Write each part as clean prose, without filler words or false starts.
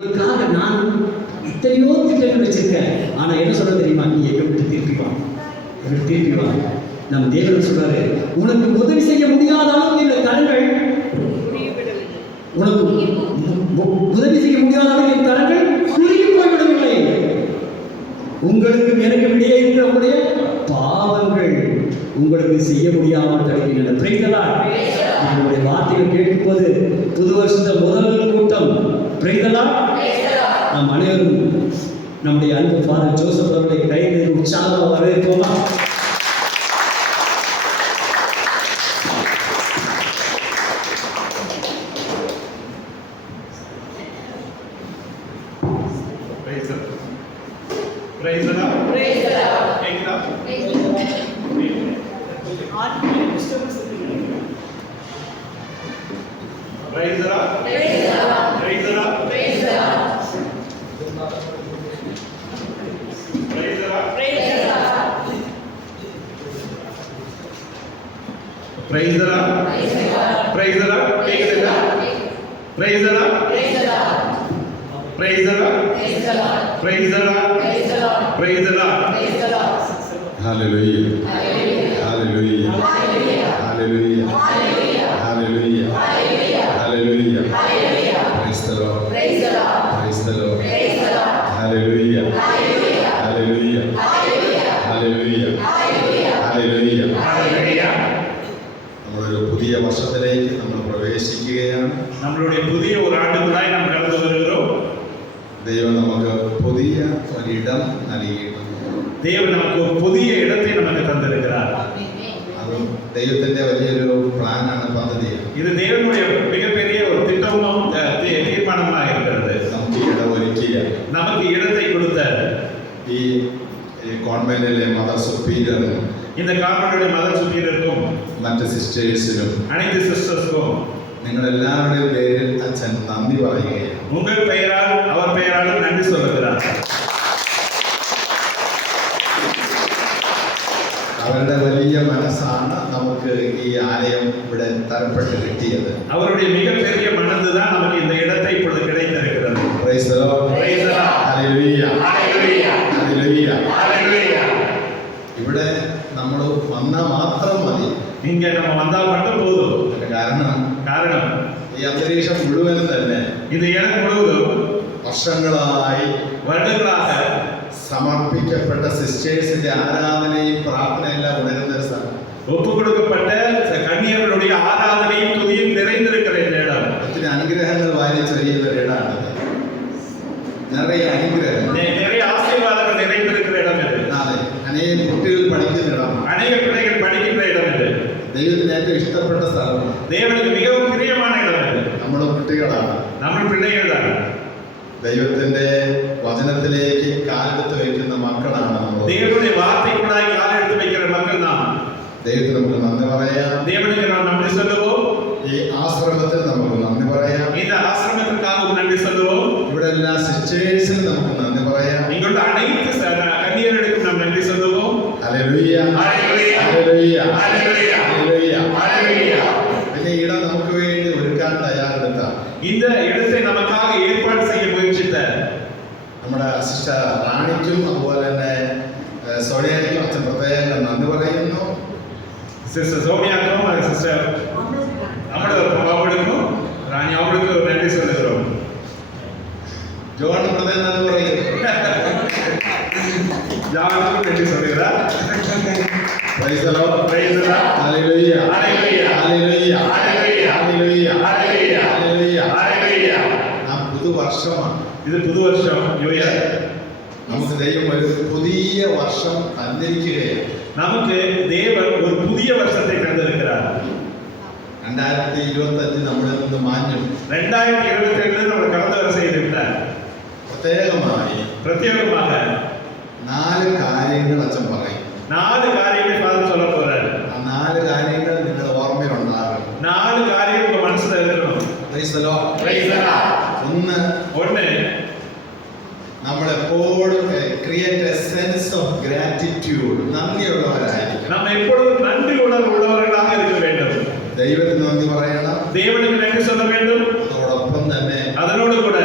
இதுக்காக நான் இத்தனையோ திட்டங்கள் வச்சிருக்கேன். ஆனா என்ன சொல்ல தெரியுமா? நீ எங்க விட்டு திருப்பி வா. நம் தேவன் சொல்றாரு, உனக்கு உதவி செய்ய முடியாத அளவுக்கு இந்த கரங்கள், உனக்கு உதவி செய்ய முடியாத அளவுக்கு இந்த கரங்கள் குறுகி போய்விடவில்லை. உங்களுக்கு எனக்கு இடையே இருக்கிற உங்களுடைய பாவங்கள் உங்களுக்கு செய்ய முடியாமல் தடுக்கின்றன. நம்முடைய வார்த்தைகள் கேட்கும்போது புது வருஷத்த முதல் கூட்டம் நாம் அனைவரும் நம்முடைய அன்பு ஃபாதர் ஜோசப் அவர்களை கையில் உற்சாகமாக வரவேற்போமா? നമ്മളൊരു പുതിയ വർഷത്തിലേക്ക് നമ്മൾ പ്രവേശിക്കുകയാണ്. നമ്മളുടെ പുതിയ ഒരു ആണ്ടുകളായി നാം കടന്നു വരുகிறோம். ദൈവം നമുക്ക് പുതിയ ഒരിടം നൽകിയിട്ടുണ്ട്. ദൈവം നമുക്ക് പുതിയ ഇടത്തെ നമുക്ക് തന്നിരിக்கிறார். അത് ദൈവത്തിന്റെ വലിയൊരു പ്ലാനാണ്, പദ്ധതിയാണ്. ഇത് ദൈവത്തിന്റെ മികപ്പെരിയ ഒരു திட்டமும் தீர்மானமாக இருக்கிறது. നമുക്ക് ഇടം ഒരുക്കിയ, നമുക്ക് ഇടത്തെ കൊടുത്ത ഈ കോൺവെന്റിലെ മദർ സുപ്പീരിയറും இந்த கான்வென்റ്റിലെ மதர் സുപ്പീരിയർക്കും മറ്റ് സിസ്റ്റേഴ്സിനും அனைத்து சிஸ்டர்ஸ்க்கும் നിങ്ങളെല്ലാവരുടെയും പേരിൽ അച്ഛൻ നന്ദി പറയുകയാണ്. உங்கள் பெயரால் அவர் பெயரால் நன்றி சொல்லுகிறார். അവരുടെ വലിയ മനസ്സാണ് നമുക്ക് ഈ ആലയം ഇവിടെ തരപ്പെട്ട് കിട്ടിയത്. அவருடைய மிகப்பெரிய மனது தான் நமக்கு இந்த இடத்தை இப்பொழுது கிடைத்திருக்கிறது. Price the Lord. Praise the Lord. Hallelujah. Hallelujah. Hallelujah. Hallelujah. ഇവിടെ നമ്മൾ വന്നാൽ മാത്രം മതി. இங்க நம்ம வந்தா மட்டும் போதும். കാരണം ഈ അന്തരീക്ഷം മുഴുവൻ തന്നെ ഇത് ഇടം മുഴുവനും വർഷങ്ങളായി வருடங்களாக സമർപ്പിക്കപ്പെട്ട സിസ്റ്റേഴ്സിന്റെ ആരാധനയും പ്രാർത്ഥനയെല്ലാം ഉണരുന്ന ഒരു സ്ഥലം. ஒப்பு கொடுக்கப்பட்ட கன்னியர்களுடைய ஆராதனையும் துதியும் நிறைந்திருக்கிற இந்த இடம். ഒത്തിരി അനുഗ്രഹങ്ങൾ വാരിച്ചൊരിയുന്ന ഒരു ഇടമാണിത്. നിറയെ അനുഗ്രഹങ്ങൾ, நிறைய ஆசீர்வாதங்கள் நிறைந்திருக்கிற இடம் இது. അതെ, അനേക കുട്ടികൾ പഠിക്കുന്ന ഇടമാണ്. அநேக பிள்ளைகள் படிக்கின்ற இடம் இது. ദൈവത്തിന് ഏറ്റവും ഇഷ്ടപ്പെട്ട സ്ഥലമാണ്. தேவனுக்கு மிகவும் பிரியமான இடம் இது. നമ്മുടെ കുട്ടികളാണ്, നമ്മൾ പിള്ളേകൾ தான். ദൈവത്തിന്റെ വചനത്തിലേക്ക് കാലെടുത്ത് വയ്ക്കുന്ന മക്കളാണ് നമ്മൾ. தேவனுடைய வார்த்தைக்குள்ளாய் கால் எடுத்து வைக்கிற மக்கள் தான். ദൈവത്തിന് നമുക്ക് നന്ദി പറയാം. தேவனுக்கு நாம் நன்றி சொல்லுவோம். ഈ ആശ്രമത്തിൽ നമുക്ക് നന്ദി പറയാം. இந்த ஆசிரமத்திற்காகவும் நன்றி சொல்லுவோம். ഇവിടെ എല്ലാ സിസ്റ്റേഴ്സിനും നമുക്ക് നന്ദി പറയാം. இங்குள்ள அனைத்து கன்னியர்களுக்கும் நாம் நன்றி சொல்லுவோம். Hallelujah. Hallelujah. Hallelujah. Hallelujah. Hallelujah. Hallelujah. പിന്നെ ഇടം നമുക്ക് വേണ്ടി ഒരുക്കാൻ തയ്യാറെടുത്ത இந்த இடத்தை நமக்காக ஏற்பாடு செய்ய முயற்சித்த നമ്മുടെ സിസ്റ്റർ റാണിക്കും അതുപോലെ തന്നെ സോണിയയ്ക്കും അച്ഛൻ പ്രത്യേകം നന്ദി പറയുന്നു. சிஸ்டர் சோமியாக்கும் சிஸ்டர் அவங்களுக்கும் ராணி அவங்களுக்கு நன்றி சொல்லுகிறோம். ജോൺ പ്രത്യേകം നന്ദി പറയുന്നു. ஜானுக்கும் நன்றி சொல்லுகிறார். Price the Lord. Praise the Lord. Hallelujah. Hallelujah. Hallelujah. Hallelujah. Hallelujah. Hallelujah. Hallelujah. Hallelujah. ആ പുതുവർഷമാണ്. ഇത് പുതുവർഷം ന്യൂ ഇയർ. നമുക്ക് ദൈവം ഒരു പുതിയ വർഷം തന്നിരിക്കുകയാണ്. നമുക്ക് ദേവൻ ഒരു പുതിയ വർഷത്തെ തന്നിരിக்கிறார். 2025 നമ്മുടെ നിന്ന് മാഞ്ഞു. 2022 നമ്മൾ കടന്നു വര ചെയ്തിട്ടാൽ പ്രത്യേകமாக 4 കാര്യങ്ങൾ അച്ഛൻ പറയും. 4 കാര്യങ്ങൾ ഫാദർ சொல்ல போறாரு. ആ 4 കാര്യങ്ങൾ നിങ്ങളുടെ ഓർമ്മയിലുണ്ടാകണം. 4 കാര്യങ്ങൾ മനസ്സിലാക്കണം. Praise the Lord. Praise the Lord. ഒന്ന് നമ്മളെപ്പോഴും create a sense of gratitude. നന്ദിയുള്ളവരായിരിക്കും. നാം എപ്പോഴും നന്ദി ഉള്ളവர்களாக இருக்க வேண்டும். ദൈവത്തിന് നന്ദി പറയണം. தேவனுக்கு நன்றி சொல்ல வேண்டும். അതോടൊപ്പം തന്നെ அதனோடு கூட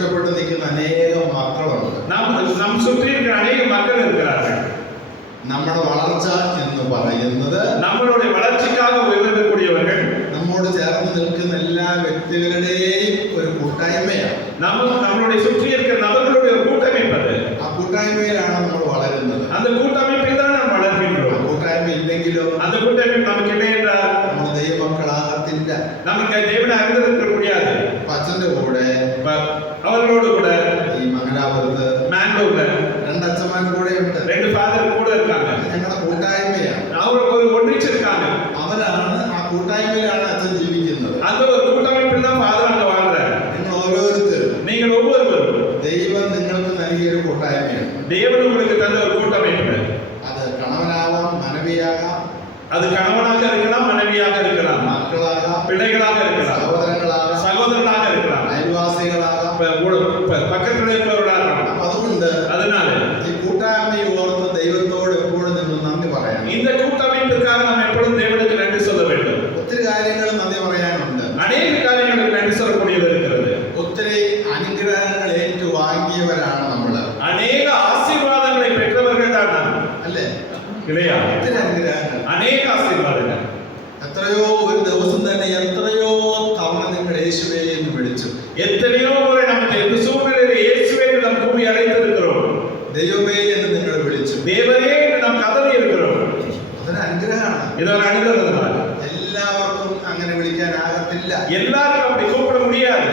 ചുറ്റപ്പെട്ട് നിൽക്കുന്ന അനേകം മക്കളുണ്ട്. நம் சுற்றி இருக்கிற அநேக மக்கள் இருக்கிறார்கள். നമ്മുടെ വളർച്ച എന്ന് പറയുന്നത് நம்மளுடைய வளர்ச்சிக்காக உயர்த்தக்கூடியவர்கள், നമ്മോട് ചേർന്ന് നിൽക്കുന്ന എല്ലാ വ്യക്തികളുടെയും ഒരു കൂട്ടായ്മയാണ്. நம்மளுடைய சுற்றி இருக்கிற நபர்களுடைய ஒரு கூட்டமைப்பு. அது ആ കൂട്ടായ്മയിലാണ് നമ്മൾ വളരുന്നത്. அந்த கூட்டமைப்பில் தான் நாம் வளர்கின்றோம். കൂട്ടായ്മ ഇല്ലെങ്കിലോ அந்த கூட்டமைப்பு நமக்கு இல்லை என்றால் നമ്മൾ ദൈവമക്കളാകത്തില്ല. நமக்கு தேவனை அறிந்திருக்க முடியாது. അച്ഛന്റെ കൂടെ அவர்களோடு கூட ഈ മംഗലാപുരത്ത് മാംഗ്ലൂരിൽ രണ്ടച്ഛന്മാർ കൂടെ ഉണ്ട്. 2 ഫാദർ கூட இருக்காங்க. ഞങ്ങളുടെ കൂട്ടായ്മയാണ്. அவங்க ஒரு ஒன்றிச்சிருக்காங்க. അവരാണ് ആ കൂട്ടായ്മയിലാണ് അച്ഛൻ ജീവിക്കുന്നത്. அந்த ஒரு கூட்டமைப்பில் தான் ஃபாதர் அங்க வாழ்றாரு. നിങ്ങൾ ഓരോരുത്തരും, நீங்கள் ஒவ்வொருவரும் ദൈവം നിങ്ങൾക്ക് നൽകിയ ഒരു കൂട്ടായ്മയാണ്. தேவன் உங்களுக்கு தந்த ஒரு கூட்டமைப்பு. അത് കണവനാവാം, മനവിയാകാം, அது கணவனாக இருக்கலாம், மனைவியாக இருக்கலாம், മക്കളാകാം, பிள்ளைகளாக இருக்கலாம், സഹോദരങ്ങളാകാം, சகோதரனாக இருக்கலாம், അയൽവാസികളാകാം. பக்கத்தில் இருப்பவர்களாக இருக்கலாம். അപ്പൊ അതുകൊണ്ട് அதனால ഈ കൂട്ടായ്മയെ ഓർത്ത് ദൈവത്തോട് എപ്പോഴും നിങ്ങൾ നന്ദി പറയണം. இந்த கூட்டமைப்பிற்காக நாம் எப்பொழுதும் தேவனுக்கு நன்றி சொல்ல வேண்டும். ഒത്തിരി കാര്യങ്ങൾ നന്ദി പറയാനുണ്ട്. அநேக காரியங்களுக்கு நன்றி சொல்லக்கூடியது இருக்கிறது. ഒത്തിരി അനുഗ്രഹങ്ങൾ ഏറ്റുവാങ്ങിയവരാണ് നമ്മള്. அநேக ஆசீர்வாதங்களை பெற்றவர்கள் தான் நாம், അല്ലേ? இல்லையா? ഒത്തിരി അനുഗ്രഹങ്ങൾ, அநேக ஆசீர்வாதங்கள். എത്രയോ ഒരു ദിവസം തന്നെ എത്രയോ തവണ നിങ്ങൾ യേശുവേ എന്ന് വിളിച്ചു. எத்தனையோ முறை நமக்கு இந்த சூழ்நிலையில இயேசுவே என்று நாம் கூவி அழைத்திருக்கிறோம். ദൈവമേ എന്ന് നിങ്ങൾ വിളിച്ചു. தேவனே என்று நாம் கதறி இருக்கிறோம். അതൊരു അനുഗ്രഹമാണ്. இது ஒரு அனுகிரகம். എല്ലാവർക്കും അങ്ങനെ വിളിക്കാനാകത്തില്ല. எல்லாரும் அப்படி கூப்பிட முடியாது.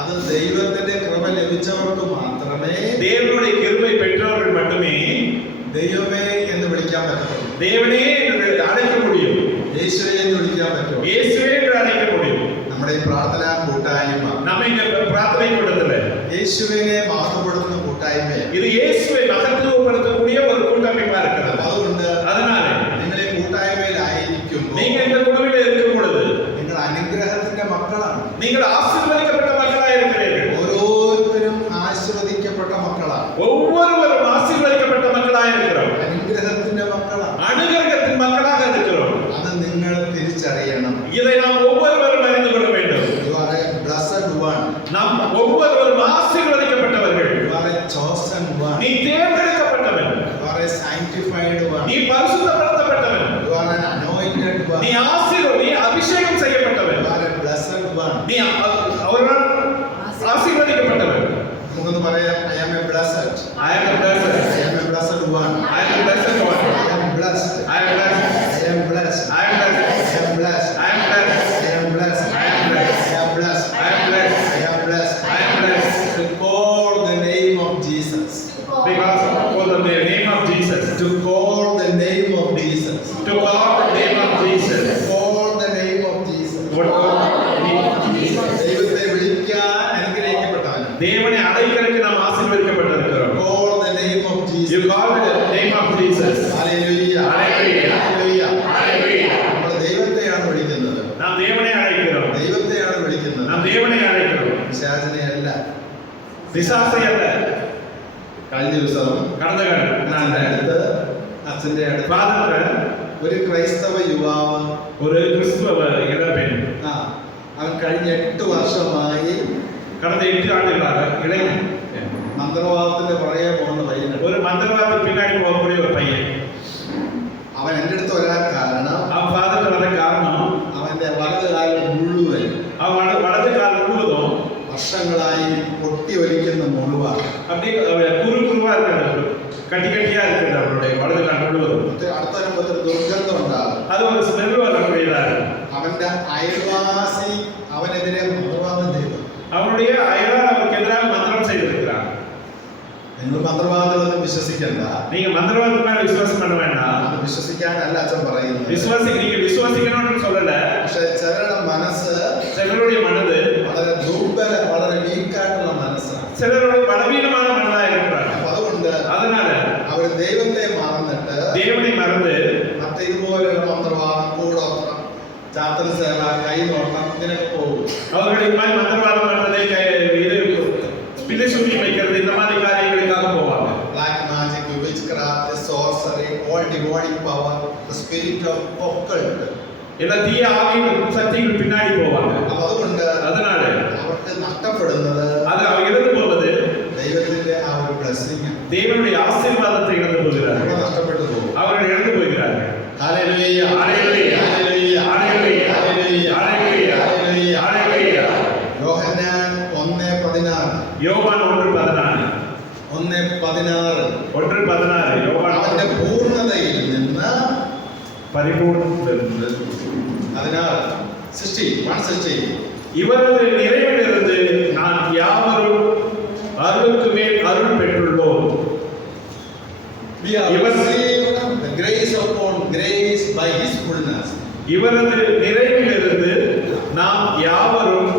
അത് ദൈവത്തിന്റെ കൃപ ലഭിച്ചവർക്ക് മാത്രമേ தேவனுடைய கிருபை பெற்றவர்கள் மட்டுமே ദൈവമേ എന്ന് വിളിക്കാൻ പറ്റത്തുള്ളൂ. தேவனே என்று அழைக்க முடியும். യേശുവേ എന്ന് വിളിക്കാൻ പറ്റുള്ളൂ. இயேசுவே என்று அழைக்க முடியும். നമ്മുടെ ഈ പ്രാർത്ഥനാ കൂട്ടായ്മ நம்ம இங்க பிரார்த்தனை கூட்டத்துல യേശുവിനെ മഹത്വപ്പെടുത്തുന്ന കൂട്ടായ്മയാണ്. இது இயேசுவை மகத்துவப்படுத்தக்கூடிய ஒரு கூட்டமைப்பா இருக்கிறது. അതുകൊണ്ട് அதனால നിങ്ങൾ ഈ കൂട്ടായ്മയിലായിരിക്കുമ്പോൾ நீங்க இந்த குழுவில் இருக்கும் பொழுது നിങ്ങൾ അനുഗ്രഹത്തിന്റെ മക്കളാണ്. நீங்கள் ஆசீர்வதிக்கப்பட்ட மக்களாக இருக்கிறீர்கள். ഓരോരുത്തരും ആശീർവദിക്കപ്പെട്ട മക്കളാണ്. ஒவ்வொருவரும் ஆசீர்வதிக்கப்பட்ட மக்களாக இருக்கிறோம். അനുഗ്രഹത്തിന്റെ മക്കളാണ്. அனுகிரகத்தின் மக்களாக இருக்கிறோம். അത് നിങ്ങൾ തിരിച്ചറിയണം. இதை நாம் ஒவ்வொருவரும் அறிந்து கொள்ள வேண்டும். You are a blessed one. நாம் ஒவ்வொருவரும் ஆசீர்வதிக்கப்பட்டவர்கள். You are a chosen one. நீ தேர்ந்தெடுக்கப்பட்டவன். You are a sanctified one. நீ பரிசுத்தப்படுத்தப்பட்டவன். You are an anointed one. நீ அபிஷேகம் செய்யப்பட்டவன். You are a blessed one. நீ அவரால் ஆசீர்வதிக்கப்பட்டவன். നമുക്കൊന്ന് പറയാം, I am a blessed. I am a blessed. I am a blessed one. I am a blessed one. I am blessed. I am blessed. I am blessed. I am blessed. I am blessed. I am blessed. I am blessed. I am blessed. I am blessed. I am blessed. I am blessed. I am blessed. To call the name of Jesus. Because of the name of Jesus. To call the name of Jesus. To call the name of Jesus. Call the name of Jesus. What name of Jesus? ദൈവത്തെ വിളിക്കാൻ അനുഗ്രഹിക്കപ്പെട്ടവൻ. தேவனை அழைக்கிறதுக்கு நாம் ஆசீர்வதிக்கப்பட்டிருக்கிறோம். Call the name of Jesus. You call the name of Jesus. Hallelujah. Hallelujah. Hallelujah. Hallelujah. നമ്മൾ ദൈവത്തെയാണ് വിളിക്കുന്നത്. நாம் தேவனை அழைக்கிறோம். ദൈവത്തെയാണ് വിളിക്കുന്നത്. நாம் தேவனை அழைக்கிறோம். പിശാചിനെയല്ല. பிசாசை அல்ல. കഴിഞ്ഞ ദിവസം கடந்த காலம் അച്ഛന്റെ അടുത്ത് ஃபாதர் ഒരു ക്രൈസ്തവ യുവാവ്, ஒரு கிறிஸ்துவ இளம்பெண், അവൻ കഴിഞ്ഞ 8 വർഷമായി கடந்த 8 ஆண்டுகளாக இளைஞன் മന്ത്രവാദത്തിന്റെ പുറകെ പോകുന്ന പയ്യൻ. ஒரு மந்திரவாதத்துக்கு பின்னாடி போகக்கூடிய ஒரு பையன். അവൻ എൻ്റെ അടുത്ത് വരാൻ കാരണം அவன் ஃபாதர் வர காரணம் അവന്റെ വലതുകാലം മുഴുവൻ அவன் வலது கால் முழுவதும் വർഷങ്ങളായി പൊട്ടി ഒലിക്കുന്ന മുറിവാണ്. அப்படியே குறுகுறுவா இருக்கிறது, கட்டி கட்டியா இருக்குது அவருடைய வலது கால் முழுவதும். അടുത്ത വരുമ്പോൾ ദുർഗന്ധം ഉണ്ടാകും. அது ஒரு ஸ்மெல் வரக்கூடியதா இருக்கு. അവന്റെ അയൽവാസി അവനെതിരെ മന്ത്രവാദം ചെയ്തു. அவனுடைய அயலார் அவருக்கு எதிராக மந்திரம் செய்திருக்கிறார். നിങ്ങൾ മന്ത്രവാദികളൊന്നും വിശ്വസിക്കണ്ട. நீங்க மந்திரவாதத்து மேல விசுவாசம் பண்ண வேண்டாம். അത് വിശ്വസിക്കാനല്ല അച്ഛൻ പറയുന്നത്. நீங்க விசுவாசிக்கணும்னு சொல்லல. പക്ഷെ ചിലരുടെ മനസ്സ്, சிலருடைய மனது വളരെ ദുർബല, വളരെ വീക്കായിട്ടുള്ള മനസ്സാണ്. சிலருடைய பலவீனமான மனதா இருக்கிறார். അപ്പൊ അതുകൊണ്ട് அதனால അവർ ദൈവത്തെ മറന്നിട്ട് தேவனை மறந்து മറ്റേ ഇതുപോലെയുള്ള മന്ത്രവാദം, കൂടോത്രം, ചാത്തൽ സേവ, കൈനോട്ടം ഇതിനൊക്കെ പോകും. அவர்கள் இந்த மாதிரி மந்திரவாதம் பண்றதை இது பிள்ளை சுற்றி வைக்கிறது, இந்த மாதிரி காரியங்களுக்காக போவாங்க. Black magic, witchcraft, sorcery, all demonic power, the spirit of occult. எல்லா தீய ஆவியின் சக்திகள் பின்னாடி போவாங்க. അപ്പൊ അതുകൊണ്ട് அதனால അവർക്ക് അവർക്ക് നഷ്ടപ്പെടുന്നത് அது அவங்க இழந்து போவது ദൈവത്തിന്റെ ആ ഒരു ബ്ലെസ്സിംഗ് தேவனுடைய ஆசீர்வாதத்தை இழந்து போகிறார்கள். നഷ്ടപ്പെട്ടു പോകും. அவர்கள் இழந்து போகிறார்கள். Hallelujah hallelujah hallelujah hallelujah hallelujah hallelujah hallelujah. Hallelujah. Yohannan 1:16 Yovan 1:16 1:16 1:16 Yovan അവന്റെ പൂർണ്ണതയിൽ നിന്ന് பரிபூர்ணத்திலிருந்து അതിനാൽ 160 இவரது நிறைவிலிருந்து நான் யாவரும் அருளுக்கு மேல் அருள் பெற்றுள்ளோம். we have received the grace upon grace by his fullness. இவரது நிறைவிலிருந்து நாம் யாவரும்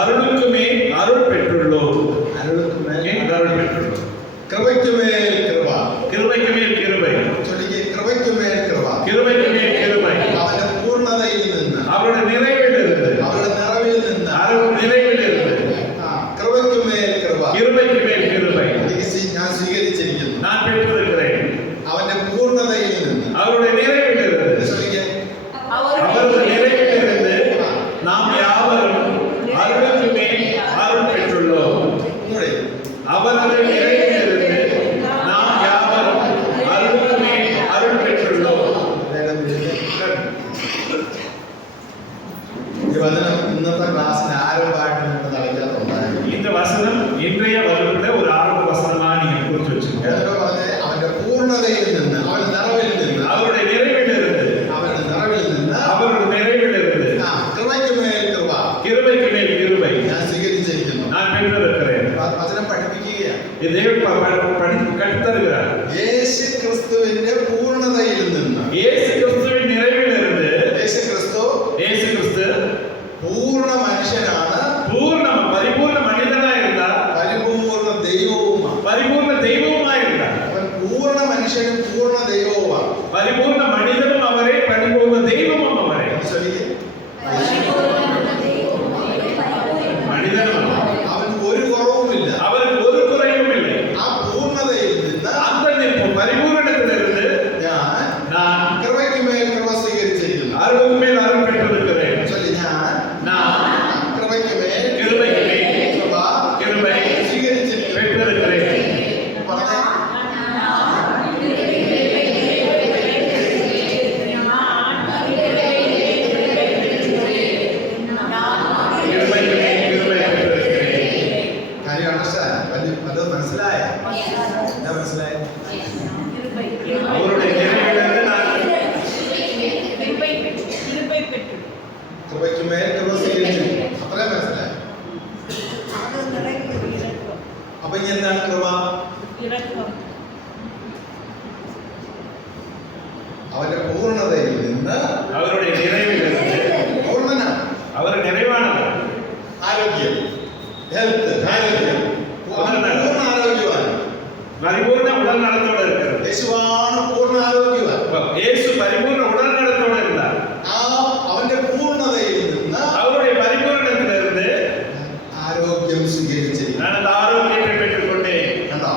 அருளுக்கு மேல் அருள் பெற்றுள்ளோம். അരുളുக்கு മേൽ அருள் பெற்றுள்ளோம். കൃപയ്ക്ക് മേൽ കൃപ. கிருபைக்கு மேல் கிருபை, ചൊല്ലിക്കേ, കൃപയ്ക്ക് മേൽ കൃപ. கிருபைக்கு மேல் கிருபை. അവന്റെ പൂർണ്ണതയിൽ നിന്ന് அவருடைய நிறைவிலிருந்து അവരുടെ നിറവിൽ നിന്ന് அருள் நிறைவிலிருந்து കൃപയ്ക്ക് മേൽ കൃപ. கிருபைக்கு மேல் கிருபை ഞാൻ സ്വീകരിച്ചിരിക്കുന്നു. நான் பெற்றிருக்கிறேன். അവന്റെ പൂർണ്ണതയിൽ നിന്ന് அவருடைய நிறைவிலிருந்து ചൊല്ലിക്കേ, அவரது நிறைவிலிருந்து நாம் யாவரும் அருளுக்கு மேல் அருள் பெற்றுள்ளோம். ഒന്നുകൂടെ. அவரது நிறைவிலிருந்து நாம் யாவரும் அருளுக்கு மேல் அருள் பெற்றுள்ளோம். ഈ വചനം ഇന്നത്തെ ക്ലാസ്സിന് ആരംഭമായിട്ട് നിങ്ങൾ തലയ്ക്കകത്തുണ്ടായിരുന്നു. இந்த வசனம் இன்றைய வகுப்புல ஒரு ஆரம்ப வசனமா நீங்க குறிச்சு வச்சுக்கோங்க. ഞാനോ പറഞ്ഞത് അവന്റെ പൂർണ്ണതയിൽ നിന്ന് അവന്റെ നിറവിൽ നിന്ന് அவருடைய நிறைவிலிருந்து അവന്റെ നിറവിൽ നിന്ന് அவருடைய நிறைவிலிருந்து കൃപയ്ക്ക് മേൽ കൃപ கிருபைக்கு மேல் கிருபை ഞാൻ സ്വീകരിച്ചിരിക്കുന്നു. நான் பெற்றிருக்கிறேன். വചനം പഠിപ്പിക്കുകയാണ്. இதை கற்றுத்தருகிறார். യേശു ക്രിസ്തുവിന്റെ പൂർണ്ണതയിൽ നിന്ന് இயேசு கிறிஸ்துவின் நிறைவிலிருந்து യേശു ക്രിസ്തു இயேசு கிறிஸ்து പൂർണ്ണ മനുഷ്യനാണ്, பூர்ண பரிபூர்ண மனிதனா இருந்தார், പരിപൂർണ്ണ ദൈവവുമാണ്. பரிபூர்ண தெய்வமா இருந்தார். അവൻ പൂർണ്ണ മനുഷ്യനും പൂർണ്ണ ദൈവവുമാണ്. பரிபூர்ண மனிதனும் அவரே, பரிபூர்ண தெய்வமும் அவரே. மனிதனும் അവൻ ഒരു കുറവുമില്ല. அவருக்கு ஒரு குறையும் இல்லை. ആ പൂർണ്ണതയിൽ നിന്ന് அந்த பரிபூரணத்திலிருந்து ഞാൻ நான் കൃപയ്ക്ക് മേൽ കൃപ സ്വീകരിച്ചിരിക്കുന്നു. அருளுக்கு மேல் அருள் பெற்றிருக்கிறேன். ചൊല്ലി, ഞാൻ நான் കൃപയ്ക്ക് മേൽ கிருபைக்கு மேல் കൃപ கிருபை സ്വീകരിച്ചിരിക്കുന്നു. பெற்றிருக்கிறேன். പറഞ്ഞേ, கிருபைக்கு மேல் கிருபை பெற்றிருக்கிறேன். കാര്യം understand? അത് മനസ്സിലായ? എന്താ മനസ്സിലായ? அவருடைய நிறைவிலிருந்து நான் കൃപയ്ക്ക് മേൽ കൃപ സ്വീകരിച്ചിരിക്കുന്നു. അത്രയും മനസ്സിലായ? അപ്പൊ ഇനി എന്താണ് കൃപ? അവന്റെ പൂർണ്ണതയിൽ നിന്ന് அவருடைய நிறைவிலிருந்து പൂർണ്ണനാണ്. அவர் நிறைவானவர். ആരോഗ്യം, ഹെൽത്ത്, ആരോഗ്യം, പൂർണ്ണ ആരോഗ്യവാൻ. பரிபூர்ண உடல் நலத்தோடு இருக்கிறார். യേശുവാണ് പൂർണ്ണ ആരോഗ്യവാൻ. இயேசு பரிபூர்ண உடல் நலத்தோடு இருந்தார். അവന്റെ പൂർണ്ണതയിൽ നിന്ന് அவருடைய பரிபூரணத்திலிருந்து ആരോഗ്യം സ്വീകരിച്ചിരിക്കുന്നു. நான் அந்த ஆரோக்கியத்தை பெற்றுக்கொண்டேன். കണ്ടോ?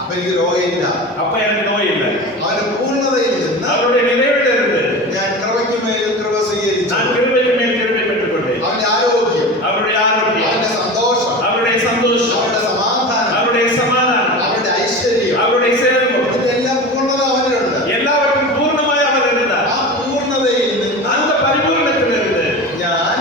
അപ്പൊ എനിക്ക് രോഗമില്ല. அப்ப எனக்கு நோய் இல்லை. അവന്റെ പൂർണ്ണതയിൽ നിന്ന് அவருடைய நிறைவிலிருந்து ഞാൻ കൃപയ്ക്ക് മേൽ കൃപ സ്വീകരിച്ചു. நான் கிருபைக்கு மேல் கிருபை பெற்றுக்கொண்டேன். അവന്റെ ആരോഗ്യം, அவருடைய ஆரோக்கியம், അവന്റെ സന്തോഷം, அவருடைய சந்தோஷம், അവരുടെ സമാധാനം, அவருடைய சமாதானம், അവരുടെ ഐശ്വര്യം, அவருடைய சேவகம், ഇതിലെല്ലാം പൂർണ്ണത അവനിലുണ്ട്. எல்லாவற்றும் பூர்ணமாய் அவர் இருந்தார். ആ പൂർണ്ണതയിൽ നിന്ന് அந்த பரிபூரணத்திலிருந்து ഞാൻ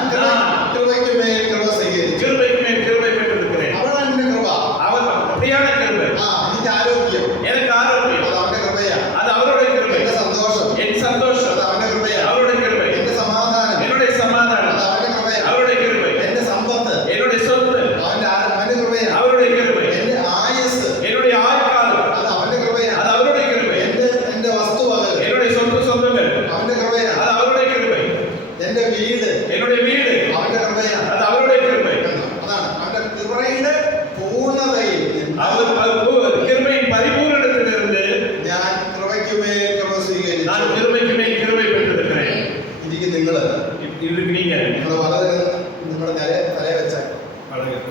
കൃപയ്ക്ക് മേൽ കൃപ സ്വീകരിച്ചു. கிருபைக்கு மேல் கிருபை பெற்றிருக்கிறேன். അവളാണ് എന്റെ കൃപ. அவர் அப்படியான கிருபை. എനിക്ക് ആരോഗ്യം, எனக்கு ஆரோக்கியம், അത് അവന്റെ കൃപയാണ്. அது அவருடைய கிருபை. എന്റെ സന്തോഷം, என் சந்தோஷம், അത് അവന്റെ കൃപയാണ്. அவருடைய கிருபை. എന്റെ സമാധാനം, என்னுடைய சமாதானம், അത് അവന്റെ കൃപയാണ്. அவருடைய கிருபை. എന്റെ സമ്പത്ത്, என்னுடைய சொத்து, അവന്റെ കൃപയാണ്. அவருடைய கிருபை. എന്റെ ആയുസ്, என்னுடைய ஆயுட்காலம், അത് അവന്റെ കൃപയാണ്. அது அவருடைய கிருபை. എന്റെ വസ്തുവകൾ, என்னுடைய சொந்தங்கள், അവന്റെ കൃപയാണ്. அது அவருடைய கிருபை. എന്റെ വീട്, என்னுடைய வீடு, അവന്റെ കൃപയാണ്. அது அவருடைய கிருபை. അതാണ് അവന്റെ കൃപയുടെ പൂർണ്ണതയിൽ നിന്ന് அவர் கிருபையின் பரிபூரணத்திலிருந்து ഞാൻ കൃപയ്ക്ക് മേൽ കൃപ நான் സ്വീകരിച്ചു. கிருபைக்கு மேல் கிருபை பெற்றிருக்கிறேன். എനിക്ക് നിങ്ങള് இதுக்கு நீங்க നിങ്ങള് വളരെ നിങ്ങളുടെ തല വെച്ചാൽ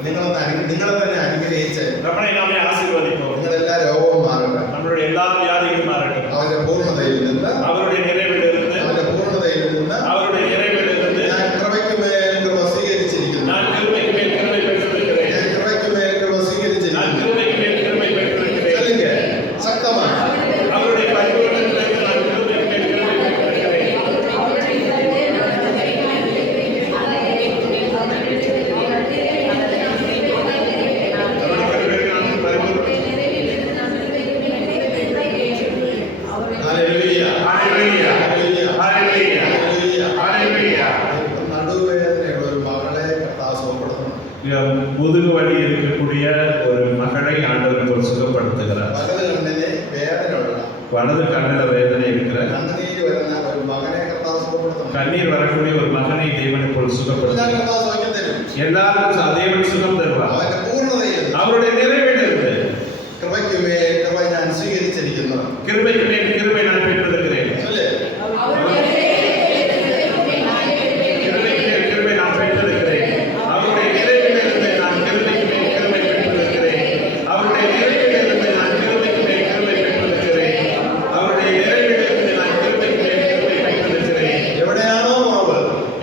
നിങ്ങളെ തന്നെ അനുഗ്രഹിച്ച് நம்மளை நாமே ஆசீர்வதிப்போம். നിങ്ങളെല്ലാ രോഗവും മാറട്ടെ. நம்மளுடைய எல்லா வியாதிகளும் மாறட்டும். അവന്റെ പൂർണ്ണതയിൽ നിന്ന് அவருடைய நிறைவிலிருந்து അവന്റെ പൂർണ്ണതയിൽ നിന്ന് அவருடைய நிறைவிலிருந்து ഞാൻ കൃപയ്ക്ക് മേൽ കൃപ സ്വീകരിച്ചിരിക്കുന്നു. நான் கிருபைக்கு மேல் கிருபை முதுகு வலி இருக்கக்கூடிய ஒரு மகளை ஆண்டவர் இப்போ சுகப்படுத்துகிறார். വലത് കണ്ണിന് വേദനയുള്ള வலது கண்ணில் வேதனை இருக்கிற കണ്ണുനീര് വരുന്ന ഒരു മകനെ കർത്താവ് സുഖപ്പെടുത്തുന്നു. கண்ணீர் வரக்கூடிய ஒரு மகனை தேவன் ഇപ്പോൾ ഞാൻ சுகப்படுத்துகிறார். കർത്താവ് സൗഖ്യം തരും. எல்லாருக்கும் தேவன் சுகம் தருவார். അവന്റെ പൂർണ്ണതയിൽ அவருடைய நிறைவேறிலிருந்து കൃപയ്ക്കുമേ കൃപ ഞാൻ സ്വീകരിച്ചിരിക്കുന്നു. கிருபைக்கு மேல் கிருபை நான் பெற்றிருக்கிறேன். അല്ലേ? கிருபைக்கு மேல் கிருபை நான் பெற்றிருக்கிறேன். அவருடைய நிறைவிலிருந்து நான் கிருபைக்கு மேல் கிருபை பெற்றிருக்கிறேன். அவருடைய நிறைவிலிருந்து நான் கிருபைக்கு மேல் கிருபை பெற்றிருக்கிறேன். அவருடைய நிறைவிலிருந்து நான் கிருபைக்கு மேல் கிருபை பெற்றிருக்கிறேன். എവിടെയാണോ കുറവ്,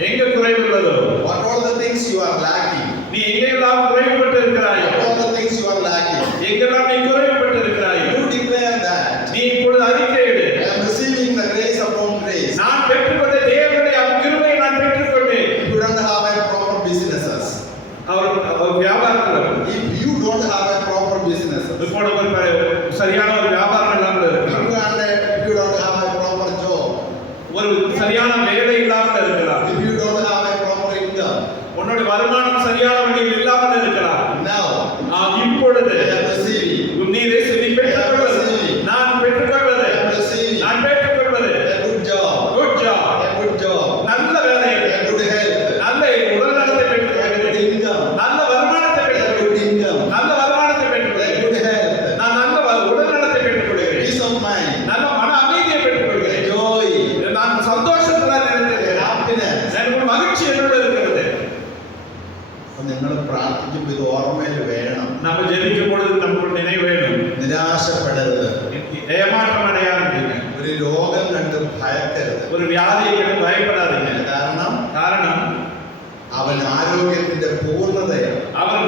எங்க குறைவுள்ளதோ, what all the things you are lacking, நீ எங்கெல்லாம் குறைவுபட்டு இருக்கிறாயோ, what all the things you are lacking, எங்கெல்லாம் நீ குறைவுபட்டு இருக்கிறாயோ, you declare that நீ இப்பொழுது அறிக்கையிடு. I am receiving the grace upon grace. நான் பெற்றுக்கொண்ட தேவனுடைய கிருபையை நான் பெற்றுக்கொண்டேன். If you don't have a proper businesses, அவர் வியாபாரத்தில் if you don't have a proper businesses, இப்போ ஒரு சரியான ஒரு வியாபாரம் இல்லாமல் இருக்கலாம், if you don't have a proper job, ஒரு சரியான வேலை இல்லாமல் இருக்கலாம், if you don't have a proper income, உன்னுடைய வருமானம் சரியான வழியில் இல்லாமல் இருக்கலாம். now இப்பொழுது I am receiving, நீ பெற்றுக்கொள்வது, நான் பெற்றுக்கொள்வது, I am receiving நான் பெற்றுக்கொள்வது a good job, good job, a good job, நல்ல வேலை, a good health, நல்ல உடல் நலத்தை a good பெற்றுக்கொள்வது, income, நல்ல வருமானத்தை a பெற்றுக்கொள்வது, good income, நல்ல வருமானத்தை a பெற்றுக்கொள்வது, good health, நான் நல்ல உடல் நலத்தை பெற்றுக்கொள்கிறேன், peace of mind, நல்ல மன அமைதியை பெற்றுக்கொள்கிறேன், joy, நான் சந்தோஷத்துல நிறைந்திருக்கிறேன், happiness. எனக்கு மகிழ்ச்சி என்னோட இருக்கிறது. അപ്പൊ നിങ്ങൾ പ്രാർത്ഥിക്കുമ്പോൾ ഇത് ഓർമ്മയിൽ വേണം. நம்ம ஜெபிக்கும் பொழுது நமக்கு நினைவு வேணும், നിരാശപ്പെടരുത്. ஏமாற்றம் அடையாதீங்க, ഒരു രോഗം കണ്ട് ഭയക്കരുത്. ஒரு வியாதியை கண்டு பயப்படாதீங்க. காரணம் അവൻ ആരോഗ്യത്തിന്റെ പൂർണ്ണതയാണ്. அவர்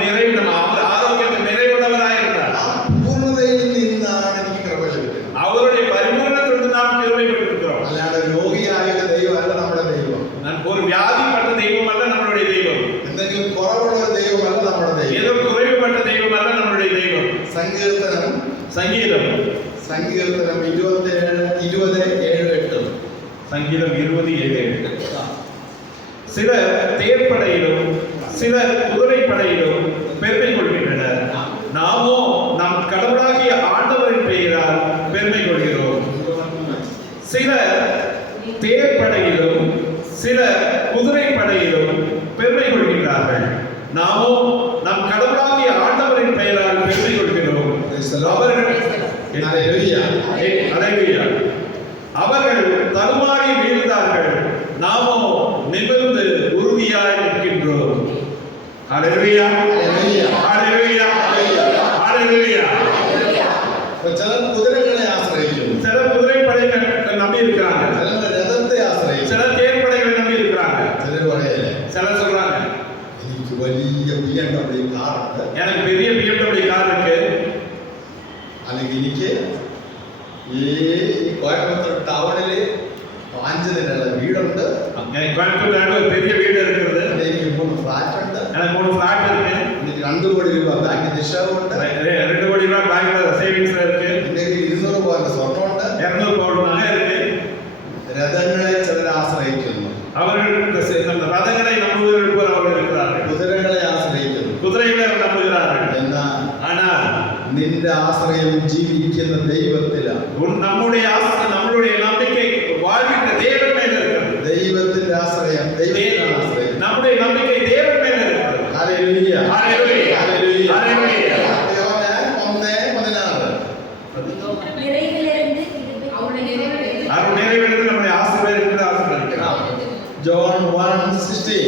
அவர் ஆரோக்கியத்தில் நிறைவுள்ளவராயிருந்தார். ആ പൂർണ്ണതയിൽ നിന്നാണ് എനിക്ക് കൃപ ലഭിക്കുന്നത്. அவருடைய பரிபூரணத்திலிருந்து நாம் கிருபை பெற்றிருக்கிறோம். അല്ലാണ്ട് രോഗിയായ ദൈവമല്ല നമ്മുടെ ദൈവം. ஒரு வியாதிப்பட்ட தெய்வம் அல்ல நம்மளுடைய தெய்வம், എന്തെങ്കിലും കുറവുള്ള ഒരു ദൈവമല്ല നമ്മുടെ ദൈവം. ஏதோ குறைவுபட்ட தெய்வம் அல்ல நம்மளுடைய தெய்வம். സങ്കീർത്തനം சங்கீதம் 20:7-8. சங்கீதம் 20:7. சிலர் தேர்ப்படையிலும் சிலர் குதிரைப்படையிலும் பெருமை கொள்கின்றனர். நாமோ நம் கடவுளாகிய ஆண்டவரின் பெயரால் பெருமை கொள்கிறோம். சிலர் தேர்ப்படையிலும் சிலர் குதிரைப்படையிலும் பெருமை கொள்கின்றார்கள். நாமோ நம் கடவுளாகிய ஆண்டவரின் பெயரால் பெருமை கொள்கிறோம். அல்லேலூயா. அவர்கள் தடுமாறி வீழ்ந்தார்கள், நாமோ நிமிர்ந்து உறுதியாய் நிற்கின்றோம். அல்லேலூயா, அல்லேலூயா, அல்லேலூயா. ചിലർ കുതിരകളെ ആശ്രയിക്കുന്നു, சிலர் குதிரைப்படையை நம்பி இருக்கிறாங்க, ചിലർ രഥത്തെ ആശ്രയിക്കുന്നു, சிலர் தேர்ப்படைகளை நம்பி இருக்கிறாங்க. ചിലർ പറയല്ലേ சிலர் சொல்றாங்க, എനിക്ക് വലിയ BMW കാറുണ്ട്, எனக்கு பெரிய BMW கார் இருக்கு, അല്ലെങ്കിൽ എനിക്ക് ഈ കോയമ്പത്തൂർ ടൗണില് 5 നിലയുള്ള വീടുണ്ട്, எனக்கு கோயம்புத்தூர்ல ஒரு பெரிய வீடு இருக்கிறது, എനിക്ക് 3 ഫ്ലാറ്റ് ഉണ്ട്, எனக்கு 3 ஃபிளாட் இருக்கு, എനിക്ക് 2 കോടി രൂപ ബാങ്ക് നിക്ഷേപമുണ്ട്, 2 கோடி ரூபாய் பேங்க்ல சேவிங்ஸ்ல இருக்கு, എനിക്ക് 200 പവൻ സ്വർണ്ണമുണ്ട്. 200 பவுன் நகை இருக்கு. രഥങ്ങളെ ചിലർ ആശ്രയിക്കുന്നു, அவர்கள் இந்த ரதங்களை நம்புவதற்கு போல அவர்கள் இருக்கிறார்கள், കുതിരകളെ ആശ്രയിക്കുന്നു. குதிரைகளை நம்புகிறார்கள். എന്നാൽ ஆனால் നിന്റെ ആശ്രയം ജീവിക്കുന്ന ദൈവത്തിലാണ്. நம்மளுடைய நம்பிக்கை வாழ்கின்ற தேவன் மேல இருக்கிறது. ദൈവത്തിന്റെ ആശ്രയം ദൈവത്തിലാണ് ആശ്രയം. நம்முடைய நம்பிக்கை தேவன் மேல இருக்கிறது. ഹല്ലേലൂയ, ஹalleluya, ഹല്ലേലൂയ, ஹalleluya. യോഹന്നാൻ 1:16. அவர் நிறைவேறது நம்முடைய ஆசீர்வாதத்தை ஆசீர்வதிக்கிறார். John 1:16.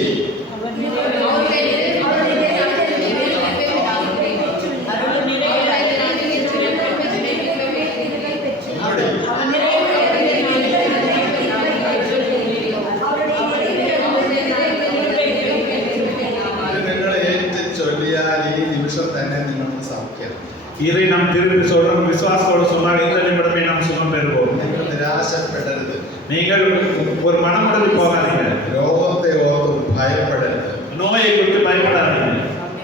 இதை நாம் திருப்பி சொல்றோம், விசுவாசத்தோடு சொன்னால் இந்த நிமிடமே நாம் சுகம் பெறுவோம். നിരാശപ്പെടരുത്, நீங்கள் ஒரு மனமுடந்து போகாதீங்க, രോഗത്തെ ഓർത്ത് ഭയപ്പെടരുത്, நோயை குறித்து பயப்படாதீங்க,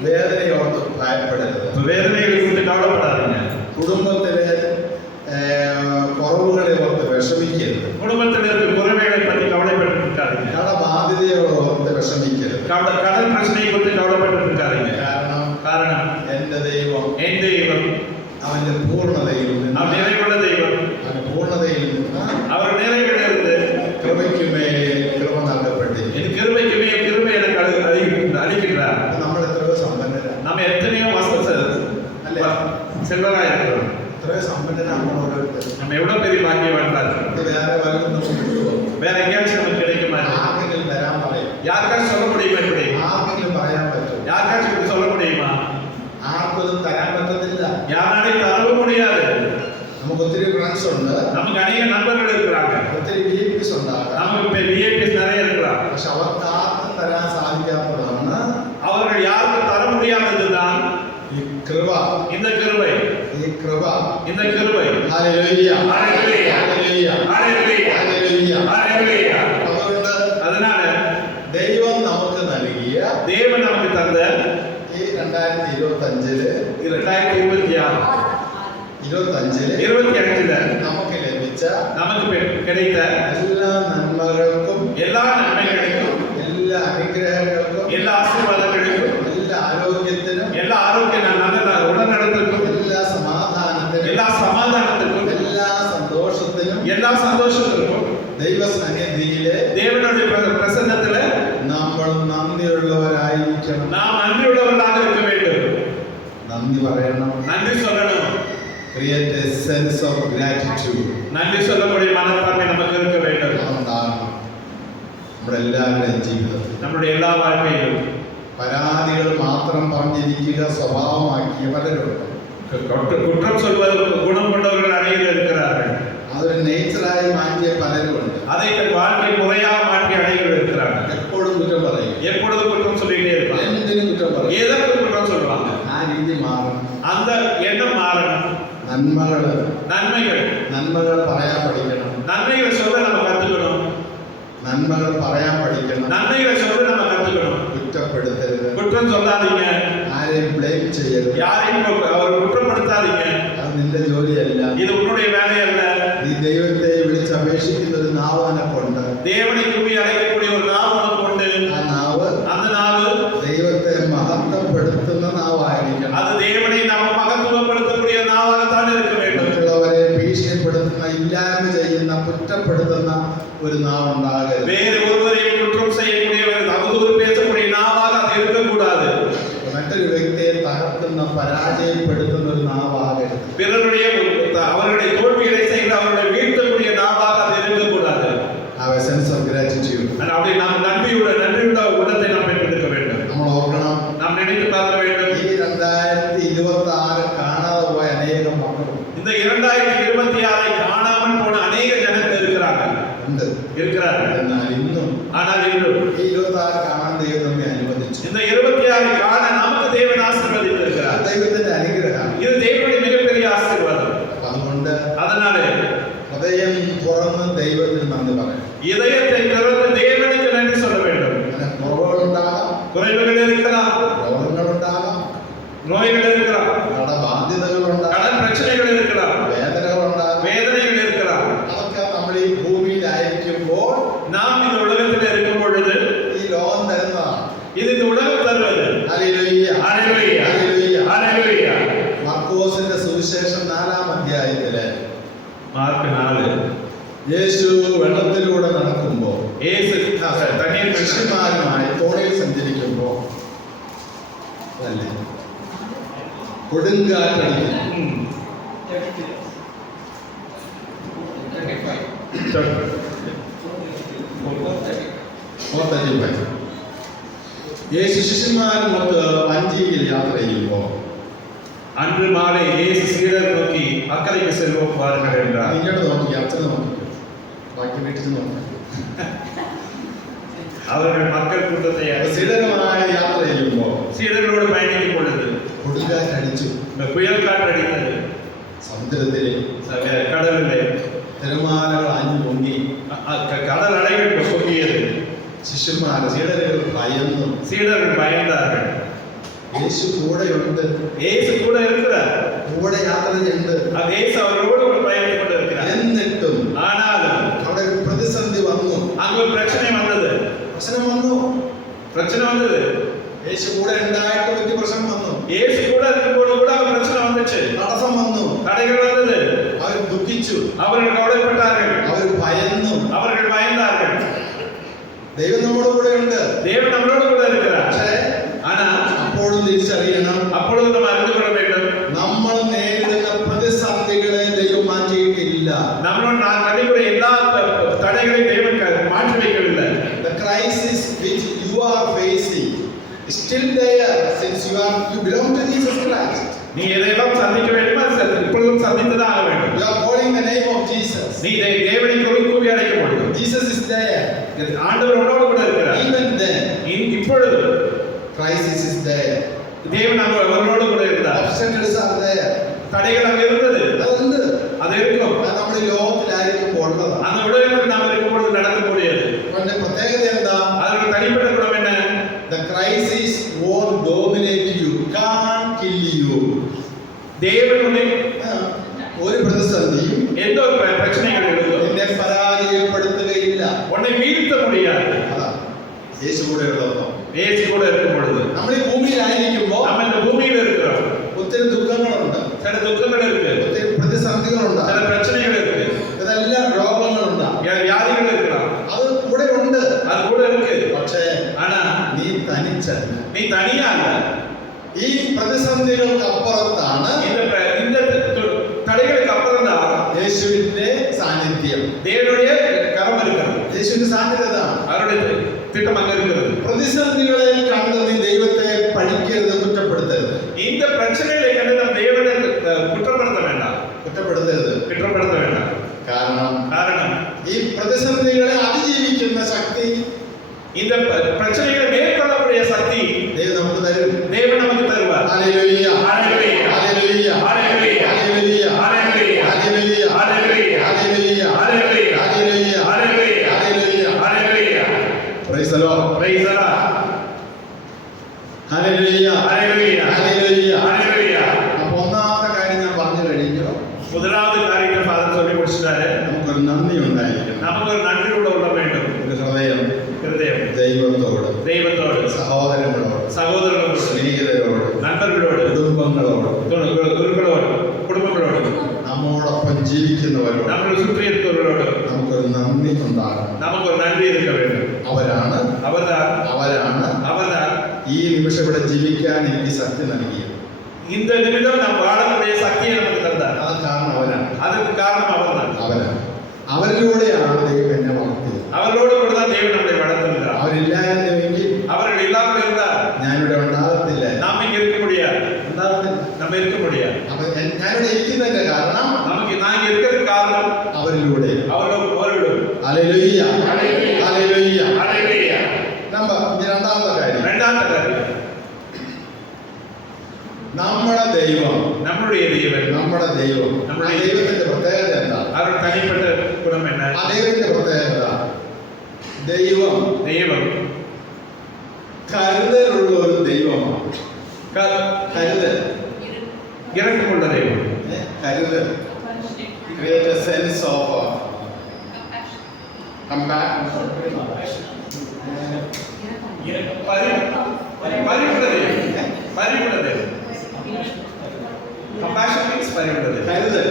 വേദനയെ ഓർത്ത് ഭയപ്പെടരുത്, வேதனைகளை குறித்து கவலைப்படாதீங்க, കുടുംബത്തിലെ കുറവുകളെ ഓർത്ത് വിഷമിക്കരുത്, குடும்பத்தில் இருக்கிற குறைகளை பற்றி கவலைப்பட்டு இருக்காதீங்க, കടബാധ്യതയോട് ഓർത്ത് വിഷമിക്കരുത്. கடல் பிரச்சனையை குறித்து கவலைப்பட்டு இருக்காதீங்க. അതിന്റെ പൂർണ്ണതയിൽ നിന്ന് நாம் நிறைவுள்ள தெய்வம். അതിന്റെ പൂർണ്ണതയിൽ നിന്ന് அவர் நிறைவிலிருந்து കൃപയ്ക്കുമേൽ കൃപ നൽകപ്പെട്ടിരിക്കുന്നു. என் கிருபைக்கு மேல் கிருபை எனக்கு அளிக்கின்றார். നമ്മൾ എത്രയോ സമ്പന്നരാണ്, நம்ம எத்தனையோ செல்வராக இருக்கிறோம். എത്രയോ സമ്പന്നരാണ് ഓരോരുത്തർ. நம்ம எவ்வளவு பெரிய பாக்கியவான்கள். ഇത് വേറെ വല്ലതും നമുക്ക് കിട്ടുമോ? வேற எங்கேயாச்சும் நமக்கு கிடைக்குமா? ആർക്കെങ്കിലും തരാൻ പറയും, யாருக்காச்சும் சொல்ல முடியுமா? இப்படி ആർക്കെങ്കിലും പറയാൻ പറ്റും? யாருக்காச்சும் இப்படி சொல்ல முடியுமா? ആർക്കൊന്നും തരാൻ പറ്റത്തില്ല. யாராலையும் தரவும் முடியாது. നമുക്ക് ഒത്തിരി ഫ്രണ്ട്സ് ഉണ്ട്, நமக்கு அநேக நண்பர்கள் இருக்கிறாங்க, ഒത്തിരി VIPs ഉണ്ടാകാം. நமக்கு VIPs நிறைய இருக்கிறாங்க. പക്ഷെ അവർക്ക് ആർക്കും തരാൻ സാധിക്കാത്തതാണ് அவர்கள் யாருக்கும் தர முடியாததுதான் ഈ കൃപ. இந்த கிருபை, ഈ കൃപ. இந்த கிருபை. ഹല്ലേലൂയ, ഹല്ലേലൂയ, ഹല്ലേലൂയ, ஹalleluya, ഹല്ലേലൂയ. ஹalleluya. അതുകൊണ്ട് அதனால ദൈവം നമുക്ക് നൽകിയ தேவன் நமக்கு தந்த ഈ 2025 2025 നമുക്ക് ലഭിച്ച நமக்கு கிடைத்த എല്ലാ നന്മകൾക്കും எல்லா நன்மைகளுக்கும், എല്ലാ അനുഗ്രഹങ്ങൾക്കും எல்லா ஆசீர்வாதங்களுக்கும், എല്ലാ ആരോഗ്യത്തിനും எல்லா ஆரோக்கிய நல்ல உடல்நலத்திற்கும், എല്ലാ സമാധാനത്തിനും எல்லா சமாதானத்திற்கும், എല്ലാ സന്തോഷത്തിനും எல்லா சந்தோஷத்திற்கும் ദൈവസന്നിധിയിലെ தேவனுடைய பிரசன்னத்துல നമ്മൾ നന്ദിയുള്ളവരായിരിക്കണം. நாம் நன்றியுள்ளவர்களாக இருக்க வேண்டும். നന്ദി പറയണം. நன்றி சொல்லணும். Create a sense of gratitude. நன்றி சொல்லக்கூடிய மனப்பான்மை நமக்கு இருக்க வேண்டும். അതുകൊണ്ടാണ് നമ്മുടെ എല്ലാവരുടെയും ജീവിതത്തിൽ நம்முடைய எல்லா வாழ்க்கையிலும் പരാതികൾ മാത്രം പറഞ്ഞിരിക്കുക സ്വഭാവമാക്കിയ പലരുണ്ട്. குற்றம் சொல்வதற்கு குணம் கொண்டவர்கள் அநேகர் இருக்கிறார்கள். അതൊരു നേച്ചറായി മാറ്റിയ പലരുമുണ്ട്. அதை தன் வாழ்க்கை முறையாக மாற்றி அநேகர் இருக்கிறார்கள். എപ്പോഴും കുറ്റം പറയും, எப்பொழுதும் குற்றம் சொல்லிட்டே இருப்பாங்க. എന്തിനും കുറ്റം പറയും. எதற்கு குற்றம் சொல்லுவாங்க? ആ രീതി മാറണം. அந்த எண்ணம் மாறணும். നന്മകള് நன்மைகள் പറയാൻ പഠിക്കണം. நன்மைகளை சொல்ல நம்ம கத்துக்கணும். നന്മകൾ പറയാൻ പഠിക്കണം. நன்மைகளை சொல்ல நம்ம கத்துக்கணும். കുറ്റപ്പെടുത്തരുത്, குற்றம் சொல்லாதீங்க, ആരെയും ബ്ലെയിം ചെയ്യരുത്. யாரையும் அவர் குற்றப்படுத்தாதீங்க. അത് നിന്റെ ജോലിയല്ല. இது உன்னுடைய வேலை அல்ல. നീ ദൈവത്തെ വിളിച്ചപേക്ഷിക്കുന്ന ഒരു നാവ് നിനക്കുണ്ട്. தேவனை கூவி அழைக்கக்கூடிய ஒரு நாவு உனக்கு உண்டு. ആ നാവ് அந்த நாவு ദൈവത്തെ മഹത്വപ്പെടുത്തുന്ന നാവായിരിക്കണം. அது தேவனை நம்ம மகத்துவப்படுத்தக்கூடிய நாவாகத்தான் இருக்க வேண்டும். മറ്റുള്ളവരെ ഭീഷണിപ്പെടുത്തുന്ന, ഇല്ലായ്മ ചെയ്യുന്ന, കുറ്റപ്പെടുത്തുന്ന ഒരു നാവുണ്ടാകരുത്. வேறு ஒருவரையும் குற்றம் செய்யக்கூடிய, அவதூறு பேசக்கூடிய நாவாக அது இருக்கக்கூடாது. മറ്റൊരു വ്യക്തിയെ തകർക്കുന്ന, പരാജയപ്പെടുത്തുന്ന ഒരു നാവാകരുത്. பிறருடைய அவர்களுடைய தோல்விகளை செய்து அவர்களை வீழ்த்தக்கூடிய நாவாக அது இருக்கக்கூடாது. Have a sense of gratitude. அப்படி நாம் நன்றியுள்ள உள்ளத்தை நாம் பெற்றிருக்க வேண்டும். നമ്മൾ ഓർക്കണം, நாம் நினைத்து பார்க்க வேண்டும். ഈ 2026 കാണാതെ പോയ അനേകം മക്കളും இந்த 2026 காணாமல் போன அநேக ஜனங்கள் இருக்கிறார்கள். എന്നാൽ ഇന്നും ஆனால் இன்றும் ഈ 26 കാണാൻ ദൈവം നമ്മെ അനുവദിച്ചു. இந்த 26 காண நமக்கு தேவன் ஆசீர்வதித்திருக்கிறார். ദൈവത്തിന്റെ അനുഗ്രഹം. இது தேவனுடைய மிகப்பெரிய ஆசீர்வாதம். അതുകൊണ്ട് அதனாலே ഹൃദയം തുറന്ന് ദൈവത്തിന് നന്ദി പറയാം. இதயத்தை திறந்து தேவனுக்கு நன்றி சொல்ல வேண்டும். അങ്ങനെ കുറവുകളുണ്ടാകാം, குறைவுகள் இருக்கலாம், രോഗങ്ങളുണ്ടാകാം, நோய்கள் இருக்கலாம், കടബാധ്യതകളുണ്ടാകാം, கடன் பிரச்சனைகள் இருக்கலாம், വേദനകളുണ്ടാകാം. வேதனைகள் இருக்கலாம். അതൊക്കെ നമ്മൾ ഈ ഭൂമിയിലായിരിക്കുമ്പോൾ நாம் இந்த உலகத்தில் இருக்கும் பொழுது ഈ ലോകം തരുന്നതാണ്. இது இந்த உலகம் தருவது. ഹല്ലേലൂയ, ஹல்லேலூயா, ഹല്ലേലൂയ. ஹல்லேலூயா. മർക്കോസിന്റെ സുവിശേഷം 4-ാം അധ്യായത്തില് மார்க் 4 യേശു വെള്ളത്തിലൂടെ നടക്കുമ്പോൾ இயேசு தண்ணீர் ശിഷ്യന്മാരുമായി തോണിയിൽ സഞ്ചരിക്കുമ്പോൾ അല്ലേ കൊടുങ്കാറ്റടിക്കുന്നു. യേശു ശിഷ്യന്മാരുമൊത്ത് വഞ്ചിയിൽ യാത്ര ചെയ്യുമ്പോൾ அன்று மாலை இயேசு சீடர் நோக்கி அக்கறைக்கு செல்வோம் வாருங்கள் என்றார். ഇങ്ങോട്ട് നോക്കി, അച്ഛനെ നോക്കി, ബാക്കി വീട്ടിൽ നോക്കി. அவர்கள் மக்கள் கூட்டத்தை സീഡനുമായി യാത്ര ചെയ്യുമ്പോൾ சீடர்களோடு பயணிக்கும் பொழுது കൊടുങ്കാറ്റടിച്ചു. இந்த புயல் காற்றடித்தது. സമുദ്രത്തിലെ கடலிலே തിരമാലകൾ അഞ്ഞു പൊങ്ങി. கடல் அலைகள் பொங்கியது. സീഡനുകൾ ഭയന്നു. சீடர்கள் பயந்தார்கள். യേശു கூடையுണ്ട്, இயேசு கூட இருக்கிறார். കൂടെ യാത്ര ചെയ്യുന്നുണ്ട്. இயேசு அவரோடு கூட பயணித்துக் கொண்டிருக்கிறார். എന്നിട്ടും ஆனாலும் അവിടെ ഒരു പ്രതിസന്ധി വന്നു. அங்கு ஒரு பிரச்சனை வந்தது. பிரச்சனை வந்தது. യേശു കൂടെ ഉണ്ടായിട്ട് വലിയ പ്രശ്നം വന്നു. இயேசு கூட இருக்கும்போது கூட பிரச்சனை வந்துச்சு. തടസ്സം വന്നു. ദൈവം നമ്മുടെ കൂടെ ഉണ്ട്. தேவன் நம்மளோட கூட இருக்கிறார். പക്ഷേ ஆனா അപ്പോഴും തിരിച്ചറിയണം, அப்பொழுது நம்ம அறிந்து கொள்ள வேண்டும், നമ്മൾ നേരിടുന്ന പ്രതിസന്ധികളെ ദൈവം മാറ്റിയിട്ടില്ല. நம்மளோட நான் கண்டிக்கிற எல்லா தடைகளையும் தேவன் மாற்றி வைக்கவில்லை. The crisis which you are facing is still there since you belong to Jesus Christ. நீ எதையெல்லாம் சந்திக்க வேண்டுமோ இப்பொழுதும் சந்தித்துதான் ஆக வேண்டும். You are calling the name of Jesus. நீ தேவனை கூவி அழைக்க முடியும். Jesus is there. ஆண்டவர் உன்னோடு கூட இருக்கிறார். Even then, இப்பொழுது crisis is there. தேவன் அவரோடு கூட இருந்தார். Obstacles are there. தடைகள் அங்க இருந்தது, അതുണ്ട്. அது இருக்கும். അത് നമ്മുടെ ലോകത്തിലായിരിക്കും ഉള്ളത്. அந்த உலகத்தில் நாம் இருக்கும்பொழுது நடக்கக்கூடியது. അതിന്റെ പ്രത്യേകത എന്താ? அதோட தனிப்பட்ட குணம் என்ன? The crisis won't dominate you, can't kill you. தேவன் உன்னை ഒരു പ്രതിസന്ധിയും எந்த ஒரு பிரச்சனைகள் இருந்தோ നിന്നെ പരാജയപ്പെടുത്തുകയില്ല. உன்னை வீழ்த்த முடியாது. അതാ യേശു കൂടെ ഉള്ളതോ. இயேசு கூட இருக்கும் பொழுது നമ്മൾ ഈ ഭൂമിയിലായിരിക്കുമ്പോൾ நம்ம இந்த பூமியில் இருக்கிறோம். ഒത്തിരി ദുഃഖങ്ങളുണ്ട്, சில துக்கங்கள் இருக்கு, ഒത്തിരി പ്രതിസന്ധികളുണ്ട്, சில பிரச்சனைகள் இருக்கு, ഇതെല്ലാം രോഗങ്ങളുണ്ട്, வியாதிகள் இருக்கலாம், അത് കൂടെ ഉണ്ട്. அது கூட இருக்கு. പക്ഷേ ஆனா നീ തനിച്ചല്ല. நீ தனியா இல்ல. ഈ പ്രതിസന്ധികൾക്ക് അപ്പുറത്താണ് இந்த தடைகளுக்கு அப்புறம் தான் യേശുവിന്റെ സാന്നിധ്യം. தேவனுடைய கரம் இருக்கிறது. യേശുവിന്റെ സാന്നിധ്യത, அவருடைய திட்டம் அங்க இருக்கிறது. പ്രതിസന്ധികളെ കണ്ട് നീ ദൈവത്തെ പഠിക്കരുത്, കുറ്റപ്പെടുത്തരുത്. இந்த பிரச்சனைகளை கண்டு நாம் தேவனை குற்றப்படுத்த வேண்டாம், കുറ്റപ്പെടുത്ത വേண்டாം. കാരണം ഈ പ്രതിസന്ധികളെ അതിജീവിക്കുന്ന ശക്തി, இந்த பிரச்சனைகளை மேற்கொள்ளக்கூடிய சக்தி ദൈവം നമുക്ക് തരും. தேவன் நமக்கு தருவார். ഹല്ലേലൂയ, ஹalleluya, ഹല്ലേലൂയ, ஹalleluya, ഹല്ലേലൂയ, ஹalleluya, ഹല്ലേലൂയ, ஹalleluya, ഹല്ലേലൂയ, ஹalleluya, ഹല്ലേലൂയ, ஹalleluya, ഹല്ലേലൂയ. ஹalleluya. Praise the Lord. Praise the Lord. ഹല്ലേലൂയ, ஹalleluya, ഹല്ലേലൂയ. ஹalleluya. അപ്പോൾ ഒന്നാമത്തെ കാര്യം ഞാൻ പറഞ്ഞു കഴിഞ്ഞു. முதலாவது காரியத்தை ஃபாதர் சொல்லி முடிச்சிட்டாரு. നമുക്കൊരു നന്ദി ഉണ്ടായിരിക്കണം. நமக்கு ஒரு நன்றி கூட உள்ள வேண்டும். ഒരു ഹൃദയം ஹிருதயம் ദൈവത്തോട്, தெய்வத்தோடு, സഹോദരങ്ങളോട്, சகோதரர்களோடு, സ്നേഹിതരോട്, நண்பர்களோடு, കുടുംബങ്ങളോട്, குருக்களோடு, குடும்பங்களோடு, നമ്മോടൊപ്പം ജീവിക്കുന്നവരോട് நம்மளை சுற்றி இருக்கிறவர்களோடு നമുക്കൊരു നന്ദി ഉണ്ടാകണം. நமக்கு ஒரு நன்றி இருக்க வேண்டும். അവരാണ് அவர்தான் அவர்தான் ഈ നിമിഷം ഇവിടെ ജീവിക്കാൻ എനിക്ക് ശക്തി നൽകിയത്. இந்த நிமிடம் நாம் வாழக்கூடிய சக்தியை நமக்கு தந்தார். അത് കാരണം അവരാണ്. அதற்கு காரணம் அவர்தான். അവരിലൂടെയാണ് ദൈവം എന്നെ വളർത്തിയത്. அவர்களோடு கூட தான் தேவன் நம்மை வளர்த்திருக்கிறார். അവരില്ലായിരുന്നുവെങ്കിൽ அவர்கள் இல்லாமல் இருந்தால் ഞാനിവിടെ ഉണ്ടാകത്തില്ല. நாம் இங்க இருக்க முடியாது. நம்ம இருக்க முடியாது. അപ്പൊ ഞാനിവിടെ ഇരിക്കുന്നതിന്റെ കാരണം நமக்கு நான் இருக்கிறது காரணம் അവരിലൂടെ. அவர்களும் ഹല്ലേലൂയ, ഹല്ലേലൂയ. ஹalleluya. രണ്ടാമത്തെ കാര്യം, നമ്മുടെ ദൈവം, நம்முடைய தேவன், നമ്മുടെ ദൈവം, നമ്മുടെ ദൈവത്തിന്റെ പ്രത്യേകത എന്താ? அவர் தனிப்பட்ட குணம் என்ன? ആ ദൈവത്തിന്റെ പ്രത്യേകത, ദൈവം കരുതലുള്ള ഒരു ദൈവമാണ്. കരുതൽ, இறக்கமுள்ள தெய்வம். കരുതൽ, create a sense of compassion. Compassion means பரிவுள்ளது. കരുതൽ,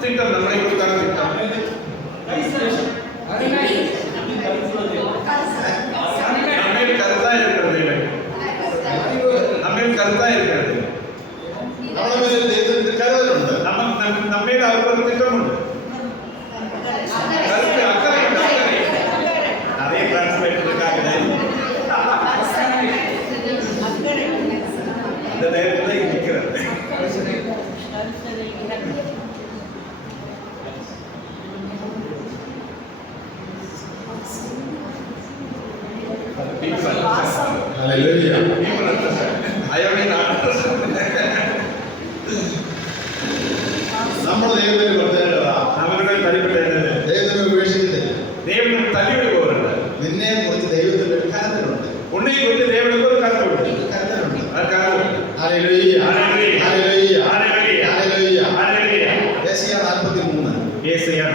திட்டம், நம்மளை கொடுக்காத திட்டம். நம்மில் கருத்தா இருக்கிறது இல்லை. நம்மில் கருத்தா இருக்கிறது. നമ്മുടെ മേൽ ദൈവത്തിന്റെ കരുതലുണ്ട്. நம்மில் அவருக்கு ஒரு திட்டமுண்டு. கருத்து, அக்கறை உண்டு, அக்கறை. அதே டிரான்ஸ்லேட்டருக்காக அந்த நேரத்தில் நிற்கிறது. ഹല്ലേലൂയ. നമ്മുടെ ദൈവത്തിന്റെ പ്രത്യേകത, അവരുടെ തനിപ്പെട്ട ദൈവത്തെ ഉപേക്ഷിക്കുന്നില്ല. ദൈവം തല്ലിവിടുപോലുണ്ട്. നിന്നെ കുറിച്ച് ദൈവത്തിന്റെ ഒരു കരുതലുണ്ട്. ഉണ്ണെ കുറിച്ച് ദൈവത്തിന് ഒരു കരുത്തുണ്ട്. കരുതലുണ്ട്. ഹല്ലേലൂയ, ഹല്ലേലൂയ, ഹല്ലേലൂയ, ഹല്ലേലൂയ, ഹല്ലേലൂയ, ഹല്ലേലൂയ. യെശയ്യാ 43, യേശയ്യാ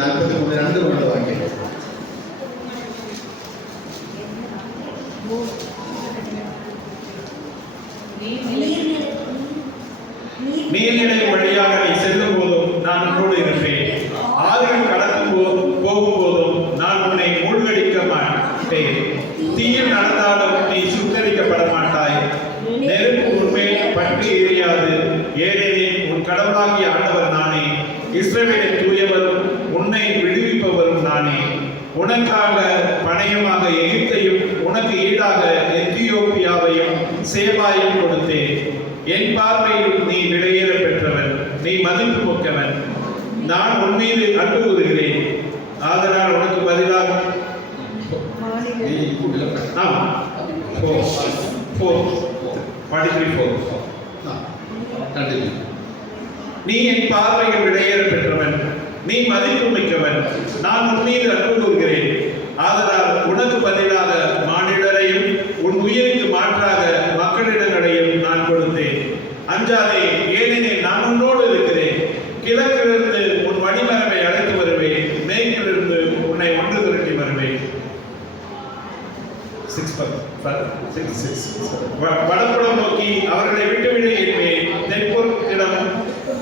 43 2 കൊണ്ട് വാക്യം. நீர்நிலை வழியாக நீ செல்லும் போதும் நான் உன்னோடு இருப்பேன். ஆறுகள் கடக்கும் போகும்போதும் நான் உன்னை மூழ்கடிக்க மாட்டேன். தீயில் நடந்தாலும் நீ சுட்டரிக்கப்பட மாட்டாய். நெருப்பு உன்மேல் பற்றி எரியாது. ஏனெனில் உன் கடவுளாகிய ஆண்டவர் நானே, இஸ்ரவேலின் தூயவரும் உன்னை விடுவிப்பவரும் நானே. உனக்காக பணயமாக எகிப்தையும் உனக்கு ஈடாக எத்தியோப்பியாவையும் சேவாயும் கொடுத்தேன். என் பார்வையில் நீ விலையேற பெற்றவன், நீ மதிப்பு மிக்கவன். நான் உன் மீது அன்பு கூறுகிறேன். ஆதலால் உனக்கு பதிலாக நீ என் பார்வையில் விலையேற பெற்றவன், நீ மதிப்பு மிக்கவன். நான் உன் மீது அன்பு கூறுகிறேன். ஆதலால் உனக்கு பதிலாக மானிடரையும் உன் உயிருக்கு மாற்றாக மக்களிடங்களையும் நான் கொடுத்தேன். அஞ்சாதே, ஏனெனில் நான் உன்னோடு இருக்கிறேன். கிழக்கிலிருந்து உன் வடிமரபை அழைத்து வருவேன். மேற்கிலிருந்து உன்னை ஒன்று திரட்டி வருவேன். வடப்புறம் நோக்கி அவர்களை விட்டுவிடு என்பேன். தென்புறத்திடம்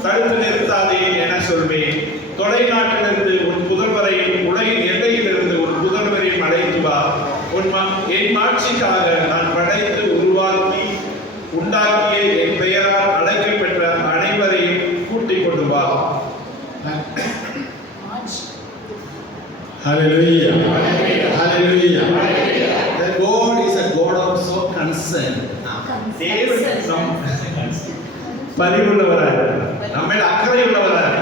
தடுத்து நிறுத்தாதே என சொல்வேன். தொலை நாட்டிலிருந்து உன் புதல்வரையும் உலகின் எல்லையிலிருந்து உன் புதல்வரையும் அழைத்து வா. என் மாட்சிக்காக நான் படைத்து உண்டாக்கிய என் பெயரால் அழைக்கப்பெற்ற அனைவரையும் கூட்டிக் கொண்டு வா. Hallelujah. Hallelujah. The God is a God of so concern. பரிவுள்ளவராக நம்மேல் அக்கறை உள்ளவராக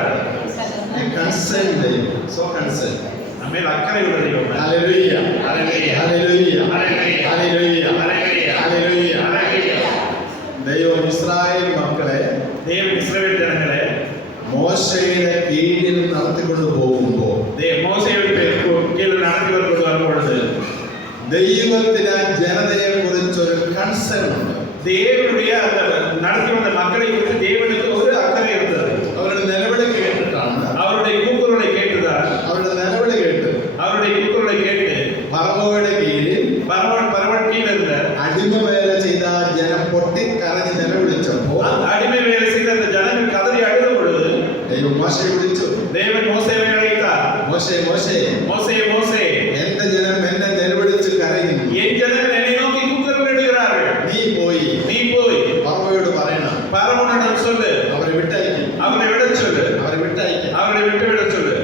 Concern Devam. So concern. நம்மேல் அக்கறை உள்ள தெய்வம். Hallelujah. Hallelujah. Hallelujah. Hallelujah. Hallelujah. Hallelujah. Hallelujah. Hallelujah. ദൈവം ഇസ്രായേൽ മക്കളെ தேவன் இஸ்ரவேல் ஜனங்களே മോശയുടെ കീഴിൽ നടത്തിക്കൊണ്ട് പോകുമ്പോൾ மோசேயுடைய கீழ் நடத்தி வரும்பொழுது ദൈവത്തിന് ജനതയെ കുറിച്ചൊരു കൺസേൺ ഉണ്ട്. தேவனுடைய அந்த நடத்தி வந்த மக்களை குறித்து தேவனுக்கு ஒரு அக்கறை இருந்தது. അവരുടെ നിലവിളി കേട്ടിട്ടാണ്, அவருடைய கூக்குரலை கேட்டுதான், അവരുടെ നിലവിളി കേട്ട് அவருடைய கூக்குரலை கேட்டு ഫറവോയുടെ കീഴിൽ பரவன் கீழ இருந்த അടിമ വേല ചെയ്ത ജനം പൊട്ടിക്കരഞ്ഞ് നിലവിളിച്ചപ്പോൾ அடிமை வேலை செய்த அந்த ஜனங்கள் கதறி அழுத பொழுது ദൈവം മോശയെ വിളിച്ചു. தேவன் மோசேவை அழைத்தார். മോശേ മോശേ, மோசே மோசே, എന്റെ ജനം എന്നെ നിലവിളിച്ച് കരയുന്നു. என் ஜனங்கள் என்னை நோக்கி கூக்குரல் இடுகிறார்கள். നീ പോയി ഫറവോയോട് പറയണം, பரவனிடம் சொல்லு, അവരെ വിട്ടയക്കും, அவரை விடச் சொல்லு, അവരെ വിട്ടയക്കും. அவரை விட்டு விட சொல்லு.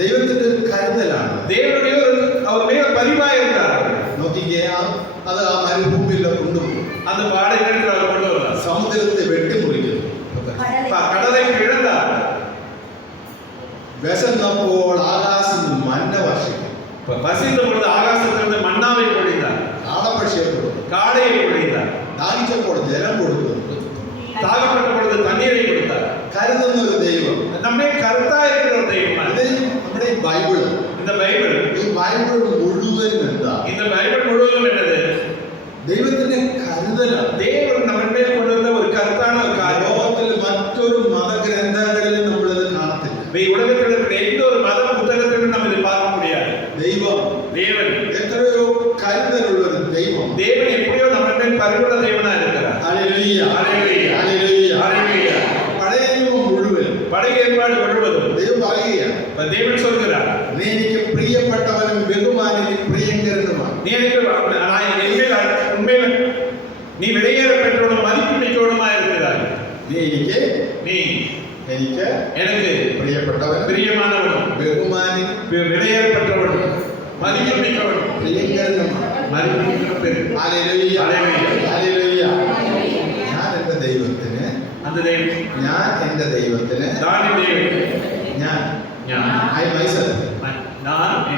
ദൈവത്തിന്റെ ഒരു കരുതലാണ്. தேவனுடைய அவர் மேல பரிவாய் இருந்தார். നോക്കിക്കേ, അത് ആ മരുഭൂമിയിൽ കൊണ്ടുപോകും. அந்த பாடை நேரத்தில் அவர் கொண்டு வந்தார். സമുദ്രത്തെ വെട്ടിമുറിക്കുന്നു. கடலை இழந்தார். വിശന്നപ്പോൾ ആകാശത്ത് മന്ന വർഷിക്കും. பசித்த பொழுது ஆகாசத்திலிருந்து மன்னாவை பொழிந்தார். കാടപ്പക്ഷിയെ കൊടുക്കും. காடையை பொழிந்தார். ദാഹിച്ചപ്പോൾ ജലം കൊടുക്കുന്നു. தாகப்பட்ட பொழுது தண்ணீரை கொடுத்தார். കരുതുന്ന ഒരു ദൈവം. நம்மை கருத்தா இருக்கிற ஒரு தெய்வம். ഇത് നമ്മുടെ ഈ ബൈബിള്, இந்த பைபிள் മുഴുവൻ എന്താ? இந்த பைபிள் முழுவதும் என்னது? ദൈവത്തിന്റെ കരുതലാണ്. தேவன் நம்ம மேல் கொண்டு வந்த ஒரு கருத்தான ஒரு காரியம். ലോകത്തിൽ മറ്റൊരു മതഗ്രന്ഥങ്ങളിലും നമ്മളിത് കാണത്തില്ല. உலகத்தில் இருக்கிற எந்த ஒரு மத புத்தகத்திலும் நம்ம இதை பார்க்க முடியாது. ദൈവം தேவன் എത്രയോ കരുതലുള്ള ഒരു ദൈവം. தேவன் எப்படியோ நம்ம மேல் பரிவுள்ள தேவனா இருக்கிறார். ഹല്ലേലൂയ. ஹல்லேலூயா. ഹല്ലേലൂയ. ஹல்லேலூயா. പഴയ നിയമം മുഴുവൻ பழைய ஏற்பாடு முழுவதும் ദൈവം പറയുകയാണ്, தேவன் சொல்கிறார், നീ എനിക്ക് പ്രിയപ്പെട്ടവനും ബഹുമാനിനും പ്രിയങ്കരനുമാണ്. நீ எனக்கு உண்மையில் நீ விலையேற பெற்றவனும் மதிப்பு மிக்கவனுமாய் இருக்கிறாய். നീ എനിക്ക് எனக்கு പ്രിയപ്പെട്ടവനും பிரியமானவனும் ബഹുമാനിനും விலையேற பெற்றவனும் மதிப்பு மிக்கவனும் പ്രിയങ്കരനുമാണ്. மதிப்பு மிக்க ഹല്ലേലൂയ. ഹല്ലേലൂയ. ഹല്ലേലൂയ. ഞാൻ എൻ്റെ ദൈവത്തിന് அந்த தெய்வம் ഞാൻ ഞാൻ I myself,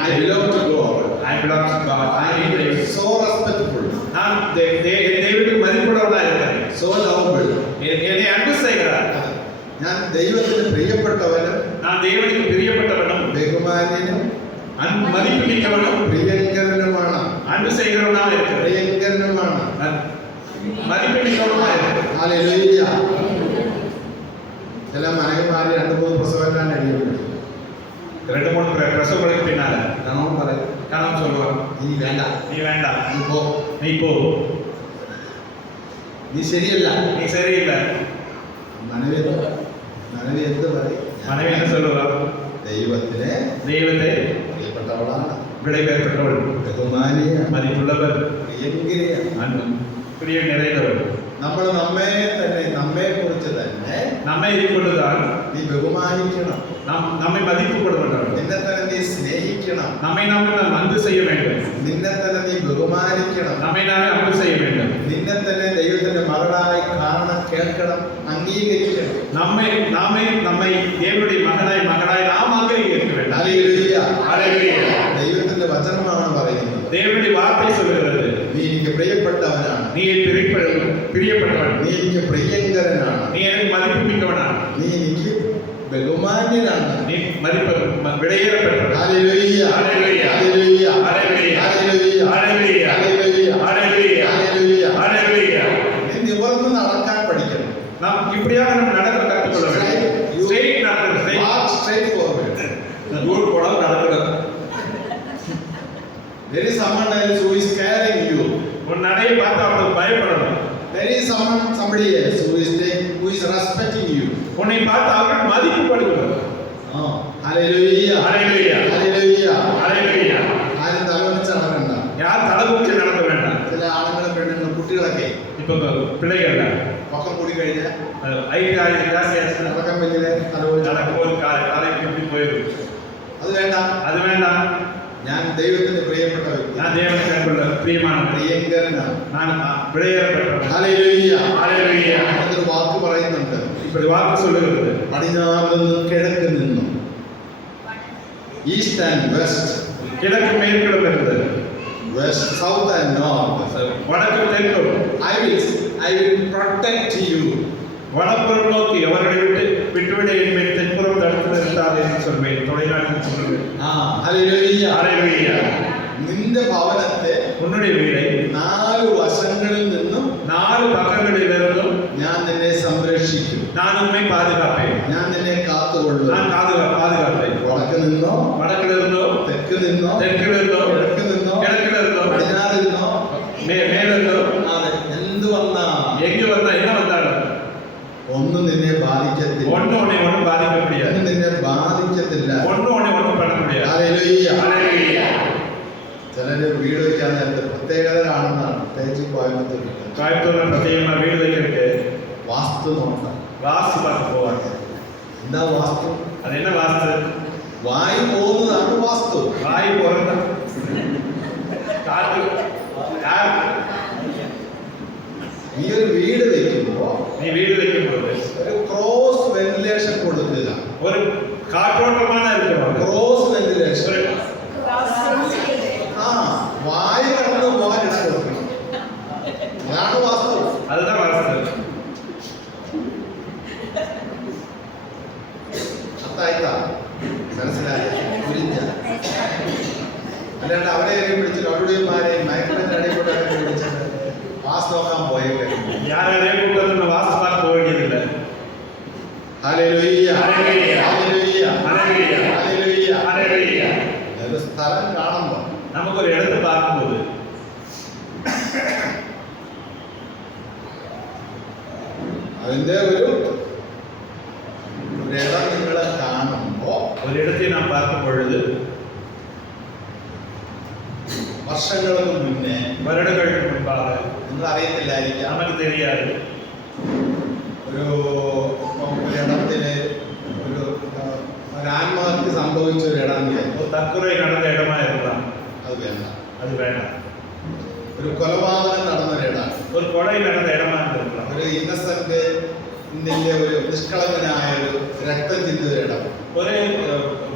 I belong to God. I belong to God. I am so respectful, நான் தேவனுக்கு மதிப்புள்ளவனாக இருக்கிறேன். so lovable. என்னை அன்பு செய்கிறார். ഞാൻ ദൈവത്തിന് പ്രിയപ്പെട്ടവനും நான் தேவனுக்கு பிரியப்பட்டவனும் ബഹുമാന്യനും மதிப்பு மிக்கவனும் പ്രിയങ്കരനുമാണ്. அன்பு செய்கிறவனாக இருக்கிறேன். പ്രിയങ്കരനുമാണ്. மதிப்பு மிக்கவனுமாக இருக்கிறேன். ഹല്ലേലൂയ. ചില മനകന്മാര് 2-3 പ്രസവം കഴിയുമ്പോൾ 2-3 பிரசவங்களுக்கு பின்னால കണവൻ പറയും, கணவன் சொல்லுவான், നീ വേണ്ട, நீ வேண்டாம், നീ நீ போ, നീ ശരിയല്ല. நீ சரியில்லை. മനവി എന്ത് പറയും? மனைவி என்ன சொல்லுவா? ദൈവത്തെ പ്രിയപ്പെട്ടവളാണ്, വിലപേർപ്പെട്ടവൾ, ബഹുമാനിയ, മതിപ്പുള്ളവർ, പ്രിയങ്കരിയ, പ്രിയ നിറയുന്നവർ. നമ്മൾ നമ്മെ കുറിച്ച് തന്നെ നമ്മെ ഇരിക്കൊണ്ടുതാൻ നീ ബഹുമാനിക്കണം, നമ്മെ മതിപ്പ് കൊടുക്കണം, നിന്നെ തന്നെ നീ സ്നേഹിക്കണം, നമ്മை நாம் அன்பு செய்ய வேண்டும், നിന്നെ തന്നെ നീ ബഹുമാനിക്കണം, നമ്മை நாமே அன்பு செய்ய வேண்டும், നിന്നെ തന്നെ ദൈവത്തിന്റെ മകളായി കാണണം, കേൾക്കണം, അംഗീകരിക്കണം. നമ്മை தேவனுடைய மகனாய் நாம் அங்கீகரிக்க வேண்டும். ഹല്ലേലൂയ. ഹല്ലേലൂയ. ദൈവത്തിന്റെ വചനമാണ് പറയുന്നത്. தேவனுடைய வார்த்தை சொல்கிறது, നീ എനിക്ക് പ്രിയപ്പെട്ടവനാണ്, நீ பிரியப்பட்டவன், നീ എനിക്ക് പ്രിയങ്കരനാണ്, நீ எனக்கு மதிப்பு மிக்கவனாണ്, നീ എനിക്ക് ബഹുമാന്യനാണ്. நீ மதிப்பு விடையேறப்பட்டவன். ഹല്ലേലൂയ. Hallelujah. Hallelujah. Hallelujah. Hallelujah. Hallelujah. ഹല്ലേലൂയ. ஹல்லேலூயா. ഹല്ലേലൂയ. ஹல்லேலூயா. നീ നിവർന്ന് നടക്കാൻ പഠിക്കണം. நாம் இப்படியாக நம்ம நடக்க கற்றுக்கொள்ள வேண்டும். ஸ்ட்ரெயிட் நடக்கணும். Walk straight forward. ரூட் போடாம நடக்கணும். There is someone else who is carrying you. ஒரு நடையை பார்த்து அவனுக்கு பயப்படணும். There is somebody else who is respecting you. உன்னை பார்த்து அவர்கள் மதிப்புப்படுவார்கள். Hallelujah. Hallelujah. Hallelujah. Hallelujah. ആരും തലവനിച്ച് നടക്കണ്ട. யார் தலகுச்சி நடக்க வேண்டாம். ചില ആണുങ്ങളും പെണ്ണുങ്ങളും കുട്ടികളൊക്കെ இப்போ பிள்ளைகள் പൊക്കം കൂടി കഴിഞ്ഞാൽ ஜாஸ்தியாச்சு നടക്കാൻ വലിയ തലവനിച്ച് நடக்கும்போது காலைக்கு எப்படி போயிடும். അത് വേണ്ട. அது வேண்டாம். ഞാൻ ദൈവത്തിന്റെ പ്രിയപ്പെട്ട വ്യക്തി, நான் தேவனுக்கு அன்புள்ள பிரியமான പ്രിയങ്കരനാണ്. நான் விடையேறப்பட்டவன். ഹല്ലേലൂയ. ஹல்லேலூயா. എന്നൊരു വാക്ക് പറയുന്നുണ്ട്. இப்படி வாக்கு சொல்லுகிறது, പടിഞ്ഞാറ് നിന്നും കിഴക്ക് നിന്നും, ഈസ്റ്റ് ആൻഡ് വെസ്റ്റ്, கிழக்கு மேற்கிலும் இருந்தது, വെസ്റ്റ് സൗത്ത് ആൻഡ് നോർത്ത്, வடக்கு தெற்கும், I will protect you. வடப்புறம் நோக்கி அவர்களை விட்டுவிட என்பேன், தென்புறம் தடுத்து நிறுத்தாதே என்று சொல்வேன், தொலைநாட்டில் சொல்லுவேன். ഹല്ലേലൂയ. ஹல்லேலூயா. നിന്റെ ഭവനത്തെ உன்னுடைய வீடை 4 വശങ്ങളിൽ നിന്നും 4 பக்கங்களிலிருந்தும் ഞാൻ നിന്നെ സംരക്ഷിക്കും, நான் உண்மை பாதுகாப்பேன், ഞാൻ നിന്നെ കാത്തുകൊള്ളും. நான் பாதுகாப்பேன். വടക്ക് നിന്നോ, வடக்கிலிருந்தோ, തെക്ക് നിന്നോ, தெற்கிலிருந்தோ, കിഴക്ക് നിന്നോ, கிழக்கிலிருந்தோ, പടിഞ്ഞാറ് നിന്നോ, மேலிருந்தோ, അതെ, എന്ത് വന്നാ எங்கு வந்தா என்ன வந்தாலும் ഒന്നും നിന്നെ ബാധിക്കത്തില്ല, ஒன்றும் பாதிக்க முடியாது, ഒന്നും നിന്നെ ബാധിക്കത്തില്ല. ஒன்றும் பண்ண முடியாது. ഹല്ലേലൂയ. ஹல்லேலூயா. ചിലര് വീട് വെക്കാൻ നേരത്തെ പ്രത്യേകത കാണുന്നതാണ്, പ്രത്യേകിച്ച് കോയമ്പത്തൂർ கோயம்புத்தூர்ல பிரத்யேகமா வீடு வைக்கிறதுக்கு വാസ്തു നോക്കാം. வாஸ்து பார்க்க போவாங்க. എന്താ വാസ്തു? அது என்ன வாஸ்து? വായു പോകുന്നതാണ് വാസ്തു. வாய் பிறந்த காற்று யார்? നീ ഒരു വീട് വെക്കുമ്പോ நீ வீடு வைக்கும் போது ഒരു ക്രോസ് വെന്റിലേഷൻ കൊടുക്കുക. ஒரு காற்றோட்டமான இருக்கிறவங்க, ക്രോസ് വെന്റിലേഷൻ. ஒரு വായു കടന്നു പോകാൻ ഇടം കൊടുക്കണം. അതാണ് വാസ്തു. அதுதான் வாஸ்து. അത്തായിത്ത മനസ്സിലായ കുരിഞ്ഞ അല്ലാണ്ട് അവരെ പിടിച്ചിട്ട് അവരുടെമാരെയും മയക്കത്തിന്റെ ഇടയിൽ കൂടെ പിടിച്ചിട്ട് വാസ്തു നോക്കാൻ പോയേക്കെ. யாரையும் கூப்பிட்டு வாஸ்து பார்க்க போக வேண்டியதில்லை. ഹല്ലേലൂയ. ഹല്ലേലൂയ. ഹല്ലേലൂയ. ஹல்லேலூயா. ഹല്ലേലൂയ. ஹல்லேலூயா. ഒരു സ്ഥലം കാണുമ്പോ நமக்கு ஒரு இடத்தை பார்க்கும்போது അതിന്റെ ഒരു ഇടം നിങ്ങൾ കാണുമ്പോ, ஒரு இடத்தை நாம் பார்க்கும் பொழுது വർഷങ്ങൾക്ക് മുന്നേ வருடங்களுக்கு முன்பாக നിങ്ങൾ അറിയത്തില്ലായിരിക്കാം, நமக்கு தெரியாது, ഒരിടത്തിന് ഒരു ആത്മഹത്യ സംഭവിച്ച ഒരു ഇടം, ஒரு தற்கொலை நடந்த இடமா இருக்கலாம், അത് വേണ്ട. அது வேண்டாம். ഒരു കൊലപാതകം നടന്നൊരിടം, ஒரு கொலை நடந்த இடமா இருந்திருக்கலாம், ഒരു ഇന്നസെന്റ് ഒരു നിഷ്കളങ്കനായ ഒരു രക്തം ചിന്തിയൊരിടം, ஒரு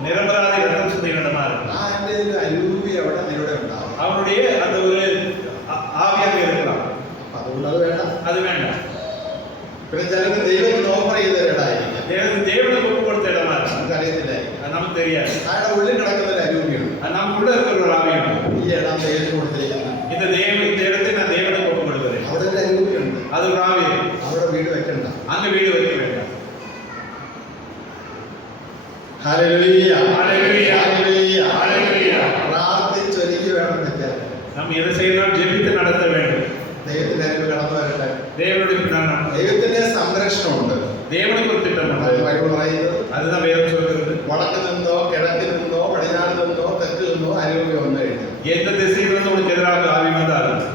நிரபராதி ரத்தம் சிந்தின இடமா இருக்கலாம். അതിന്റെ ഒരു അരൂപി അവിടെ നിങ്ങളുടെ ഉണ്ടാവും. அவனுடைய அந்த ஒரு ஆவியாக இருக்கலாம், അതുകൊണ്ട് അത് വേണ്ട. அது வேண்டாம். പിന്നെ ചിലർക്ക് ദൈവത്തിന് ഓഫർ ചെയ്ത ഒരിടമായിരിക്കാം, தேவனுக்கு ஒப்பு கொடுத்த இடமா இருக்கும், നമുക്ക് അറിയത്തില്ലായിരിക്കും. அது நமக்கு தெரியாது. അയാളുടെ ഉള്ളിൽ കിടക്കുന്ന ഒരു അരൂപിയാണ്. அது நமக்குள்ள இருக்கிற ஒரு ஆவிയാണ്. ഈ ഇടം ദൈവത്തിന് കൊടുത്തിരിക്കുന്നത്. இந்த இடத்தை நான் தேவனுக்கு ஒப்பு கொடுக்கிறேன், അവിടെ ഒരു അരൂപിയുണ്ട്, அது ஒரு ஆவி. അവിടെ വീട് വെക്കണ്ട. அங்க வீடு வைக்க வேண்டாம். ഹല്ലേലൂയ. ഹല്ലേലൂയ. ഹല്ലേലൂയ. ஹல்லேலூயா. പ്രാർത്ഥിച്ചൊരുക്കി വേണം വെക്കാൻ. நாம் எதை செய்யணும்? ஜெபித்து நடத்த வேண்டும். ദൈവത്തിന്റെ അരിവ് കടന്നു വരട്ടെ. தேவனுடைய பின்னாடி ദൈവത്തിന്റെ സംരക്ഷണമുണ്ട്. தேவனுக்கு ஒரு திட்டம் അത് உண்டு. ബൈബിൾ പറയുന്നത്. அதுதான் வேதம் சொல்கிறது. വടക്ക് നിന്നോ കിഴക്ക് നിന്നോ പടിഞ്ഞാറ് നിന്നോ തെക്ക് നിന്നോ ആരോഗ്യം വന്നു കഴിഞ്ഞു எந்த திசையிலிருந்து உனக்கு எதிராக ஆவி வந்தாலும்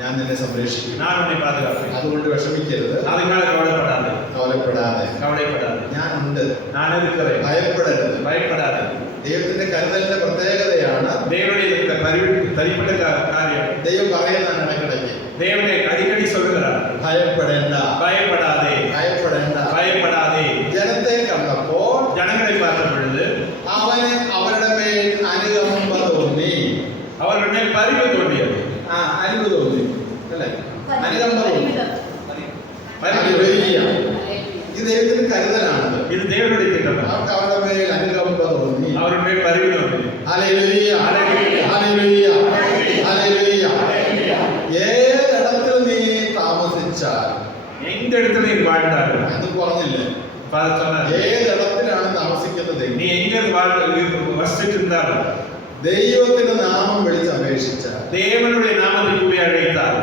ഞാൻ നിന്നെ സംരക്ഷിക്കും. நான் உன்னை பாதுகாப்பேன். അതുകൊണ്ട് വിഷമിക്കരുത്, அதுக்காக கவலைப்படாதே, കവലപ്പെടാതെ. கவலைப்படாதே. ഞാൻ ഉണ്ട്, நான் இருக்கிறேன், ഭയപ്പെടരുത്. பயப்படாதே. ദൈവത്തിന്റെ കരുതലിന്റെ പ്രത്യേകതയാണ് தேவனுடைய இந்த தனிப்பட்ட காரியம். ദൈവം പറയുന്നതാണ് ഇടയ്ക്കിടയ്ക്ക്, தேவனை அடிக்கடி சொல்கிறார், ഭയപ്പെടേണ്ട, பயப்படாதே, ഭയപ്പെടേണ്ട. பயப்படாதே. ജനത്തെ കണ്ടപ്പോൾ ஜனங்களை பார்த்த பொழுது അവന് അവരുടെ മേൽ അനുകമ്പ തോന്നി. அவர்கள் மேல் பரிவு தோன்றியது. അനുകമ്പ തോന്നി അല്ലേ? അനുകമ്പ തോന്നി. பரிவு. ഹല്ലേലൂയ. ഇത് ദൈവത്തിന്റെ കരുതലാണത്. இது தேவனுடைய திட்டம். അവർക്ക് അവരുടെ മേൽ അനുകമ്പ തോന്നി. அவர்கள் மேல் பரிவு தோன்றி. ഹല്ലേലൂയ. ഹല്ലേലൂയ. ഹല്ലേലൂയ. ഹല്ലേലൂയ. ഏതിടത്തിൽ നീ താമസിച്ചാൽ, எந்த இடத்துல நீ வாழ்ந்தாலும் അത് പറഞ്ഞില്ലേ, சொன்னார், ഏതിടത്തിലാണ് താമസിക്കുന്നത്, நீ எங்க வசிச்சிட்டு இருந்தாலும் ദൈവത്തിന്റെ നാമം വിളിച്ചപേക്ഷിച്ചാൽ தேவனுடைய நாமத்தை கூறி அழைத்தால்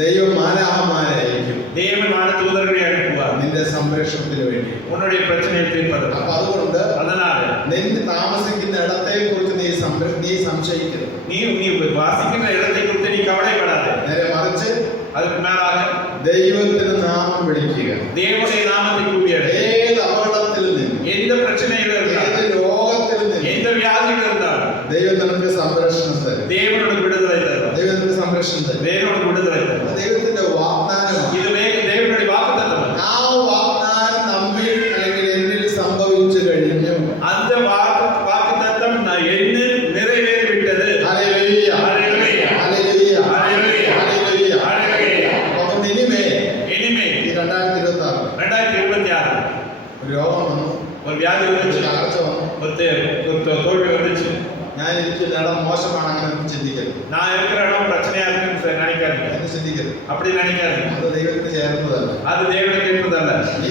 ദൈവം മാലാഹമാരെ അയക്കും தேவன் தூதர்களை அனுப்புவார் നിന്റെ സംരക്ഷണത്തിന് വേണ്ടി. உன்னுடைய பிரச்சனையை தீர்ப்பதற்கு. അപ്പൊ അതുകൊണ്ട് அதனால നിന്റെ താമസിക്കുന്ന ഇടത്തെ കുറിച്ച് നീ സംശയിക്കരുത്. நீ வாசிக்கின்ற இடத்தை குறித்து நீ கவலைப்படாதே. നേരെ മറിച്ച് அதுக்கு மேலாக ദൈവത്തിന്റെ നാമം വിളിക്കുക. தேவனுடைய நாமத்தை கூறி அழை. ഏത് അപകടത്തിൽ നിന്ന്, எந்த பிரச்சனையில ഏത് இருந்தாலும், രോഗത്തിൽ നിന്ന് எந்த வியாதியில இருந்தாலும் ദൈവം നമുക്ക് സംരക്ഷണം തരും. தேவனோட விடுதலை தரும். ദൈവം നമുക്ക് സംരക്ഷണം തരും. தேவனோட விடுதலை தரும். ദൈവത്തിന്റെ വാഗ്ദാനമാണ്. இது தேவனுடைய வாக்குத்தத்தம். ആ വാഗ്ദാനം നമ്മിൽ അല്ലെങ്കിൽ എന്നിൽ സംഭവിച്ചു കഴിഞ്ഞു. அந்த வாக்குத்தத்தம் என்னில் நிறைவேறி விட்டது. Hallelujah. Hallelujah. Hallelujah. Hallelujah. Hallelujah. Hallelujah. അപ്പോൾ ഇനിമേൽ இனிமே ഈ 2026 2026 ഒരു രോഗം വന്നു, ஒரு வியாதி ഒരു வந்துச்சு, തകർച്ച വന്നു, ஒரு தோல்வி வந்துச்சு. ഞാൻ ഇരിക്കുന്ന ഇടം മോശമാണ്, അങ്ങനെ ചിന്തിക്കരുത്. நான் இருக்கிற இடம் பிரச்சனையா இருக்குன்னு நினைக்காதீங்க. എന്ന് ചിന്തിക്കരുത്. அப்படி நினைக்காதீங்க. അത് ദൈവത്തിന് ചേർന്നതല്ല. அது தேவனை கேட்பதல்ல. നീ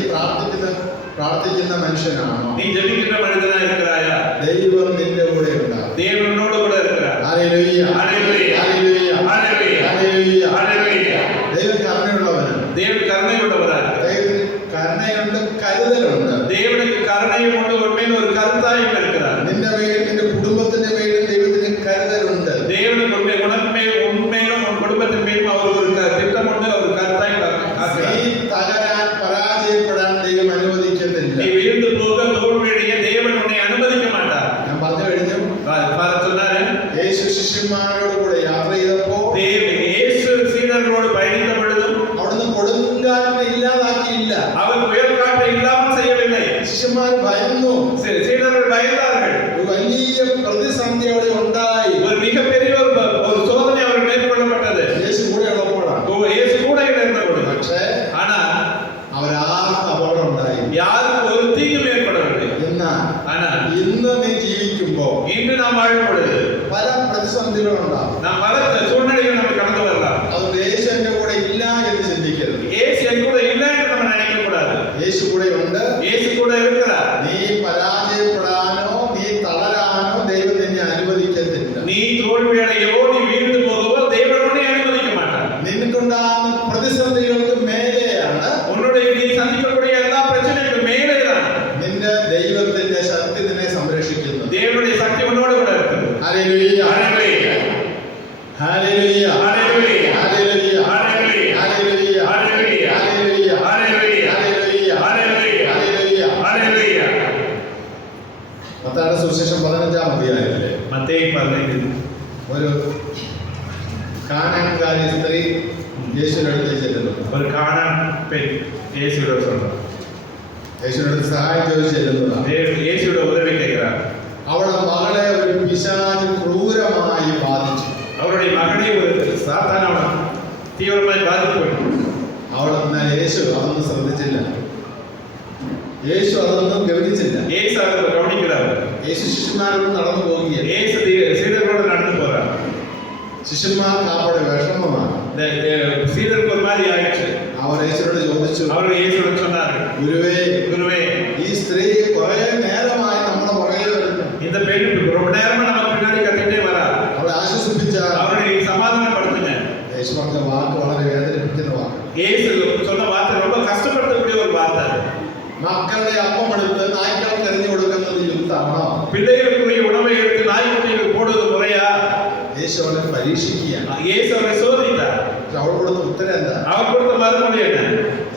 പ്രാർത്ഥിക്കുന്ന മനുഷ്യനാണോ, நீ ஜெபிக்கின்ற மனிதனா இருக்கிறாயா, ദൈവം നിന്റെ കൂടെ ഉണ്ടാകും. தேவனோடு கூட இருக்கிறார். ഹല്ലേലൂയ. ഹല്ലേലൂയ. ഹല്ലേലൂയ. ഹല്ലേലൂയ. ഹല്ലേലൂയ. ஹல்லேலூயா. ദൈവം കരുണയുള്ളവനാണ്. தேவன் கருணை உள்ளவரார். ദൈവത്തിന് കരുണയുണ്ട്, കരുതലുണ്ട്. தேவனுக்கு கருணையும் உண்டு, உண்மையில் ஒரு கருத்தாயும் இருக்கிறார். നിന്റെ മേലും നിന്റെ കുടുംബത്തിന്റെ മേലും ദൈവത്തിന് കരുതലുണ്ട്. தேவனுக்கு உனக்கு மேல் உண்மையிலும் உன் குடும்பத்தின் மேலும் அவர் ஒரு திட்டம் உண்டு, ஒரு கருத்தாய் നീ ஆக்குகிறார். തകരാൻ, പരാജയപ്പെടാൻ ദൈവം അനുവദിക്കുന്നില്ല. நீ வீழ்ந்து போக தோல்வியடைய தேவன் உன்னை அனுமதிக்க மாட்டார். ഞാൻ പറഞ്ഞു കഴിഞ്ഞു. சொன்னாரு, യേശു ശിഷ്യന്മാരോട് കൂടെ യാത്ര ചെയ്തപ്പോൾ இயேசு சீடர்களோடு பயணித்த பொழுதும் അവിടുന്ന് കൊടുങ്കാറ്റിനെ ഇല്ലാതാക്കിയില്ല. அவர் புயல் காற்றை இல்லாமல் செய்யவில்லை. ശിഷ്യന്മാർ ഭയന്നു. சீடர்கள் பயந்தார்கள். ഒരു വലിയ പ്രതിസന്ധി അവിടെ ഉണ്ടായി. ஒரு மிகப்பெரிய ஒரு சோதனை அவர் மேற்கொள்ளப்பட்டது. യേശു കൂടെ ഉള്ളപ്പോഴാണ്. இயேசு கூட இருந்த பொழுது. പക്ഷേ ஆனா അവരാർക്കും അപകടം ഉണ്ടായി. யாருக்கும் ஒரு தீங்கும் ஏற்படவில்லை. എന്നാൽ ஆனா ഇന്ന് നീ ജീവിക്കുമ്പോൾ இன்று நாம் வாழும் பொழுது പല പ്രതിസന്ധികളും ഉണ്ടാകും. நாம் பல சூழ்நிலைகள் நம்ம கடந்து வரலாம். അതുകൊണ്ട് യേശു എന്റെ കൂടെ ഇല്ല എന്ന് ചിന്തിക്കരുത്. இயேசு என் கூட இல்லை என்று நம்ம நினைக்க கூடாது. യേശു കൂടെ ഉണ്ട്. இயேசு கூட இருக்கிறார். നീ പരാജയപ്പെടാനോ നീ തളരാനോ ദൈവം നിന്നെ അനുവദിക്കത്തില്ല. நீ தோல்வி அடையவோ நீ வீழ்ந்து போகவோ தேவன் உன்னை அனுமதிக்க மாட்டார். നിനക്കുണ്ടാകുന്ന പ്രതിസന്ധികൾക്ക് മേലെയാണ് நீ சந்திக்கக்கூடிய எல்லா பிரச்சனைகளுக்கும் மேலேதான் നിന്റെ ദൈവത്തിന്റെ ശക്തി നിന്നെ സംരക്ഷിക്കുന്നത്. தேவனுடைய சக்தி உன்னோடு கூட இருக்குது. ഹല്ലേലൂയ. ஹல்லேலூயா. ഹല്ലേലൂയ. ஹல்லேலூயா. ഹല്ലേലൂയ. ஹல்லேலூயா. ഹല്ലേലൂയ. ஹல்லேலூயா. ഹല്ലേലൂയ. ஹல்லேலூயா. ഹല്ലേലൂയ. ஹல்லேலூயா. ഹല്ലേലൂയ. ஹல்லேலூயா. മത്തായിയുടെ സുവിശേഷം 15-ാം അധ്യായത്തിലെ மத்தேயு 15 ഒരു കാനാൻകാരി സ്ത്രീ യേശുവിന്റെ അടുത്തേക്ക് ചെല്ലുന്നു. ஒரு கானான் பெண் இயேசுவிடம் சொல்றார். യേശുവിന്റെ അടുത്ത് സഹായം ചോദിച്ച് ചെല്ലുന്നതാണ്. இயேசுவோட உதவி கேட்கிறார். അവളുടെ മകളെ ഒരു പിശാച് ക്രൂരമായി ബാധിച്ചു. அவருடைய மகனை ஒரு சாத்தான் அவனை தீவிரமாய் பாதித்து விட்டான். എന്നാൽ യേശു അതൊന്നും ശ്രദ്ധിച്ചില്ല. യേശു അതൊന്നും ഗവനിച്ചില്ല. இயேசு அதை கவனிக்கிறார். യേശു ശിഷ്യന്മാരോട് നടന്നു പോവുകയാണ്. இயேசு சீடர்களோடு நடந்து போறார். ശിഷ്യന്മാർക്ക് അവിടെ വിഷമമാണ്. சீடருக்கு ஒரு மாதிரி ஆயிடுச்சு. അവർ യേശുവോട് ചോദിച്ചു, அவர் இயேசுவிடம் சொன்னார், ഗുരുവേ, குருவே, ഈ സ്ത്രീ കുറെ നേരമായി നമ്മുടെ പുറകെ വരുന്നു. இந்த பெண் ரொம்ப நேரமா நம்ம பின்னாடி கத்திட்டே வரா. അവളെ ആശ്വസിപ്പിച്ച அவரை சமாதானப்படுத்துங்க. യേശു പറഞ്ഞ വാക്ക് വളരെ വേദനിപ്പിക്കുന്ന വാക്ക്. இயேசு சொன்ன வார்த்தை ரொம்ப கஷ்டப்படுத்தக்கூடிய ஒரு வார்த்தை. മക്കളുടെ അപ്പം എടുത്ത് നായ്ക്കൾക്ക് എറിഞ്ഞു കൊടുക്കുന്നത് യുക്താണോ? பிள்ளைகளுக்குரிய உணவை எடுத்து நாய்க்குட்டிகளுக்கு போடுவது முறையா? യേശു അവനെ പരീക്ഷിക്കുകയാണ്. இயேசு அவரை சோதித்தார். അവൾ കൊടുത്ത ഉത്തരം എന്താ? அவர் கொடுத்த மறுமொழி என்ன?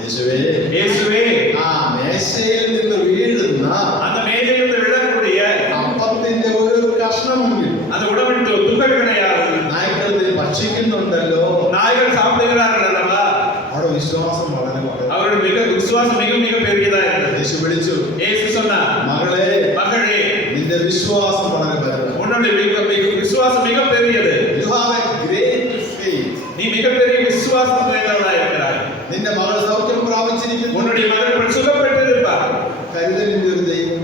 യേശുവേ, இயேசுவே, ആ മേശയിൽ നിന്ന് വീഴുന്ന அந்த மேஜையிலிருந்து விழக்கூடிய അപ്പത്തിന്റെ ഒരു കഷ്ണമെങ്കിലും அந்த உணவின் துகள் கிடையாது. നായ്ക്കൾ ഇത് ഭക്ഷിക്കുന്നുണ്ടല്ലോ. நாய்கள் சாப்பிடுகிறார்கள் அல்லவா? അവിടെ വിശ്വാസം വളരെ വളരെ. அவருடைய விசுவாசம் மிக மிக பெரியதா இருந்தது. യേശു വിളിച്ചു, இயேசு சொன்னார், മകളെ, மகளே, നിന്റെ വിശ്വാസം വളരെ വലുതാണ്. உன்னுடைய விசுவாசம் மிக பெரியது. You have a great faith. நீ மிகப்பெரிய விசுவாசம் நிறைந்தவளாய் இருக்கிறாய். നിന്റെ മകൾ സൗഖ്യം പ്രാപിച്ചിരിക്കുന്നു. உன்னுடைய மகள் சுகப்பட்டிருப்பார். കരുതലിന്റെ ഒരു ദൈവം.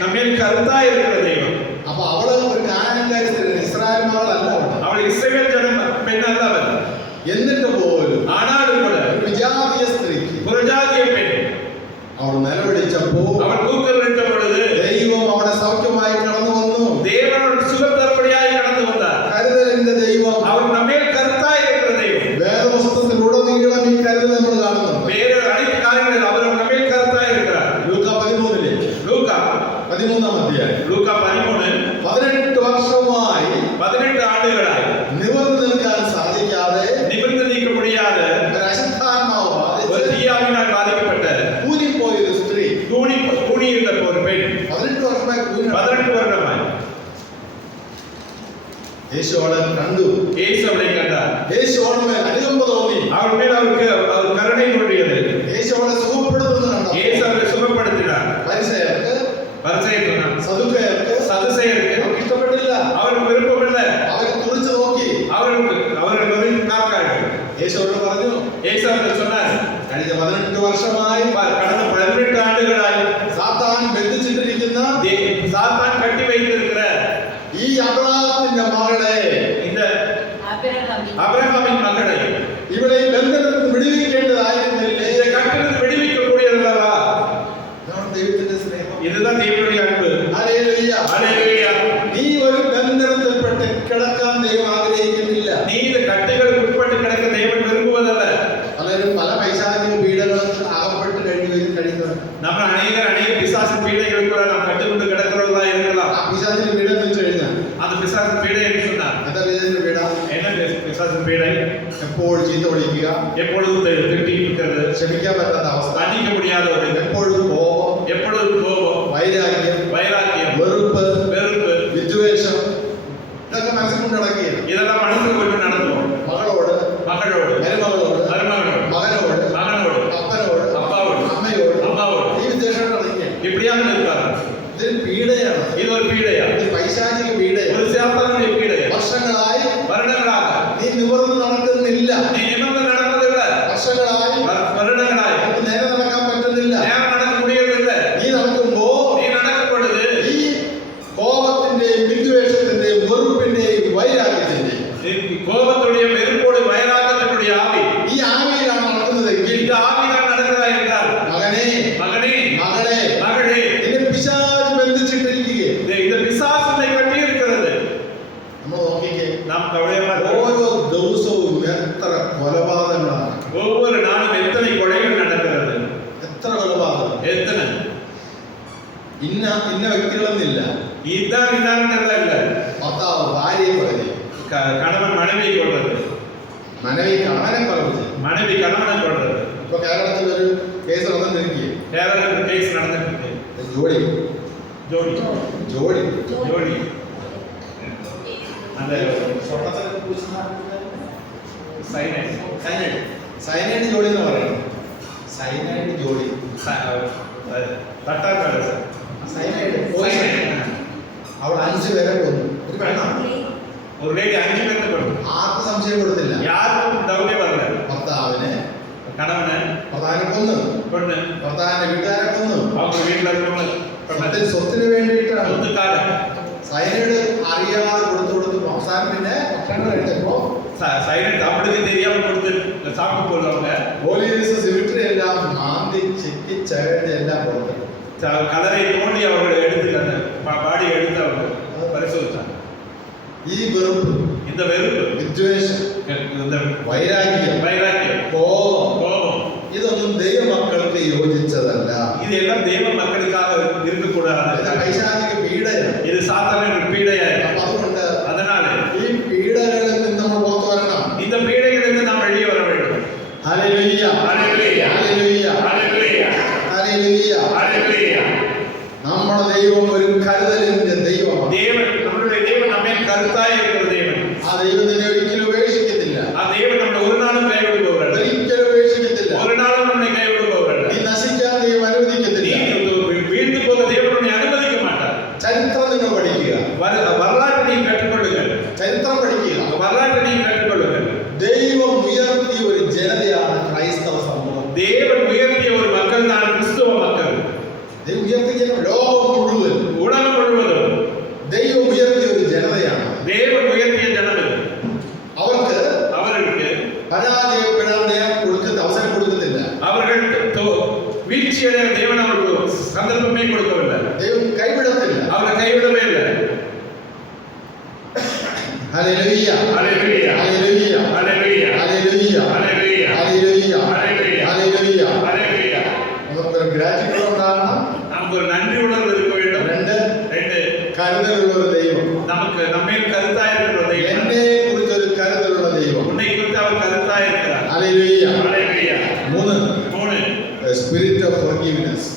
நம்மேல் கருத்தாய் இருக்கிற தெய்வம். അപ്പൊ അവള് ഒരു കാനൻകാരി സ്ത്രീ, ഇസ്രായേൽ മകളല്ല അവൾ. அவள் இஸ்ரவேல் ஜனம் பெண் அல்ல அவள். എന്നിട്ട് പോലും ஆனாலும் கூட ഒരു വിജാതീയ സ്ത്രീക്ക് புறஜாதிய பெண். അവൾ നിലവിളിച്ചപ്പോ அவள் கூக்குரலிட்ட பொழுது ദൈവം അവളെ സൗഖ്യമായി കടന്നു വന്നു. தேவனோடு சுகம் தரும்படியாய் கடந்து வந்தார். കരുതലിന്റെ ദൈവം. அவர் நம்மேல் கருத்தாய் இருக்கிற தெய்வம். വേദപുസ്തകത്തിലുടനീളം ഈ കരുതൽ നമ്മൾ കാണുന്നുണ്ട്. வேறு அனைத்து காரியங்களில் அவர் நம்மேல் கருத்தாய் இருக்கிறார். ലൂക്കാ 13 லூக்கா 13 അധ്യായം. லூக்கா 13 18 വർഷമായി 18 ஆண்டுகளாய் നിവർന്നു നിൽക്കാൻ സാധിക്കാതെ நிமிர்ந்து நிற்க முடியாத ഒരു അശുദ്ധാത്മാവ് ஒரு ബാധിച്ച് தீயாவினால் பாதிக்கப்பட்ட കൂനിപ്പോയൊരു സ്ത്രീ, கூனியிருந்த ஒரு பெண் 18 വർഷമായി കൂനി. 18 வருடமாய் യേശു അവളെ കണ്ടു. இயேசு அவளை கண்டார். യേശു അവളുടെ മേൽ അനുകമ്പ തോന്നി. அவள் மேல் அவருக்கு கருணை தோன்றியது. യേശു അവളെ സുഖപ്പെടുത്തുന്നു കണ്ടു. இயேசு அவரை சுகப்படுத்தினார். പരിസയർക്ക്, பரிசேயருக்கு, സദുക്കയർക്ക് சதுசேயருக்கு അവർക്ക് ഇഷ്ടപ്പെട്ടില്ല. அவருக்கு விருப்பமில்லை. അവരെ തുറിച്ചു നോക്കി. அவர்கள் காக்கார்கள். യേശു അവരോട് പറഞ്ഞു, இயேசு அவர்கள் சொன்னார், കഴിഞ്ഞ 18 വർഷമായി கடந்த 18 ஆண்டுகளாய் സാത്താൻ ബന്ധിച്ചിട്ടിരിക്കുന്ന சாத்தான் கட்டி வைத்திருக்கிற ഈ അബ്രഹാമിന്റെ മകളെ, இந்த அபிரகாமின் மகளை ഇവിടെ ഈ ബന്ധനത്തിൽ വിടുവിക്കേണ്ടതായിരുന്നില്ലേ? இந்த கட்டிலிருந்து விடுவிக்கக்கூடியதல்லவா? ഇതാണ് ദൈവത്തിന്റെ സ്നേഹം. இதுதான் தேவனுடைய அன்பு. ഹല്ലേലൂയ. ஹல்லேலூயா. നീ ഒരു ബന്ധനത്തിൽപ്പെട്ട് കിടക്കാൻ ദൈവം ആഗ്രഹിക്കുന്നില്ല. நீ இந்த கட்டுகளுக்கு உட்பட்டு கிடக்க தேவன் விரும்புவதல்ல. പലരും പല പൈശാചിക പീഡനത്തിൽ അകപ്പെട്ട് കഴിയുന്നവർ. நம்ம அநேக பிசாசு பீடைகளுக்குள்ள நாம் கட்டுக்கொண்டு கிடக்கிறவர்களா இருக்கலாம். ആ പിശാചിന്റെ പീഡ എന്ന് വെച്ച് കഴിഞ്ഞാൽ அந்த பிசாசு பீடை என்று சொன்னார். എന്താ പിശാചിന്റെ പീഡ? என்ன பிசாசு பீடை? എപ്പോഴും ചീത്ത വിളിക്കുക, எப்பொழுதும் திட்டி இருக்கிறது, ക്ഷമിക്കാൻ പറ്റാത്ത അവസ്ഥ, மன்னிக்க முடியாத ஒரு இது, എപ്പോഴും കോപം, எப்பொழுதும் கோபம், വൈരാഗ്യം, வைராக்கியம், വെറുപ്പ്, வெறுப்பு, വിദ്വേഷം, ഇതൊക്കെ മനസ്സിൽ കൊണ്ട് നടക്കുകയാണ്. இதெல்லாம் மனசுல கொண்டு நடந்துவோம். മകളോട്, மகளோடு, മരുമകളോട്, மருமகனோடு, മകനോട്, மகனோடு, അപ്പനോട്, அப்பாவோடு, അമ്മയോട്, அம்மாவோடு ഈ വിദ്വേഷം നടക്കുകയാണ്. இப்படியாக இருப்பார். ഇതൊരു പീഡയാണ്. இது ஒரு பீடையா? ഒരു പൈശാചിക പീഡയാണ്. ஒரு சாத்தானுடைய பீடையா? വർഷങ്ങളായി வருடங்களாக നീ നിവർന്ന് നടക്കുന്നില്ല. நீ நிமிர்ந்து நடப்பதில்லை. വർഷങ്ങളായി வருடங்களாய் നിനക്ക് നേരെ നടക്കാൻ പറ്റുന്നില്ല. நேரம் நடக்க முடியவில்லை. നീ നടക്കുമ്പോ நீ நடக்கும் பொழுது ഈ കോപത്തിന്റെയും വിദ്വേഷത്തിന്റെയും വെറുപ്പിന്റെയും വൈരാഗ്യത്തിന്റെയും கோபத்துடைய வெறுப்போடு வயலாக்கத்தினுடைய ஆவி ഈ ആവിയിലാണ് നടക്കുന്നതെങ്കിൽ இந்த ஆவிதான் நடக்கிறதா என்றால், മകനെ, மகனே, മകളെ, மகளே, നിന്നെ പിശാച് ബന്ധിച്ചിട്ടിരിക്കുകയെ. இந்த பிசாசுனை கட்டி இருக்கிறது. നമ്മൾ നോക്കിക്കേ, நாம் கவலையா ഓരോ ദിവസവും എത്ര കൊലപാതകങ്ങളാണ്, ஒவ்வொரு நாளும் எத்தனை கொலைகள் நடக்கிறது, എത്ര കൊലപാതകം. எத்தனை ഇന്ന വ്യക്തികളെന്നില്ല. இதுதான் இதான்றதா இல்ல. ഭർത്താവ് ഭാര്യയെ കൊല ചെയ്യും, கணவன் மனைவியை கொள்றது, മനവി കണവനെ കൊല ചെയ്യും. மனைவி கணவனை கொள்றது. ഇപ്പൊ കേരളത്തിൽ ഒരു കേസ് നടന്നിരിക്കുകയും கேரளத்தில் கேஸ் நடந்துட்டு இருக்கு. ജോഡി ஜோடி ജോഡി ஜோடி அந்த சைனட் സൈനൈഡ് ജോഡി എന്ന് പറയുന്നത്. സൈനൈഡ് ജോഡി, தட்டார் സൈനൈഡ് poison. അവൾ 5 പേരെ കൊന്നു. ഒരു പെണ്ണാണ്. ஒரு லேடி 5 பேருக்கு கொண்டு ആർക്കും സംശയം കൊടുത്തില്ല. யாருக்கும் டவுட்டே வரல. ഭർത്താവിനെ கணவனை കൊന്നു, கொண்டு ഭർത്താവിന്റെ വീട്ടുകാരെ കൊന്നു. அவங்க வீட்டுல இருக்கவங்க സ്വത്തിന് വേണ്ടിയിട്ടാണ്. சொத்துக்காக സൈനൈഡ് അറിയാതെ കൊടുത്ത് അവസാനം പിന്നെ ഭക്ഷണം കഴിച്ചപ്പോ சைலண்ட் அவங்களுக்கு தெரியாம கொடுத்து சாப்பிட்டு போடுவாங்க. പോലീസ് സിമിട്രി എല്ലാം മാന്തി ചെത്തി ചകഞ്ഞ് എല്ലാം കൊടുത്തു. கலரை தோண்டி அவர்கள் எடுத்து அந்த பாடியை எடுத்து அவங்க பரிசோதித்தாங்க. ഈ വെറുപ്പ്, இந்த வெறுப்பு, വിദ്വേഷം, இந்த വൈരാഗ്യം, வைராக்கியம், കോപം, கோபம் ഇതൊന്നും ദൈവമക്കൾക്ക് യോജിച്ചതല്ല. இது இது எல்லாம் தேவ மக்களுக்காக இருக்கக்கூடாது. ഇത് പൈശാചിക പീഡയാണ്. இது சாத்தானின் ஒரு பீடையாயிருக்கு. അപ്പൊ അതുകൊണ്ട് அதனால ഈ പീഡകളിൽ നിന്ന് നമ്മൾ പുറത്തു വരണം. இந்த பீடைகளிலிருந்து நாம் வெளியே வர வேண்டும். Hallelujah, hallelujah, hallelujah, hallelujah, hallelujah. Hallelujah. നമ്മുടെ ദൈവം ഒരു കരുതലിന്റെ ദൈവമാണ്. நம்முடைய தேவன் நம்மை கருத்தாய் இருக்கிற தேவன். ആ ദൈവം നിന്നെ ഒരിക്കലും ഉപേക്ഷിക്കത്തില്ല. ആ தேவன் நம்மை ஒரு நாளும் கைவிடுபவரல்ல. ഒരിക്കലും ഉപേക്ഷിക്കത്തില്ല. ஒரு நாளும் நம்மை கைவிடுபவரல்ல. നീ നശിക്കാൻ ദൈവം അനുവദിക്കത്തില്ല. வீழ்ந்து போக தேவன் நம்மை அனுமதிக்க மாட்டார். ചരിത്രം നിങ്ങൾ പഠിക്കുക. வரலாற்றை நீங்க கற்றுக்கொள்ளுங்கள். ചരിത്രം പഠിക്കുക. வரலாற்றை நீங்க கற்றுக்கொள்ளுங்கள். ദൈവം ഉയർത്തിയ ഒരു ജനതയാണ് ക്രൈസ്തവ സമൂഹം. தேவன் உயர்த்திய ஒரு மக்கள் தான் கிறிஸ்துவ மக்கள். ദൈവം ഉയർത്തിയ ലോകം മുഴുവൻ, உலகம் முழுவதும் ദൈവം ഉയർത്തിയ ഒരു ജനതയാണ്. தேவன் உயர்த்திய ஜனங்கள். അവർക്ക് പരാജയപ്പെടാൻ അവസരം കൊടുക്കുന്നില്ല. அவர்கள் வீழ்ச்சியடைய தேவன் அவர்களுக்கு சந்தர்ப்பமே கொடுக்கவில்லை. ദൈവം കൈവിടത്തില്ല. அவரை கைவிடவே இல்லை. Hallelujah, hallelujah, hallelujah, hallelujah, hallelujah, hallelujah, hallelujah, hallelujah, hallelujah. Hallelujah. നമുക്കൊരു ഗ്രാറ്റിറ്റ്യൂഡ് ഉണ്ടാകണം. நமக்கு ஒரு நன்றி உணர்வு இருக்க வேண்டும். രണ്ട്, ரெண்டு, കരുതലുള്ള ഒരു ദൈവം. நமக்கு நம்மை கருத்தாய் இருக்கிற தெய்வம். എന്നെ കുറിച്ച് ഒരു കരുതലുള്ള ദൈവം. உன்னை குறித்து அவர் கருத்தாய் இருக்கிறார். ഹല്ലേലൂയ. ஹல்லேலூயா. മൂന്ന്, மூணு, സ്പിരിറ്റ് ഓഫ് ഫോർഗിവ്നെസ്.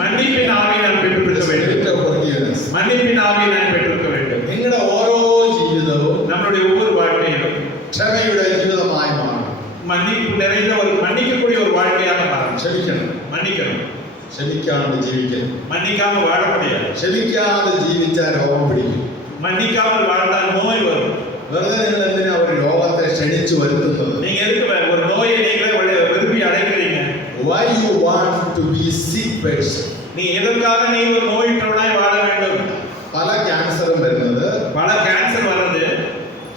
மன்னிப்பின் ஆவியை நாம் பெற்றிருக்க வேண்டும். Spirit of forgiveness. மன்னிப்பின் ஆவியை நாம் பெற்றிருக்க வேண்டும். നിങ്ങളുടെ ഓരോ ജീവിതവും நம்மளுடைய ஒவ்வொரு வாழ்க்கையிலும் ക്ഷമയുടെ ജീവിതമായി മാറും. மன்னிப்பு நிறைந்த ஒரு மன்னிக்கக்கூடிய ஒரு வாழ்க்கையாக மாறும். ക്ഷമിക്കണം. மன்னிக்கணும். ക്ഷമിക്കാണ്ട് ജീവിക്കണം. மன்னிக்காம வாழ முடியாது. ക്ഷമിക്കാതെ ജീവിച്ചാൽ രോഗം പിടിക്കും. மன்னிக்காமல் வாழ்ந்தால் நோய் வரும். വെറുതെ നിങ്ങൾ എന്തിനാ ഒരു രോഗത്തെ ക്ഷണിച്ചു വരുത്തുന്നത്? நீங்க எதுக்கு ஒரு நோயை நீங்களே விரும்பி அழைக்கிறீங்க? Why you want to be sick person? நீ எதற்காக நீ ஒரு நோயுற்றவனாய் வாழ வேண்டும்? പല ക്യാൻസറും വരുന്നത് பல கேன்சர் வர்றது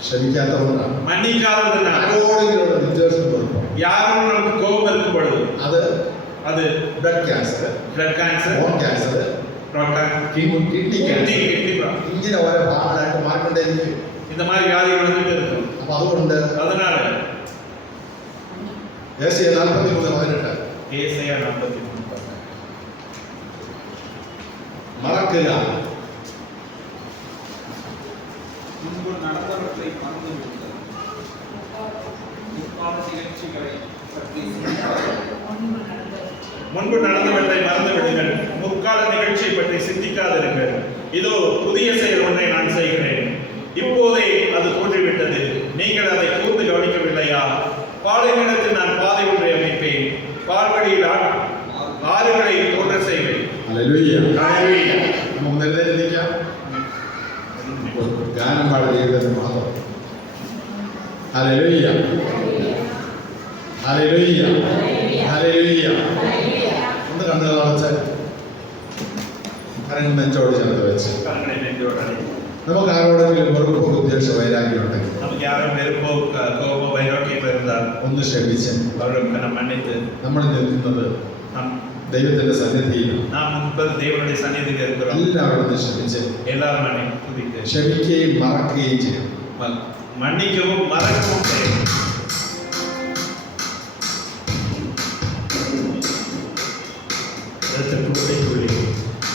ക്ഷമിക്കാത്തതുകൊണ്ടാണ്. மன்னிக்காததுனால. ആരോടെങ്കിലുള്ള വിദ്വേഷം കൊടുക്കും. யாரும் நமக்கு கோபம் இருக்கும் பொழுது അത് blood cancer, blood cancer, bone cancer, kidney cancer, ഇങ്ങനെ ഓരോ ഭാഗങ്ങളായിട്ട് മാറിക്കൊണ്ടേയിരിക്കും. இந்த மாதிரி வியாதிகள் வந்துட்டு இருக்கும். അപ്പൊ അതുകൊണ്ട് அதனால ഏശയ്യ 43:18 ஏசாயா 43 മറക്കുക, முன்பு நடந்தவற்றை மறந்துவிடுங்கள். முற்கால நிகழ்ச்சிகளை பற்றி முன்பு நடந்தவற்றை மறந்து விடுங்கள். முற்கால நிகழ்ச்சியை பற்றி சிந்திக்காதிருங்கள். இதோ புதிய செயல் ஒன்றை நான் செய்கிறேன். இப்போதே அது தோன்றிவிட்டது. நீங்கள் அதை கூர்ந்து கவனிக்கவில்லையா? பாலைநிலத்தில் நான் பாதை ஒன்றை அமைப்பேன். பால்வழியில் ஆறுகளை தோன்ற செய்வேன். ഹല്ലേലൂയ. ഹല്ലേലൂയ. നമുക്ക് നിലനിൽക്കാം. ഗാനം പാടി ജീവിതത്തിൽ മാത്രം. Hallelujah, hallelujah, hallelujah. ഒന്ന് കണ്ണുകൾ അടച്ച് കരങ്ങൾ നെഞ്ചോട് ചേർത്ത് വെച്ച് கரங்களை நெஞ்சோடு அணைத்து. നമുക്ക് ആരോടെങ്കിലും വെറുപ്പോ ഉദ്ദേശ വൈരാഗ്യം ഉണ്ടെങ്കിൽ நமக்கு யாரும் வெறுப்போ கோபமோ வைராக்கியம் இருந்தால் ഒന്ന് ക്ഷമിച്ച് அவர்களுக்கு நாம் மன்னித்து നമ്മൾ നിൽക്കുന്നത് நாம் ദൈവത്തിന്റെ സന്നിധിയിൽ நாம் முன்பது தேவனுடைய சந்நிதியில் இருக்கிறோம். എല്ലാവരും ഒന്ന് ക്ഷമിച്ച് எல்லாரும் மன்னித்து துதித்து ക്ഷമിക്കുകയും മറക്കുകയും ചെയ്യും. மன்னிக்கவும் மறக்கவும் செய்யும்.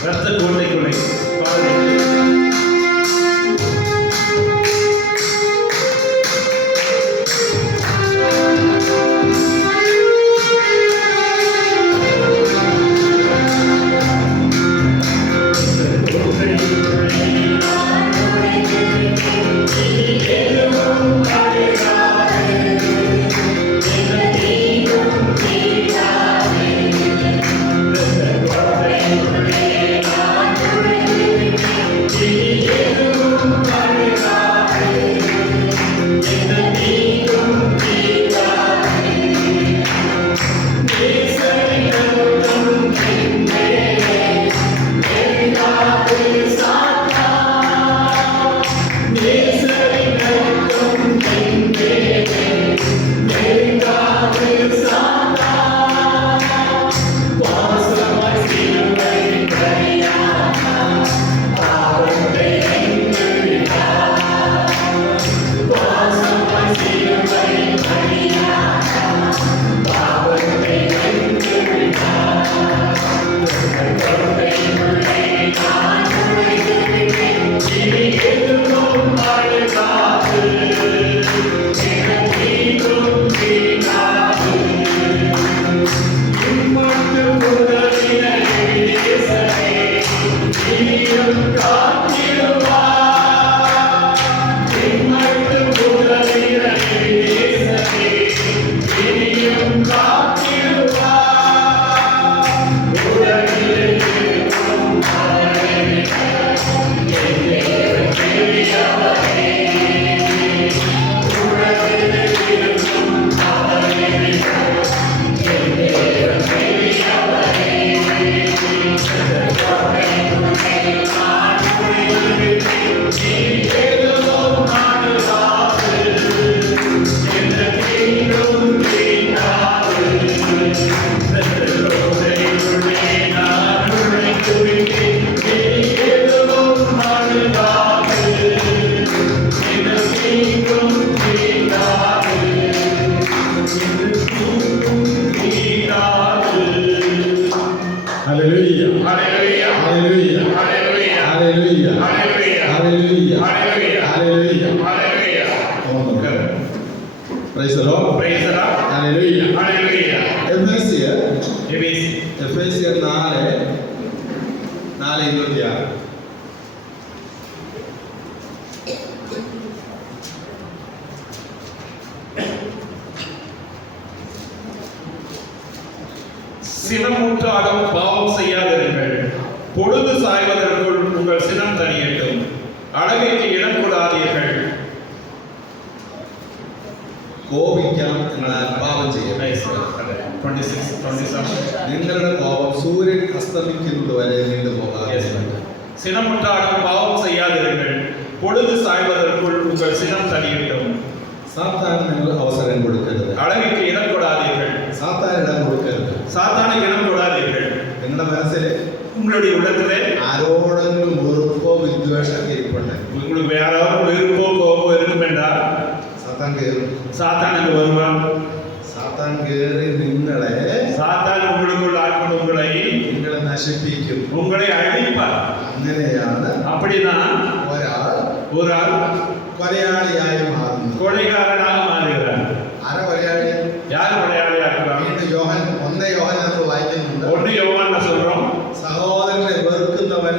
இரத்த கோட்டைக்குள்ளே Maria, Praise the Lord. Praise the Lord. Hallelujah. Hallelujah. എഫേസ്യർ എഫേസ്യർ 4:26. சினமுற்றாலும் பாவம் செய்யாதிருங்கள். பொழுது சாய்வதற்குள் உங்கள் சினம் தணியட்டும். அழகிற்கு இடம் கொடாதீர்கள். കോപിക്കാം എന്നാൽ പാപം ചെയ്യണം. 26, 27. നിങ്ങളുടെ കോപം സൂര്യൻ അസ്തമിക്കുന്നത് വരെ നീണ്ടുപോകാതെ சினமுற்றாலும் பாவம் செய்யாதிருங்கள். பொழுது சாய்வதற்குள் உங்கள் சினம் தணியட்டும். സാത്താന് നിങ്ങൾ അവസരം കൊടുക്കരുത്. அழகிற்கு இடம் கொடாதீர்கள். സാത്താൻ ഇടം കൊടുക്കരുത്. சாத்தானுக்கு இடம் கொடாதீர்கள். നിങ്ങളുടെ മനസ്സിൽ உங்களுடைய உள்ளத்திலே ആരോടെങ്കിലും വെറുപ്പോ വിദ്വേഷമൊക്കെ ഇരിപ്പുണ്ട്. உங்களுக்கு வேற விருப்போ கோபமோ இருக்கும் என்றால் സാത്താൻ കയറും. சாத்தான் அங்கு வருவான். സാത്താൻ കയറി നിങ്ങളെ சாத்தான் உங்களுக்குள் ஆட்கொண்டு നിങ്ങളെ നശിപ്പിക്കും. உங்களை அழிப்பார். അങ്ങനെയാണ് அப்படிதான் ഒരാൾ ஒரு ஆள் കൊലയാളിയായി മാറുന്നത്. கொலைகாரனாக மாறுகிறார். ആരാ കൊലയാളി? யார் கொலையாளியாக்குறான்? വീണ്ടും ഒന്നേ യോഹന്നാനകത്ത് വായിക്കുന്നുണ്ട്. 1 யோவான்ல சொல்றோம், സഹോദരനെ വെറുക്കുന്നവൻ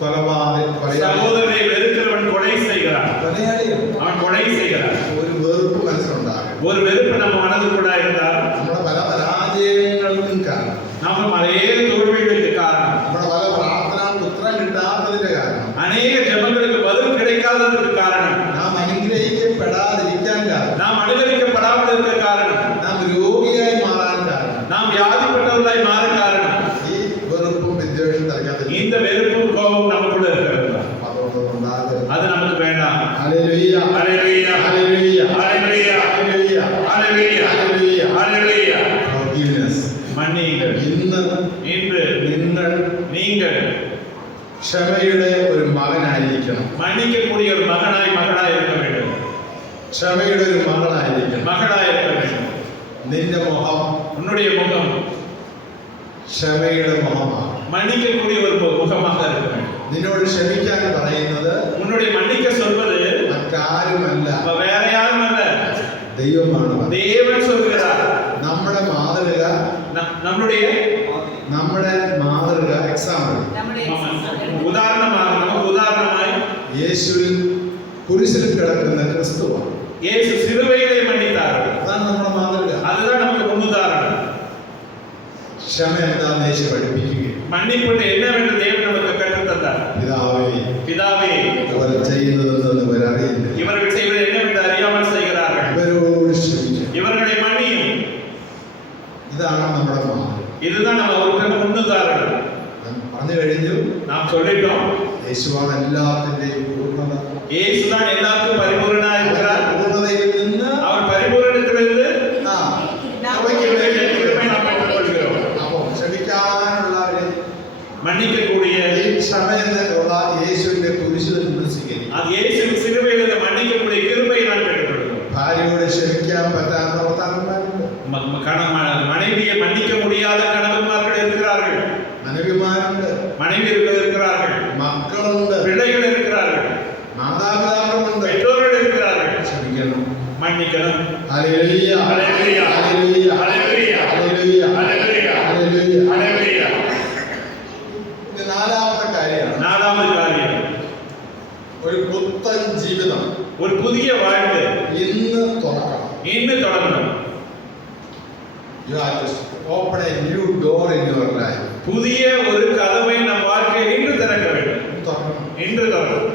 കൊലയാളി. சகோதரனை வெறுக்கிறவன் கொலை செய்கிறான். കൊലയാളിയാണ്. அவன் கொலை செய்கிறான். ഒരു വെറുപ്പ് മനസ്സിലുണ്ടാകും. ஒரு வெறுப்பு நம்ம மனதுக்குள்ள இருந்தால் നമ്മുടെ പല പരാജയങ്ങൾക്കും കാരണം, நம்ம நிறைய தோல்விகளுக்கு காரணம், നമ്മുടെ പല പ്രാർത്ഥനകൾക്ക് ഉത്തരം കിട്ടാത്തതിന്റെ കാരണം, அநேக ஜெபங்களுக்கு பதில் கிடைக்காததற்கு காரணம், നാം അനുഗ്രഹിക്കപ്പെടാതിരിക്കാൻ കാരണം, நாம் அனுமதிக்கப்படாமல் இருக்க காரணம், നാം രോഗിയായി മാറാൻ കാരണം நாம் வியாதிப்பட்டவர்களாய் மாற காரணம் ഈ വെറുപ്പും വിദ്വേഷവും തരക്കാത്ത இந்த வெறுப்பும் கோபம் நமக்குள்ள இருக்கிறது. അതുകൊണ്ടുണ്ടാകരുത്. அது நமக்கு வேண்டாம். ഹല്ലേലൂയ. ஹல்லேலூயா, ഹല്ലേലൂയ. ஹல்லேலூயா, ഹല്ലേലൂയ. ஹல்லேலூயா, ഹല്ലേലൂയ. ஹல்லேலூயா. Forgiveness. மன்னியுங்கள். ഇന്ന് இன்று நீங்கள் ക്ഷമയുടെ ഒരു മകനായിരിക്കണം. மன்னிக்கக்கூடிய ஒரு மகனாய் இருக்க வேண்டும். ക്ഷമയുടെ ഒരു മകളായിരിക്കണം. மகளாய் இருக்க வேண்டும். നിന്റെ മുഖം உன்னுடைய முகம் ക്ഷമയുടെ മുഖമാണ്. மன்னிக்கக்கூடிய ஒரு முகமாக இருக்க வேண்டும். നിന്നോട് ക്ഷമിക്കാൻ പറയുന്നത് உன்னுடைய மன்னிக்க சொல்வது മറ്റാരുമല്ല, வேற யாரும் அல்ல, ദൈവമാണ്. தேவன் சொல்கிறார். നമ്മുടെ മാതൃക நம்முடைய എക്സാമ്പിൾ உதாரணமாக நமக்கு உதாரணமாய் യേശുവിൽ കുരിശിൽ കിടക്കുന്ന ക്രിസ്തുവാണ്. இயேசு சிலுவையிலே மன்னித்தார். അതാണ് നമ്മുടെ മാതൃക. அதுதான் நமக்கு முன்னுதாரணம். ക്ഷമ എന്താണെന്ന് യേശു പഠിപ്പിക്കുകയും மன்னிப்பு என்னவென்று தேவன் நமக்கு கற்றுத் தந்தார். பிதாவே അവർ ചെയ്യുന്നതെന്ന് ഇവരറിയില്ല. இவர்கள் செய்வது என்னவென்று அறியாமல் செய்கிறார்கள். ഇവരോട് ക്ഷമിക്കും. இவர்களை மன்னியும். ഇതാണ് നമ്മുടെ മാതൃക. இதுதான் நம்ம அவருக்கு முன்னுதாரணம். പറഞ്ഞു കഴിഞ്ഞു. நாம் சொல்லிட்டோம், യേശുവാണ് എല്ലാത്തിന്റെയും പൂർണ്ണത. இயேசுதான் எல்லாருக்கும் பரிபூரணனாய் இருக்கிறார். പൂർണ്ണതയിൽ നിന്ന് அவர் பரிபூரணத்திலிருந்து അവയ്ക്ക് വേണ്ടി கிருபை நாம் பெற்றுக்கொள்கிறோம். അപ്പോൾ ക്ഷമിക്കാനുള്ളവരെ மன்னிக்கக்கூடிய ഈ ക്ഷമ എന്നുള്ള യേശുവിന്റെ കുരിശിൽ നിന്ന് സ്വീകരിക്കും. அது இயேசுவின் சிலுவையிலிருந்து மன்னிக்கக்கூடிய கிருபை நாம் பெற்றுக்கொள்கிறோம். ഭാര്യയോട് ക്ഷമിക്കാൻ പറ്റാത്ത ഭർത്താക്കന്മാരുണ്ട്. மனைவியை மன்னிக்க முடியாத கணவன்மார்கள் இருக்கிறார்கள். മനവിമാരുണ്ട്. மனைவியர்கள் இருக்கிறார்கள். മക്കളുണ്ട്. பிள்ளைகள் இருக்கிறார்கள். മാതാപിതാക്കളുണ്ട്. பெற்றோர்கள் இருக்கிறார்கள். ക്ഷമിക്കണം. மன்னிக்கணும். Hallelujah. Hallelujah. Hallelujah. Hallelujah. Hallelujah. Hallelujah. Hallelujah. Hallelujah. ഇത് നാലാമത്തെ കാര്യമാണ്. நாலாவது காரியம், ഒരു പുത്തൻ ജീവിതം ஒரு புதிய வாழ்க்கை ഇന്ന് തുറക്കണം. இன்று தொடங்கணும். You have to open a new door in your life. புதிய ஒரு கதவை நம் வாழ்க்கையில் இன்று திறக்க வேண்டும். തുറക്കണം. இன்று திறக்கணும்.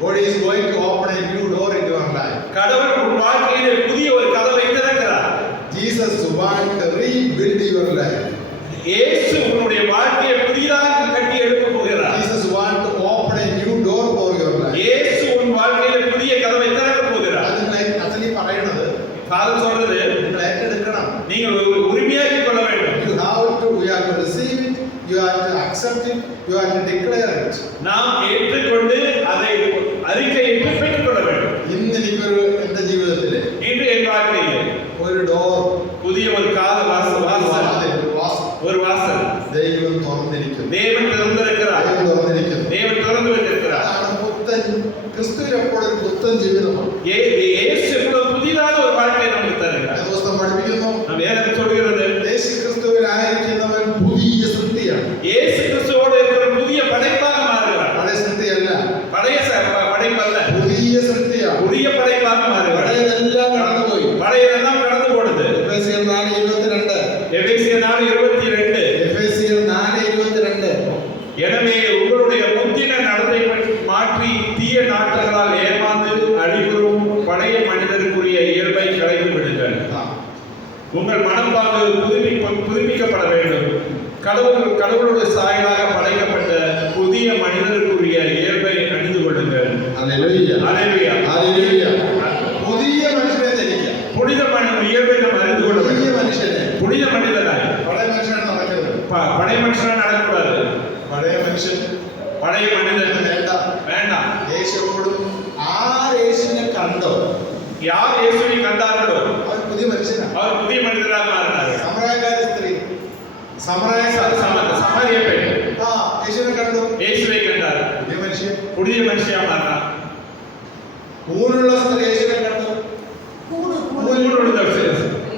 God is going to open a new door in your life. கடவுள் உன் வாழ்க்கையிலே புதிய ஒரு கதவை திறக்கிறார். Jesus wants to rebuild your life. இயேசு உன்னுடைய வாழ்க்கையை புதிதாக கட்டி எழுப்ப போகிறார். Jesus wants to open a new door for your life. இயேசு உன் வாழ்க்கையிலே புதிய கதவை திறக்க போகிறார். അതിന് പറയുന്നത് ஃபாதர் சொல்றது, നിങ്ങൾ ഏറ്റെടുക്കണം. நீங்கள் உரிமையாக்கிக் கொள்ள வேண்டும். You have to receive it, you have to accept it, you have to declare it. நாம் ஏற்றுக்கொண்டு அதை அறிக்கையிட்டு பெற்றுக்கொள்ள வேண்டும். ഇന്ന് എനിക്കൊരു എന്റെ ജീവിതത്തില് இன்று என் வாழ்க்கையில் ഒരു ഡോർ, புதிய ஒரு ஒரு வாசல் ദൈവം തുറന്നിരിക്കുന്നു. தேவன் திறந்திருக்கிறார். ദൈവം തുറന്നിരിക്കുന്നു. தேவன் திறந்து வைத்திருக்கிறார். അതാണ് പുത്തൻ. ക്രിസ്തുവിൽ എപ്പോഴും പുത്തൻ ജീവിതമാണ്. இயேசு புதிதாக ஒரு வாழ்க்கை நமக்கு പഴയതെല്ലാം കടന്നുപോയി. பழையதெல்லாம் கடந்து போனது. എഫേസ്യർ 4:22. எபேசியர் 4:22. എഫേസ്യർ 4:22. எனவே உங்களுடைய முந்தின நடத்தை மாற்றி தீய நாட்டங்களால் ஏமாந்து அழிவுறும் பழைய மனிதருக்குரிய இயல்பை களைந்து விடுங்கள். உங்கள் மனப்பாங்கு புதுப்பிக்கப்பட வேண்டும். கடவுளுடைய சாயலாக படைக்கப்பட்ட புதிய மனிதருக்குரிய இயல்பை அணிந்து கொள்ளுங்கள். ഹല്ലേലൂയ. ஹல்லேலூயா. ഹല്ലേലൂയ. പുതിയ മനുഷ്യനെ ധരിക്കാം. புனித இயல்பை நாம் அறிந்து கொள்ள പുതിയ வேண்டும். മനുഷ്യനെ. புனித மனிதனாய் പഴയ മനുഷ്യനാണ് നടക്കരുത്. பழைய மனுஷனா நடக்கக்கூடாது. പഴയ മനുഷ്യൻ பழைய மனிதன் വേണ്ട. வேண்டாம். യേശുവോടും യേശുവിനെ കണ്ടോ யார் இயேசுவை கண்டார்களோ അവർ പുതിയ മനുഷ്യനാണ്. அவர் புதிய மனிதராக மாறினார்கள். സമറായക്കാരി സ്ത്രീ சமாரிய பெண் യേശുവിനെ കണ്ടു. இயேசுவை கண்டார். പുതിയ മനുഷ്യൻ. புதிய மனுஷியா மாறினார். ഊനുള്ള സ്ത്രീ യേശുവിനെ കണ്ടു.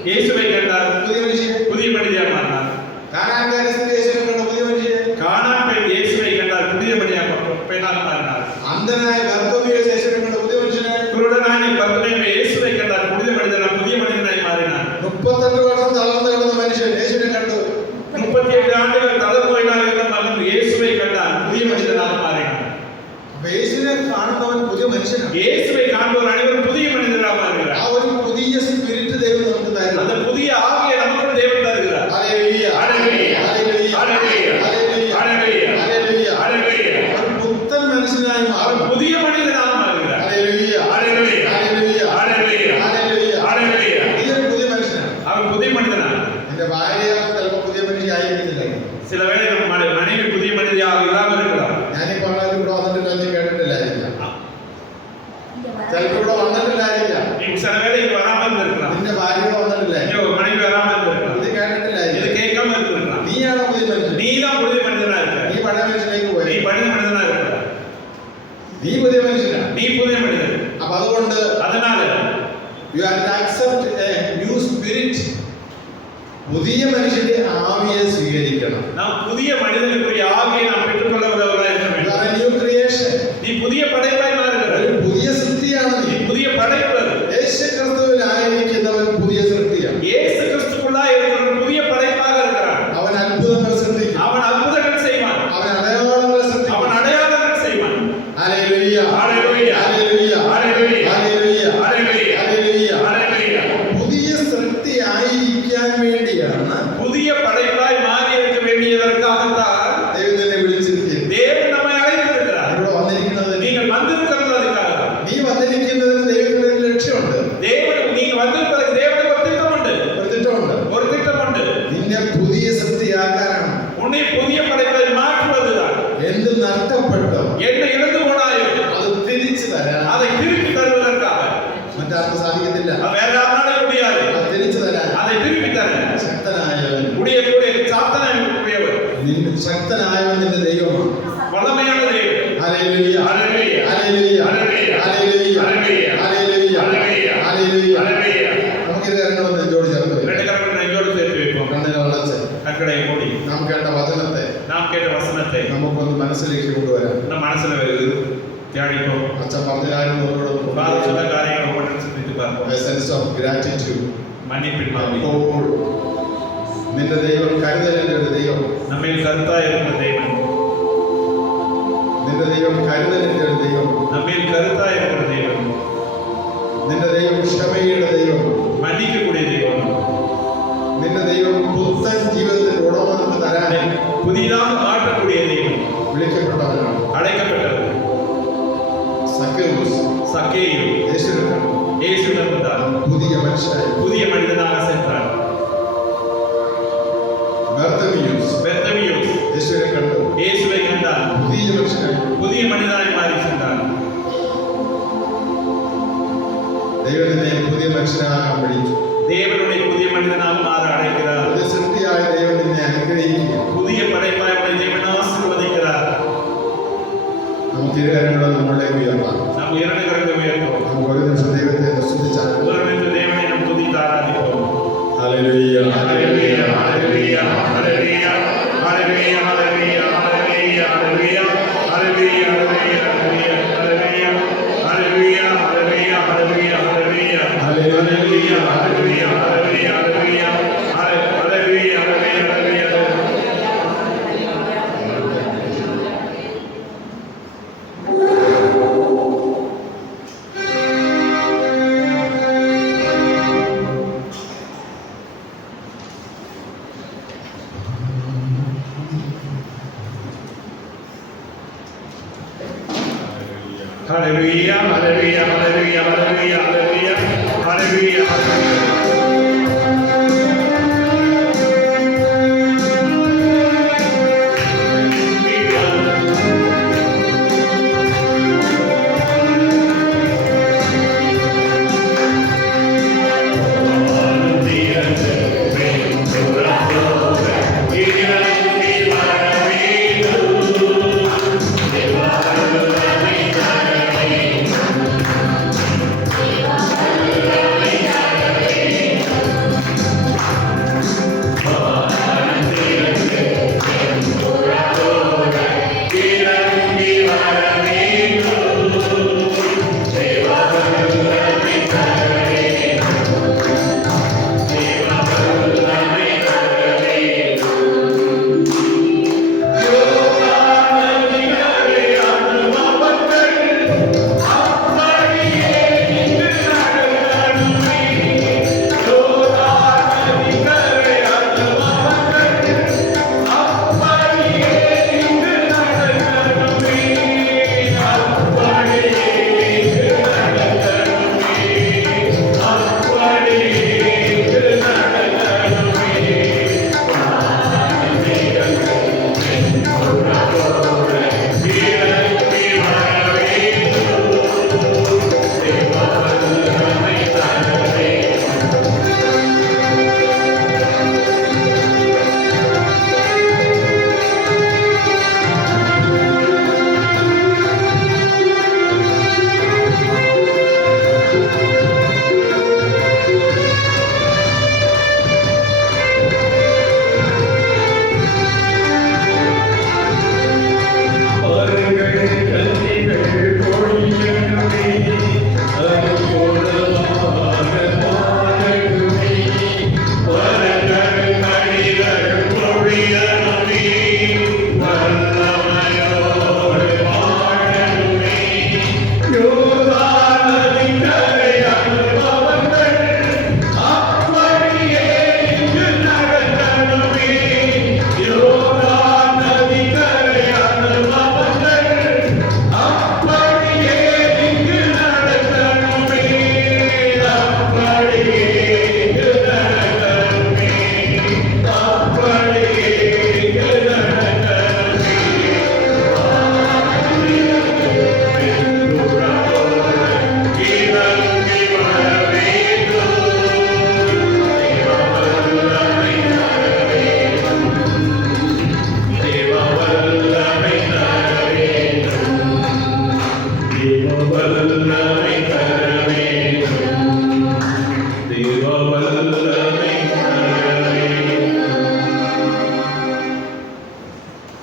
இயேசுவை கண்டார். പുതിയ മനുഷ്യൻ. புதிய மனிதா மாறினார். കാനാൻകാരി സ്ത്രീ യേശുവിനെ കണ്ടു. പുതിയ മനുഷ്യൻ. கானான் பெண் இயேசுவை கண்டார். புதிய பெண்ணாக மாறினார். അന്ധനായ ബർത്തമേയുസ് യേശുവിനെ കണ്ടു. പുതിയ മനുഷ്യനായി. குருடனான பர்த்திமேயு இயேசுவை கண்டார். புதிய மனிதனாய் மாறினார். 38 വർഷം തളർന്നു കിടന്ന മനുഷ്യൻ യേശുവിനെ കണ്ടു. 38 ആണ്ടുകൾ തളർന്നു പോയിരുന്ന മകൻ യേശുவை കണ്ടാர். புதிய மனிதனாக மாறினார். യേശുവിനെ കാണുന്നവൻ പുതിയ മനുഷ്യനാണ്. இயேசுவை காண்பவர் அனைவரும் புதிய மனிதராக மாறுகிறார். ആ ഒരു പുതിയ സ്പിരിറ്റ് ദൈവം നമുക്ക് തരുന്നു. அந்த புதிய ஆவியை நமக்கு தேவன் தருகிறார். Hallelujah. Hallelujah. Hallelujah. Hallelujah. Hallelujah. Hallelujah. Hallelujah. Hallelujah. ഒരു പുത്തൻ മനുഷ്യനായി அவர் മാറും. புதிய மனிதனாக மாறுகிறார். Hallelujah. Hallelujah. Hallelujah. Hallelujah. Hallelujah. Hallelujah. ഈ ഒരു പുതിയ മനുഷ്യനാണ്. அவர் புதிய மனிதனாக. എന്റെ ഭാര്യ ചിലപ്പോൾ പുതിയ മനുഷ്യയായിരിക്കത്തില്ല. சில வேளை நம்ம மனைவி புதிய மனிதனாக இல்லாமல் இருக்கலாம். ഞാനിപ്പോൾ ഇവിടെ വന്നിട്ടില്ല, നീ കേട്ടിട്ടില്ലായിരിക്കാം. ചിലപ്പോൾ ഇവിടെ വന്നിട്ടില്ലായിരിക്കാം. நீ சில வேளை இங்க வராமல் இருக்கலாம். നിന്റെ ഭാര്യ ഇവിടെ വന്നിട്ടില്ല, இங்க ஒரு மனைவி வராமல் இருக்கலாம். ഇത് இது കേട്ടിട്ടില്ലായിരിക്കാം. கேட்காம இருக்கலாம். നീയാണ് പുതിയ മനുഷ്യൻ. நீ தான் புதிய மனிதனா இருக்க. നീ പഴയ മനുഷ്യലേക്ക് நீ പോയി. பழைய மனிதனா இருக்க. നീ പുതിയ മനുഷ്യനാണ്. நீ புதிய மனிதன். അപ്പൊ അതുകൊണ്ട് அதனால you have to accept a new spirit. പുതിയ മനുഷ്യന്റെ ആവിയെ സ്വീകരിക്കണം. நாம் புதிய மனிதனுக்குரிய ஆவியை நாம் பெற்றுக்கொள்ளவர்களாக இருக்க You வேண்டும். are a new creation. நீ புதிய படைப்பாய் மாறுகிறாய். ഒരു പുതിയ സൃഷ്ടിയാണ് நீ നീ. புதிய படைப்பு. യേശു ക്രിസ്തുവിൽ ആയിരിക്കുന്നവൻ പുതിയ സൃഷ്ടിയാണ്. இயேசு கிறிஸ்துக்குள்ளாய் இருக்கிற புதிய படைப்பாக இருக்கிறான். അവൻ അത്ഭുതങ്ങൾ സൃഷ്ടിക്കും. அவன் அற்புதங்கள் செய்வான். അവൻ അടയാളങ്ങൾ സൃഷ്ടിക്കും. அவன் அடையாளங்கள் செய்வான். ഹല്ലേലൂയ. Hallelujah. Hallelujah. Hallelujah. Hallelujah. Hallelujah. ഹല്ലേലൂയ. ஹல்லேலூயா. പുതിയ സൃഷ്ടിയായിരിക്കാൻ വേണ്ടിയാണ് புதிய படைப்பாய் மாறி இருக்க வேண்டியதற்காகத்தான் ദൈവം നിന്നെ വിളിച്ചിരിക്കുന്നത്. தேவன் நம்மை அழைத்திருக்கிறார். ഇവിടെ വന്നിരിക്കുന്നത് நீங்கள் வந்திருக்கிறது அதுக்காக. നീ വന്നിരിക്കുന്നതിന് ദൈവത്തിന് ഒരു ലക്ഷ്യമുണ്ട്, நீங்கள் வந்திருப்பதற்கு தேவனுக்கு ஒரு திட்டம் உண்டு. ഒരു திட்டമുണ്ട്. ஒரு திட்டம் உண்டு. നിന്നെ പുതിയ സൃഷ്ടിയാക്കാനാണ്. உன்னை புதிய படைப்பாய் மாற்றுவதுதான். എന്ത് നഷ്ടപ്പെട്ടോ என்ன இழந்து போனாயோ അത് തിരിച്ചു തരാൻ அதை திருப்பி தருவதற்காக. മറ്റാർക്കും സാധിക്കത്തില്ല. அது வேற யாராலும் முடியாது. അത് തിരിച്ചു തരാൻ அதை திருப்பி தர ശക്തനായവൻ, சாத்தனையுடையவர், ശക്തനായവൻ നിന്റെ ദൈവമാണ്. வல்லமையான தேவன். Hallelujah. Hallelujah. Hallelujah. Hallelujah. Hallelujah. Hallelujah. Hallelujah. Hallelujah. Hallelujah. Hallelujah. നമുക്കിത് രണ്ടും നെഞ്ചോട് ചേർത്ത് വെക്കാം. ரெண்டு கரங்களை நெஞ்சோடு சேர்த்து வைப்போம். കണ്ണുകൾ അടച്ച് கண்களை மூடி നാം കേട്ട വചനത്തെ நாம் கேட்ட வசனத்தை നമുക്കൊന്ന് മനസ്സിലേക്ക് കൊണ്ടുവരാം. நம்ம மனசுல தியானிப்போம். അച്ഛൻ പറഞ്ഞാലും பாரு சொன்ன காரியங்களை ஒவ்வொன்றும் சிந்தித்து பார்ப்போம். Sense of gratitude. மன்னிப்பின் பாவி. അപ്പോൾ നിന്റെ ദൈവം കരുതലിന്റെ ഒരു ദൈവം. நம்மை கருத்தா இருக்கிற தேவன். നിന്റെ ദൈവം കരുതലിന്റെ ഒരു ദൈവം. நம்மை கருத்தா இருக்கிற தேவன். നിന്റെ ദൈവം ക്ഷമയുടെ ദൈവം. மன்னிக்கக்கூடிய தேவன். നിന്റെ ദൈവം പുത്തൻ ജീവിതത്തിന്റെ ഉടമ നമുക്ക് തരാൻ புதிதாக மாற்றக்கூடிய தெய்வம். വിളിക്കപ്പെട്ടവനാണ്. அழைக்கப்பட்டவர் സക്കേവൂസ് சக்கேயு യേശുവിനെ കണ്ടു. இயேசுவிடம் வந்தார். പുതിയ മനുഷ്യനായി. புதிய மனிதனாக சென்றார். ബർത്തമിയൂസ് യേശുവിനെ കണ്ടു. இயேசுவை கண்டார். പുതിയ മനുഷ്യനായി. புதிய மனிதனாய் மாறி சென்றார். ദൈവം നിന്നെ പുതിയ മനുഷ്യനാകാൻ വിളിച്ചു. தேவனுடைய புதிய மனிதனாக மாற அழைக்கிறார். പുതിയ സൃഷ്ടിയായ ദൈവം നിന്നെ അനുഗ്രഹിക്കുക. புதிய படைப்பாய் உடைய தேவன் ஆசீர்வதிக்கிறார். നമുക്ക് ഇരുകരങ്ങളും നമ്മളിലേക്ക് ഉയർത്താം. நாம் இரண்டு கரங்களை உயர்த்துவோம். നമുക്ക് ഒരു നിമിഷം ദൈവത്തെ സ്തുതിച്ചാൽ. உலகமென்று தேவனை நாம் துதித்து ஆராதிப்போம். ഹല്ലേലൂയ. ஹல்லேலூயா. ஹல்லேலூயா. ஹல்லேலூயா. ஹல்லேலூயா. ஹல்லேலூயா. ஹல்லேலூயா. ஹல்லேலூயா. ஹல்லேலூயா. ஹல்லேலூயா. ஹல்லேலூயா. ஹல்லேலூயா. ஹல்லேலூயா. ஹல்லேலூயா. ஹல்லேலூயா. Hallelujah. Hallelujah, hallelujah, hallelujah, hallelujah, hallelujah, hallelujah, hallelujah. Hallelujah, hallelujah, hallelujah, hallelujah, hallelujah, hallelujah, hallelujah.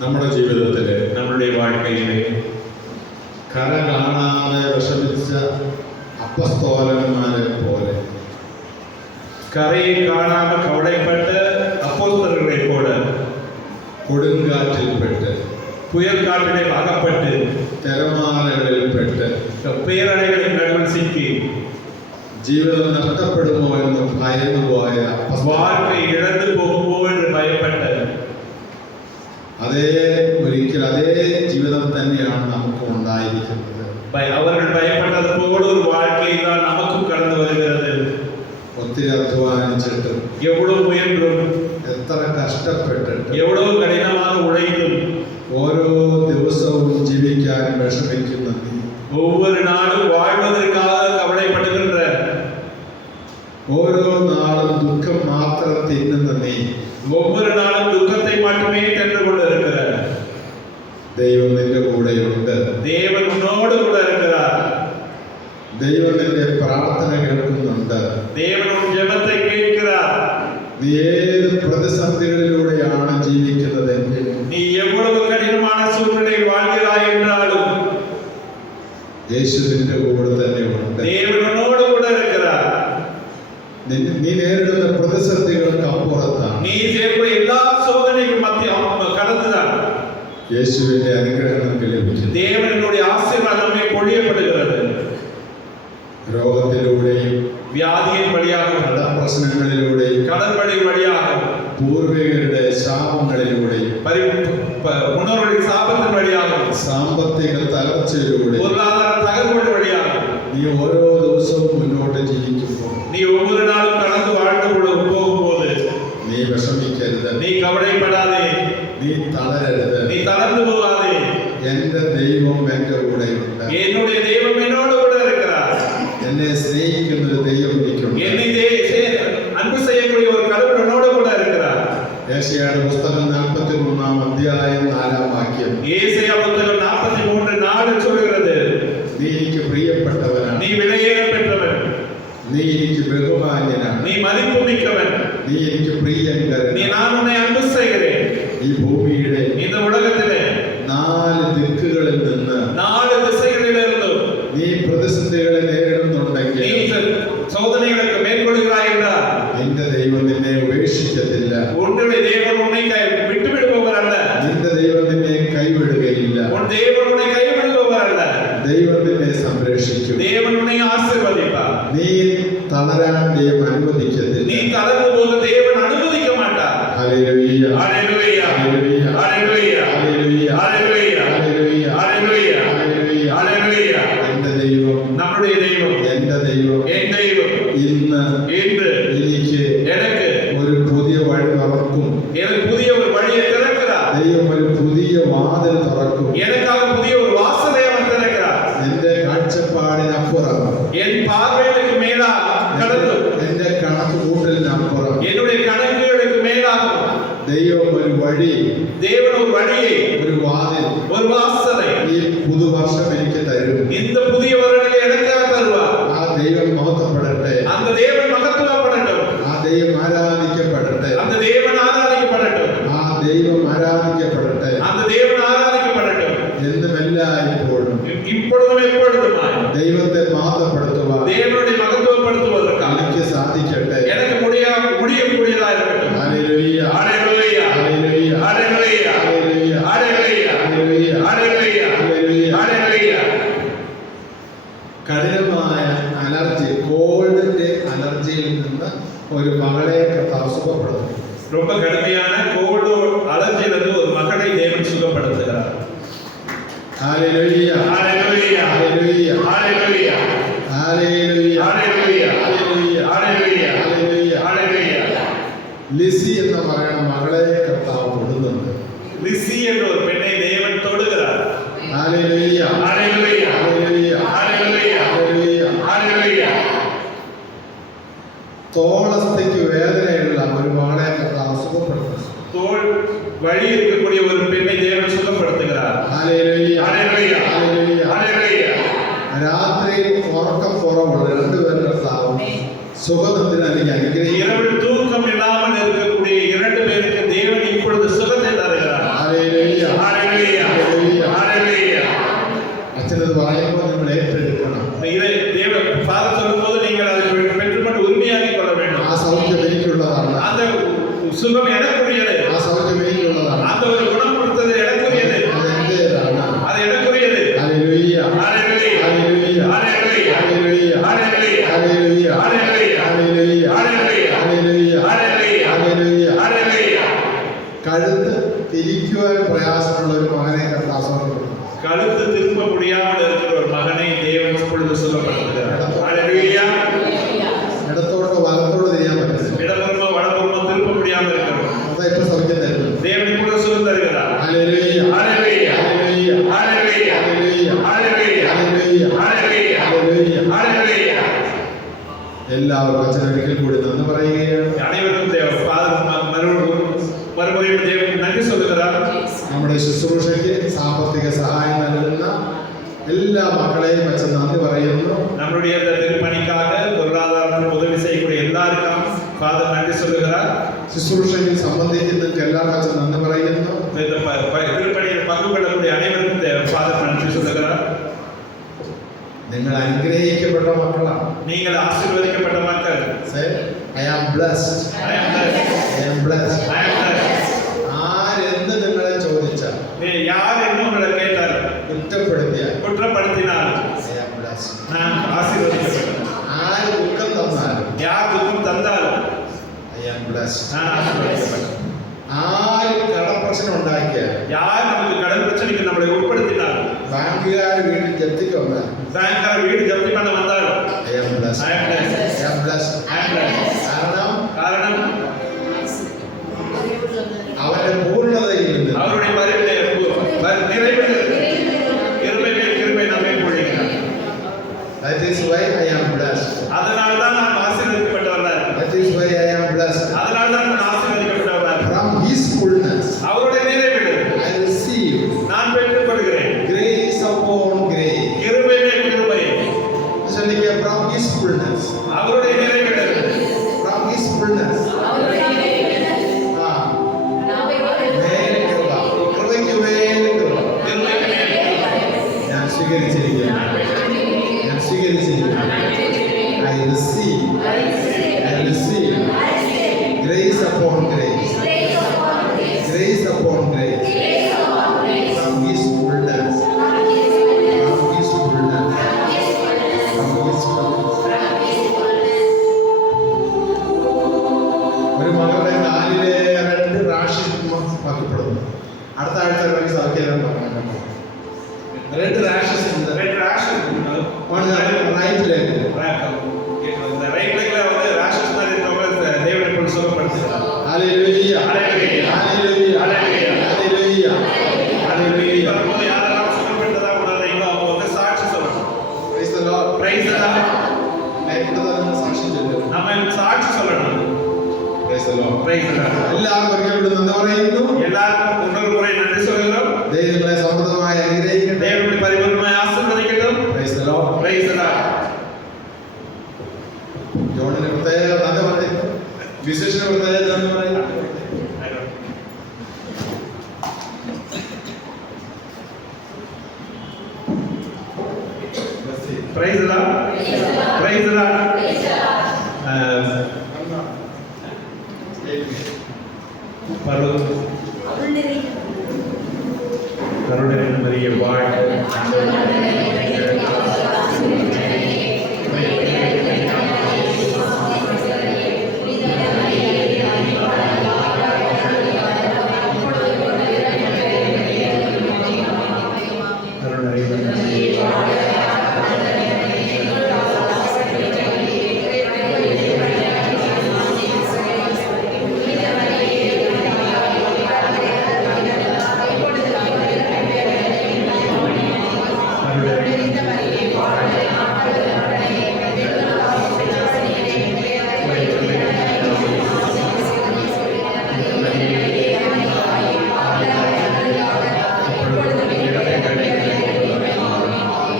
നമ്മുടെ ജീവിതത്തില് നമ്മുടെ வாழ்க்கையிலே കര കാണാതെ വിഷമിച്ച അപ്പസ്തോലന്മാരെ പോലെ கரையை காணாமல் கவலைப்பட்ட அப்போஸ்தலர்களை போல കൊടുങ്കാറ്റിൽപ്പെട്ട് புயல் காற்றிலே அகப்பட்டு തിരമാലകളിൽപ്പെട്ട് பேரலைகளின் நடுவில் சிக்கி ജീവിതം നഷ്ടപ്പെടുമോ എന്ന് ഭയന്നുപോയ வாழ்க்கை இழந்து போகுமோ என்று பயப்பட்ட ഒരിക്കൽ അതേ ജീവിതം തന്നെയാണ് നമുക്ക് ഉണ്ടായിരിക്കുന്നത്. அவர்கள் பயப்பட்டது போல ஒரு வாழ்க்கை தான் நமக்கும் கடந்து வருகிறது. ഒത്തിരി അധ്വാനിച്ചിട്ടും எவ்வளவு முயன்றும் എത്ര കഷ്ടപ്പെട്ടിട്ടും எவ்வளவு கடினமாக உழைத்தும் ഓരോ ദിവസവും ജീവിക്കാൻ വിഷമിക്കുന്ന നീ, ஒவ்வொரு நாளும் வாழ்வதற்காக கவலைப்படுகின்ற, ഓരോ നാളും ദുഃഖം മാത്രം തിന്നുന്ന നീ, ஒவ்வொரு நாளும் துக்கத்தை மட்டுமே தின்று கொண்டிருக்கிற ദൈവം നിന്റെ കൂടെയുണ്ട്. தேவன் உன்னோடு கூட இருக்கிறார். ദൈവം നിന്റെ പ്രാർത്ഥന കേൾക്കുന്നുണ്ട്. தேவன் உன் ஜெபத்தை கேட்கிறார். നീ ഏത് പ്രതിസന്ധികളിലൂടെയാണ് ജീവിക്കുന്നതെങ്കിൽ, நீ எவ்வளவு கடினமான சூழ்நிலையில் வாழ்கிறாய் என்றாலும் യേശു നിന്റെ കൂടെ തന്നെ ഉണ്ട്. தேவன் உன்னோடு கூட இருக்கிறார். നീ നേരിടുന്ന പ്രതിസന്ധികൾക്ക് അപ്പുറത്താണ് நீ சேர்ந்த எல்லா சோதனைக்கும் மத்திய கடந்துதான் യേശുവിന്റെ അനുഗ്രഹം നമുക്ക് ലഭിക്കുന്നു. தேவனுடைய ஆசீர்வாதம் நம்மை பொழியப்படுகிறது. രോഗത്തിലൂടെയും வியாதியின் வழியாக, പ്രശ്നങ്ങളിലൂടെയും கடல் வழி வழியாக, പൂർവികരുടെ ശാപങ്ങളിലൂടെയും முன்னோருடைய சாபத்தின் வழியாக, സാമ്പത്തിക തകർച്ചയിലൂടെ பொருளாதார தகர்வுகள் வழியாக നീ ഓരോ ദിവസവും മുന്നോട്ട് ജീവിക്കുമ്പോൾ நீ ஒவ்வொரு நாளும் கடந்து வாழ்ந்து போகும்போது നീ വിഷമിക്കരുത്, நீ கவலைப்படாதே, നീ തളരരുത്. நீ தளர்ந்து போகாதே. എന്റെ ദൈവം എന്റെ കൂടെയുണ്ട്. என்னுடைய தெய்வம் என்னோடு கூட இருக்கிறார். എന്നെ സ്നേഹിക്കുന്ന ഒരു ദൈവം എനിക്കുണ്ട്. என்னை அன்பு செய்யக்கூடிய ஒரு கடவுள் என்னோடு கூட இருக்கிறார். യേശയ്യായുടെ പുസ്തകം 43-ാം അധ്യായം 4-ാം വാക്യം. ஏசாயா புத்தகம் 43:4 சொல்கிறது, നീ എനിക്ക് പ്രിയപ്പെട്ടവനാണ്, நீ விலையேற பெற்றவன், നീ എനിക്ക് ബഹുമാന്യനാണ്, நீ மதிப்பு மிக்கவன், നീ എനിക്ക് പ്രിയങ്കരൻ. நீ நான் உன்னை அன்பு செய்கிறேன். ഈ ഭൂമിയുടെ இந்த உலகத்திலே 4 ദിക്കുകളിൽ നിന്ന് 4 திசைகளிலிருந்தும் നീ പ്രതിസന്ധികളെ നേരിടുന്നുണ്ടെങ്കിൽ நீ சோதனைகளுக்கு மேற்கொள்கிறாய் என்றால் നിന്റെ ദൈവം നിന്നെ ഉപേക്ഷിക്കത്തില്ല. உன்னுடைய தேவன் உன்னை விட்டு விடுபவர் அல்ல. നിന്റെ ദൈവം നിന്നെ കൈവിടുകയില്ല. உன் தேவன் உன்னை கைவிடுபவர் அல்ல. ദൈവം നിന്നെ സംരക്ഷിക്കും. தேவன் உன்னை ஆசீர்வதிப்பார். നീ തളരാൻ ദൈവം അനുവദിക്കത്തില്ല. நீ தளர்ந்து போக தேவன் அனுமதிக்க மாட்டார். ഹല്ലേലൂയ, ஹல்லேலூயா, ഹല്ലേലൂയ, ஹல்லேலூயா, ഹല്ലേലൂയ, ஹல்லேலூயா, ഹല്ലേലൂയ, ஹல்லேலூயா, ഹല്ലേലൂയ. ஹல்லேலூயா. എന്റെ ദൈവം, நம்முடைய தெய்வம், എന്റെ ദൈവം என் தெய்வம் ഇന്ന് இன்று എനിക്ക് எனக்கு ഒരു പുതിയ വഴി തുറക്കും. எனக்கு புதிய ஒரு வழியை திறக்கிறார். ദൈവം ഒരു പുതിയ വാതിൽ തുറക്കും. எனக்காக புதிய ஒரு வாசலை அவர் திறக்கிறார். എന്റെ കാഴ്ചപ്പാടിനപ്പുറം, என் பார்வைகளுக்கு மேலாக கடந்து, എന്റെ കണക്കുകൂട്ടലിനപ്പുറം என்னுடைய கணக்குகளுக்கு மேலாக ദൈവം ഒരു വഴി, தேவன் ஒரு வழியை, ഒരു വാതിൽ ஒரு வாசலை ഈ പുതുവർഷം എനിക്ക് തരും. இந்த புதிய வருடத்தை எனக்காக தருவார். ആ ദൈവം മഹത്വപ്പെടട്ടെ, அந்த தேவன் மகத்துவப்படட்டும், ആ ദൈവം ആരാധിക്കപ്പെടട്ടെ, அந்த தேவன் ஆராதிக்கப்படட்டும், ആ ദൈവം ആരാധിക്കപ്പെടട്ടെ அந்த தேவன் ஆராதிக்கப்படட்டும், എന്നും എല്ലായ്പ്പോഴും இப்பொழுதும் எப்பொழுதுமாய் ദൈവത്തെ മഹത്വപ്പെടുത്തുവാൻ தேவனுடைய மகத்துவப்படுத்துவதற்காக എനിക്ക് സാധിക്കട്ടെ. எனக்கு முடியக்கூடியதா இருக்கட்டும். ഹല്ലേലൂയ, ஹல்லேலூயா, ഹല്ലേലൂയ, ஹல்லேலூயா, ഹല്ലേലൂയ, ஹல்லேலூயா, ഹല്ലേലൂയ, ஹல்லேலூயா, ഹല്ലേലൂയ. ஹல்லேலூயா. കഠിനമായ അലർജി, കോൾഡിന്റെ അലർജിയിൽ നിന്ന് ഒരു മകളെ കർത്താവ് സുഖപ്പെടുത്തും. ரொம்ப கடுமையான கோல்டு அலர்ஜியிலிருந்து ஒரு மகனை தேவன் சுகப்படுத்துகிறார். ഹല്ലേലൂയ, ஹல்லேலூயா, ഹല്ലേലൂയ, ஹல்லேலூயா, ഹല്ലേലൂയ, ஹல்லேலൂயா, ഹല്ലേലൂയ, ஹல்லேலூயா, ഹല്ലേലൂയ. ஹல்லேலூயா. ലിസി എന്ന് പറയുന്ന മകളെ കർത്താവ് തൊടുന്നുണ്ട്. லிசி என்ற ஒரு பெண்ணை தேவன் தொடுகிறார். ഹല്ലേലൂയ, ஹல்லேலூயா, ഹല്ലേലൂയ, ஹல்லேலூயா, ഹല്ലേലൂയ. ஹல்லேலூயா. തോളസ്ഥയ്ക്ക് വേദനയുള്ള ഒരു മകളെ കർത്താവ് സുഖപ്പെടുത്തും. தோல் வழி இருக்கக்கூடிய ஒரு பெண்ணை தேவன் சுகப்படுத்துகிறார். ഹല്ലേലൂയ, ஹல்லேலூயா, ഹല്ലേലൂയ. ஹல்லேலூயா. രാത്രിയിൽ ഉറക്കക്കുറവുള്ള രണ്ടുപേരുടെ കർത്താവ് സുഖത്തിന് അല്ലെങ്കിൽ അനുഗ്രഹിക്കും. இரவில் தூக்கம் இல்லாமல் இருக்கக்கூடிய 2 பேருக்கு தேவன் இப்பொழுது சுகத்தை தருகிறார். ഹല്ലേലൂയ, ஹல்லேலூயா, ഹല്ലേലൂയ. ஹல்லேலூயா. അച്ഛനത് പറയുമ്പോൾ നിങ്ങൾ ഏറ്റെടുക്കണം. இதை தேவன் ஃபாதர் சொல்லும்போது நீங்கள் அதை பெற்றுக்கொண்டு உரிமையாக்கிக் கொள்ள வேண்டும். ആ സൗഖ്യം എനിക്കുള്ളതാണ്, அந்த சுகம் எனக்குரியது, ആ സൗഖ്യം എനിക്കുള്ളതാണ്, அந்த ஒரு குணப்படுத்துறது எனக்குரியது, അത് എന്റേതാണ്. அது எனக்குரியது. ഹല്ലേലൂയ, ஹல்லேலூயா, ഹല്ലേലൂയ, ஹல்லேலூயா, ഹല്ലേലൂയ, ஹல்லேலூயா, ഹല്ലേലൂയ, ஹல்லேலூயா, ഹല്ലേലൂയ, ஹல்லேலூயா, ഹല്ലേലൂയ, ஹல்லேலூயா, ഹല്ലേലൂയ. ஹல்லேலூயா. കഴുത്ത് തിരിക്കുവാൻ പ്രയാസമുള്ള ഒരു മകനെ കർത്താവ് സുഖപ്പെടുത്തും. கழுத்து திரும்ப முடியாமல் இருக்கிற ஒரு மகனை தேவன் இப்பொழுது சுகப்படுத்துகிறார். ஹல்லேலூயா. ഇടത്തോട്ടോ വലത്തോട്ടോ തിരിയാൻ പറ്റില്ല. இடப்புறமோ வடப்புறமோ திரும்ப முடியாமல் இருக்கிறோம். അതാ ഇപ്പൊ സൗഖ്യം തരുന്നത്. தேவன் இப்பொழுது சுகம் தருகிறார். ഹല്ലേലൂയ, ஹல்லேலூயா, ഹല്ലേലൂയ, ஹல்லேலூயா, ഹല്ലേലൂയ, ஹல்லேலூயா, ഹല്ലേലൂയ, ஹல்லேலூயா, ഹല്ലേലൂയ. ஹல்லேலூயா. എല്ലാവർക്കും അച്ഛൻ ഒരിക്കൽ കൂടി നന്ദി പറയുകയാണ്. அனைவருக்கும் மறுபடியும் தேவன் நன்றி சொல்லுகிறார். നമ്മുടെ ശുശ്രൂഷയ്ക്ക് സാമ്പത്തിക സഹായം നൽകുന്ന എല്ലാ മക്കളെയും അച്ഛൻ നന്ദി പറയുന്നു. நம்முடைய இந்த திருப்பணிக்காக பொருளாதாரத்தில் உதவி செய்யக்கூடிய எல்லாருக்கும் ஃபாதர் நன்றி சொல்லுகிறார். ശുശ്രൂഷയിൽ സംബന്ധിക്കുന്നവർക്ക് എല്ലാവർക്കും അച്ഛൻ നന്ദി പറയുന്നു. இந்த திருப்பணியில் பங்கு கொள்ளக்கூடிய அனைவருக்கும் ஃபாதர் நன்றி சொல்லுகிறார். നിങ്ങൾ അനുഗ്രഹിക്കപ്പെട്ട മക്കളാണ്. நீங்கள் ஆசீர்வதிக்கப்பட்ட மக்கள். Say I am blessed. I am blessed. I am blessed. I am blessed. ആരെന്ത് നിങ്ങളെ ചോദിച്ചാൽ யார் என்ன உங்களை கேட்டார் കുറ്റപ്പെടുത്തിയാൽ குற்றப்படுத்தினார் I am blessed. நான் ஆசீர்வதிக்கப்பட்டேன். ആര് ദുഃഖം തന്നാലും யார் துக்கம் தந்தாலும் I am blessed. நான் ஆசீர்வதிக்கப்பட்டேன். ആര് കടപ്രശ്നം ഉണ്ടാക്കിയാൽ யார் நமக்கு கடன் பிரச்சனைக்கு நம்மளை உட்படுத்தினார் ബാങ്കുകാർ വീട്ടിൽ ജപ്തിക്ക് വന്നാൽ பேங்கார வீடு ஜப்தி பண்ண வந்தாலும் I am blessed. I am blessed. I am blessed. I am blessed. കാരണം காரணம் അവന്റെ പൂർണ്ണതയിൽ നിന്ന് அவருடைய வரவிலே நிறைவில் கிருபை மேல் கிருபை நம்மை பொழிகிறார். That is why I am blessed. அதனால தான் நான் ஆசீர்வதிக்கப்பட்டவனாக இருக்கிறேன். That is why I am blessed. அதனால தான் நான் ஆசீர்வதிக்கப்பட்டவனாக இருக்கிறேன். From His fullness அவருடைய நிறைவில் I receive நான் பெற்றுக்கொள்கிறேன். grace upon grace. கிருபை மேல் கிருபை. சொல்லிக்க from His fullness. அவருடைய நிறைவில் From His fullness. മേൽ കൃപ. കൃപയ്ക്ക് മേൽ കൃപ. கிருபைக்கு மேல் ഞാൻ സ്വീകരിച്ചിരിക്കുന്നു. ഞാൻ സ്വീകരിച്ചിരിക്കുന്നു. I receive grace upon grace. Grace upon grace. From His fullness. From His fullness. From His fullness. ഒരു മകളുടെ കാലിലെ 2 റാഷസ് ബാക്കിപ്പെടുന്നു. അടുത്ത ആഴ്ച വരെ സൗഖ്യം 2 റാഷസ് ഉണ്ട്. ரெண்டு ரேஷன் റൈറ്റിലേക്ക് இந்த ரைட் லெக்ல வந்து ரேஷஸ் மாதிரி இருக்கவங்க தேவனை போல் சுகப்படுத்துகிறார். ഹല്ലേലൂയ. ஹல்லேலூயா. ഹല്ലേലൂയ. ஹல்லேலூயா. ഹല്ലേലൂയ. ഹല്ലേലൂയ. வரும்போது யாரெல்லாம் சுகப்படுத்ததா உணர்றீங்களோ அவங்க வந்து சாட்சி சொல்லணும். Praise the Lord. Praise the Lord. ലൈഫിന്റെ സാക്ഷ്യം ചൊല്ലുന്നു. நம்ம சாட்சி சொல்லணும். Praise the Lord. Praise the Lord. എല്ലാവർക്കും ഒരിക്കൽ കൂടി നന്ദി പറയുന്നു. எல்லாருக்கும் இன்னொரு முறை நன்றி சொல்கிறோம். ദൈവം നിങ്ങളെ സമൃദ്ധമായി അനുഗ്രഹിക്കട്ടെ. தேவனுடைய பரிபூர்ணமாய் ஆசீர்வதிக்கட்டும். Praise the Lord. Praise the Lord. ജോണിന് പ്രത്യേക നന്ദി പറയുന്നു. വിശേഷന് പ്രത്യേക നന്ദി പറയുന്നു. Price the Lord. Price the Lord. கருணை நிறைய வாழ்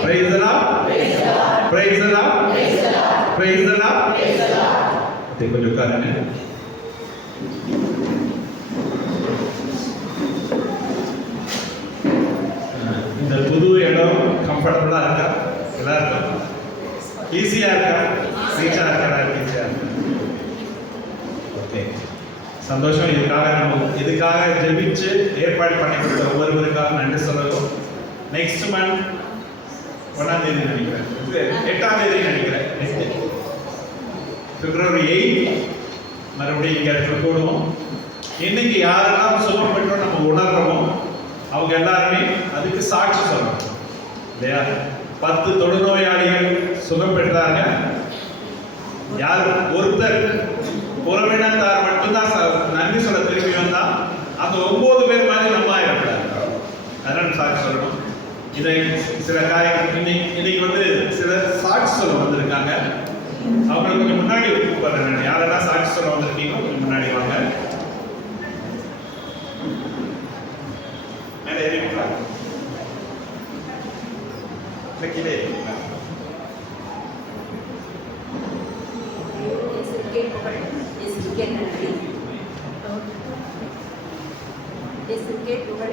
Praise the Lord. Praise the Lord. Praise the Lord. देखो जो कारण है இந்த புது இடம் கம்ஃபர்டபுளா இருக்கா எல்லாருக்கும் ஈஸியா இருக்கா ரீச்சா இருக்கா ஈஸியா இருக்கா ஓகே சந்தோஷம் இதுக்காக ஜெபிச்சு ஏற்பாடு பண்ணி கொடுத்த ஒவ்வொருவருக்காக நன்றி சொல்லணும் நெக்ஸ்ட் மந்த் 1ஆம் தேதி நினைக்கிறேன் 8ஆம் தேதி நினைக்கிறேன் பிப்ரவரி 8 மறுபடியும் இங்கே இடத்துல கூடுவோம் இன்னைக்கு யாரெல்லாம் சுகம் பெற்றோம் நம்ம உணர்றோமோ அவங்க எல்லாருமே அதுக்கு சாட்சி சொல்லணும் இல்லையா 10 தொழுநோயாளிகள் சுகம் பெற்றாங்க யார் ஒருத்தர் உறவினத்தார் மட்டும்தான் நன்றி சொல்ல திரும்பி வந்தா அந்த 9 பேர் மாதிரி நம்ம ஆயிடக்கூடாது அதனால சாட்சி சொல்லணும் இதை சில காரியங்கள் இன்னைக்கு வந்து சில சாட்சி சொல்ல வந்திருக்காங்க அவங்களுக்கு கொஞ்சம் முன்னாடி கூப்பிடுறேன் யாரெல்லாம் சாட்சி சொல்ல வந்திருக்கீங்களோ கொஞ்சம் முன்னாடி வாங்க மேலே ஏறிக்கலாம் கீழே ஏறிக்கலாம் புகழ்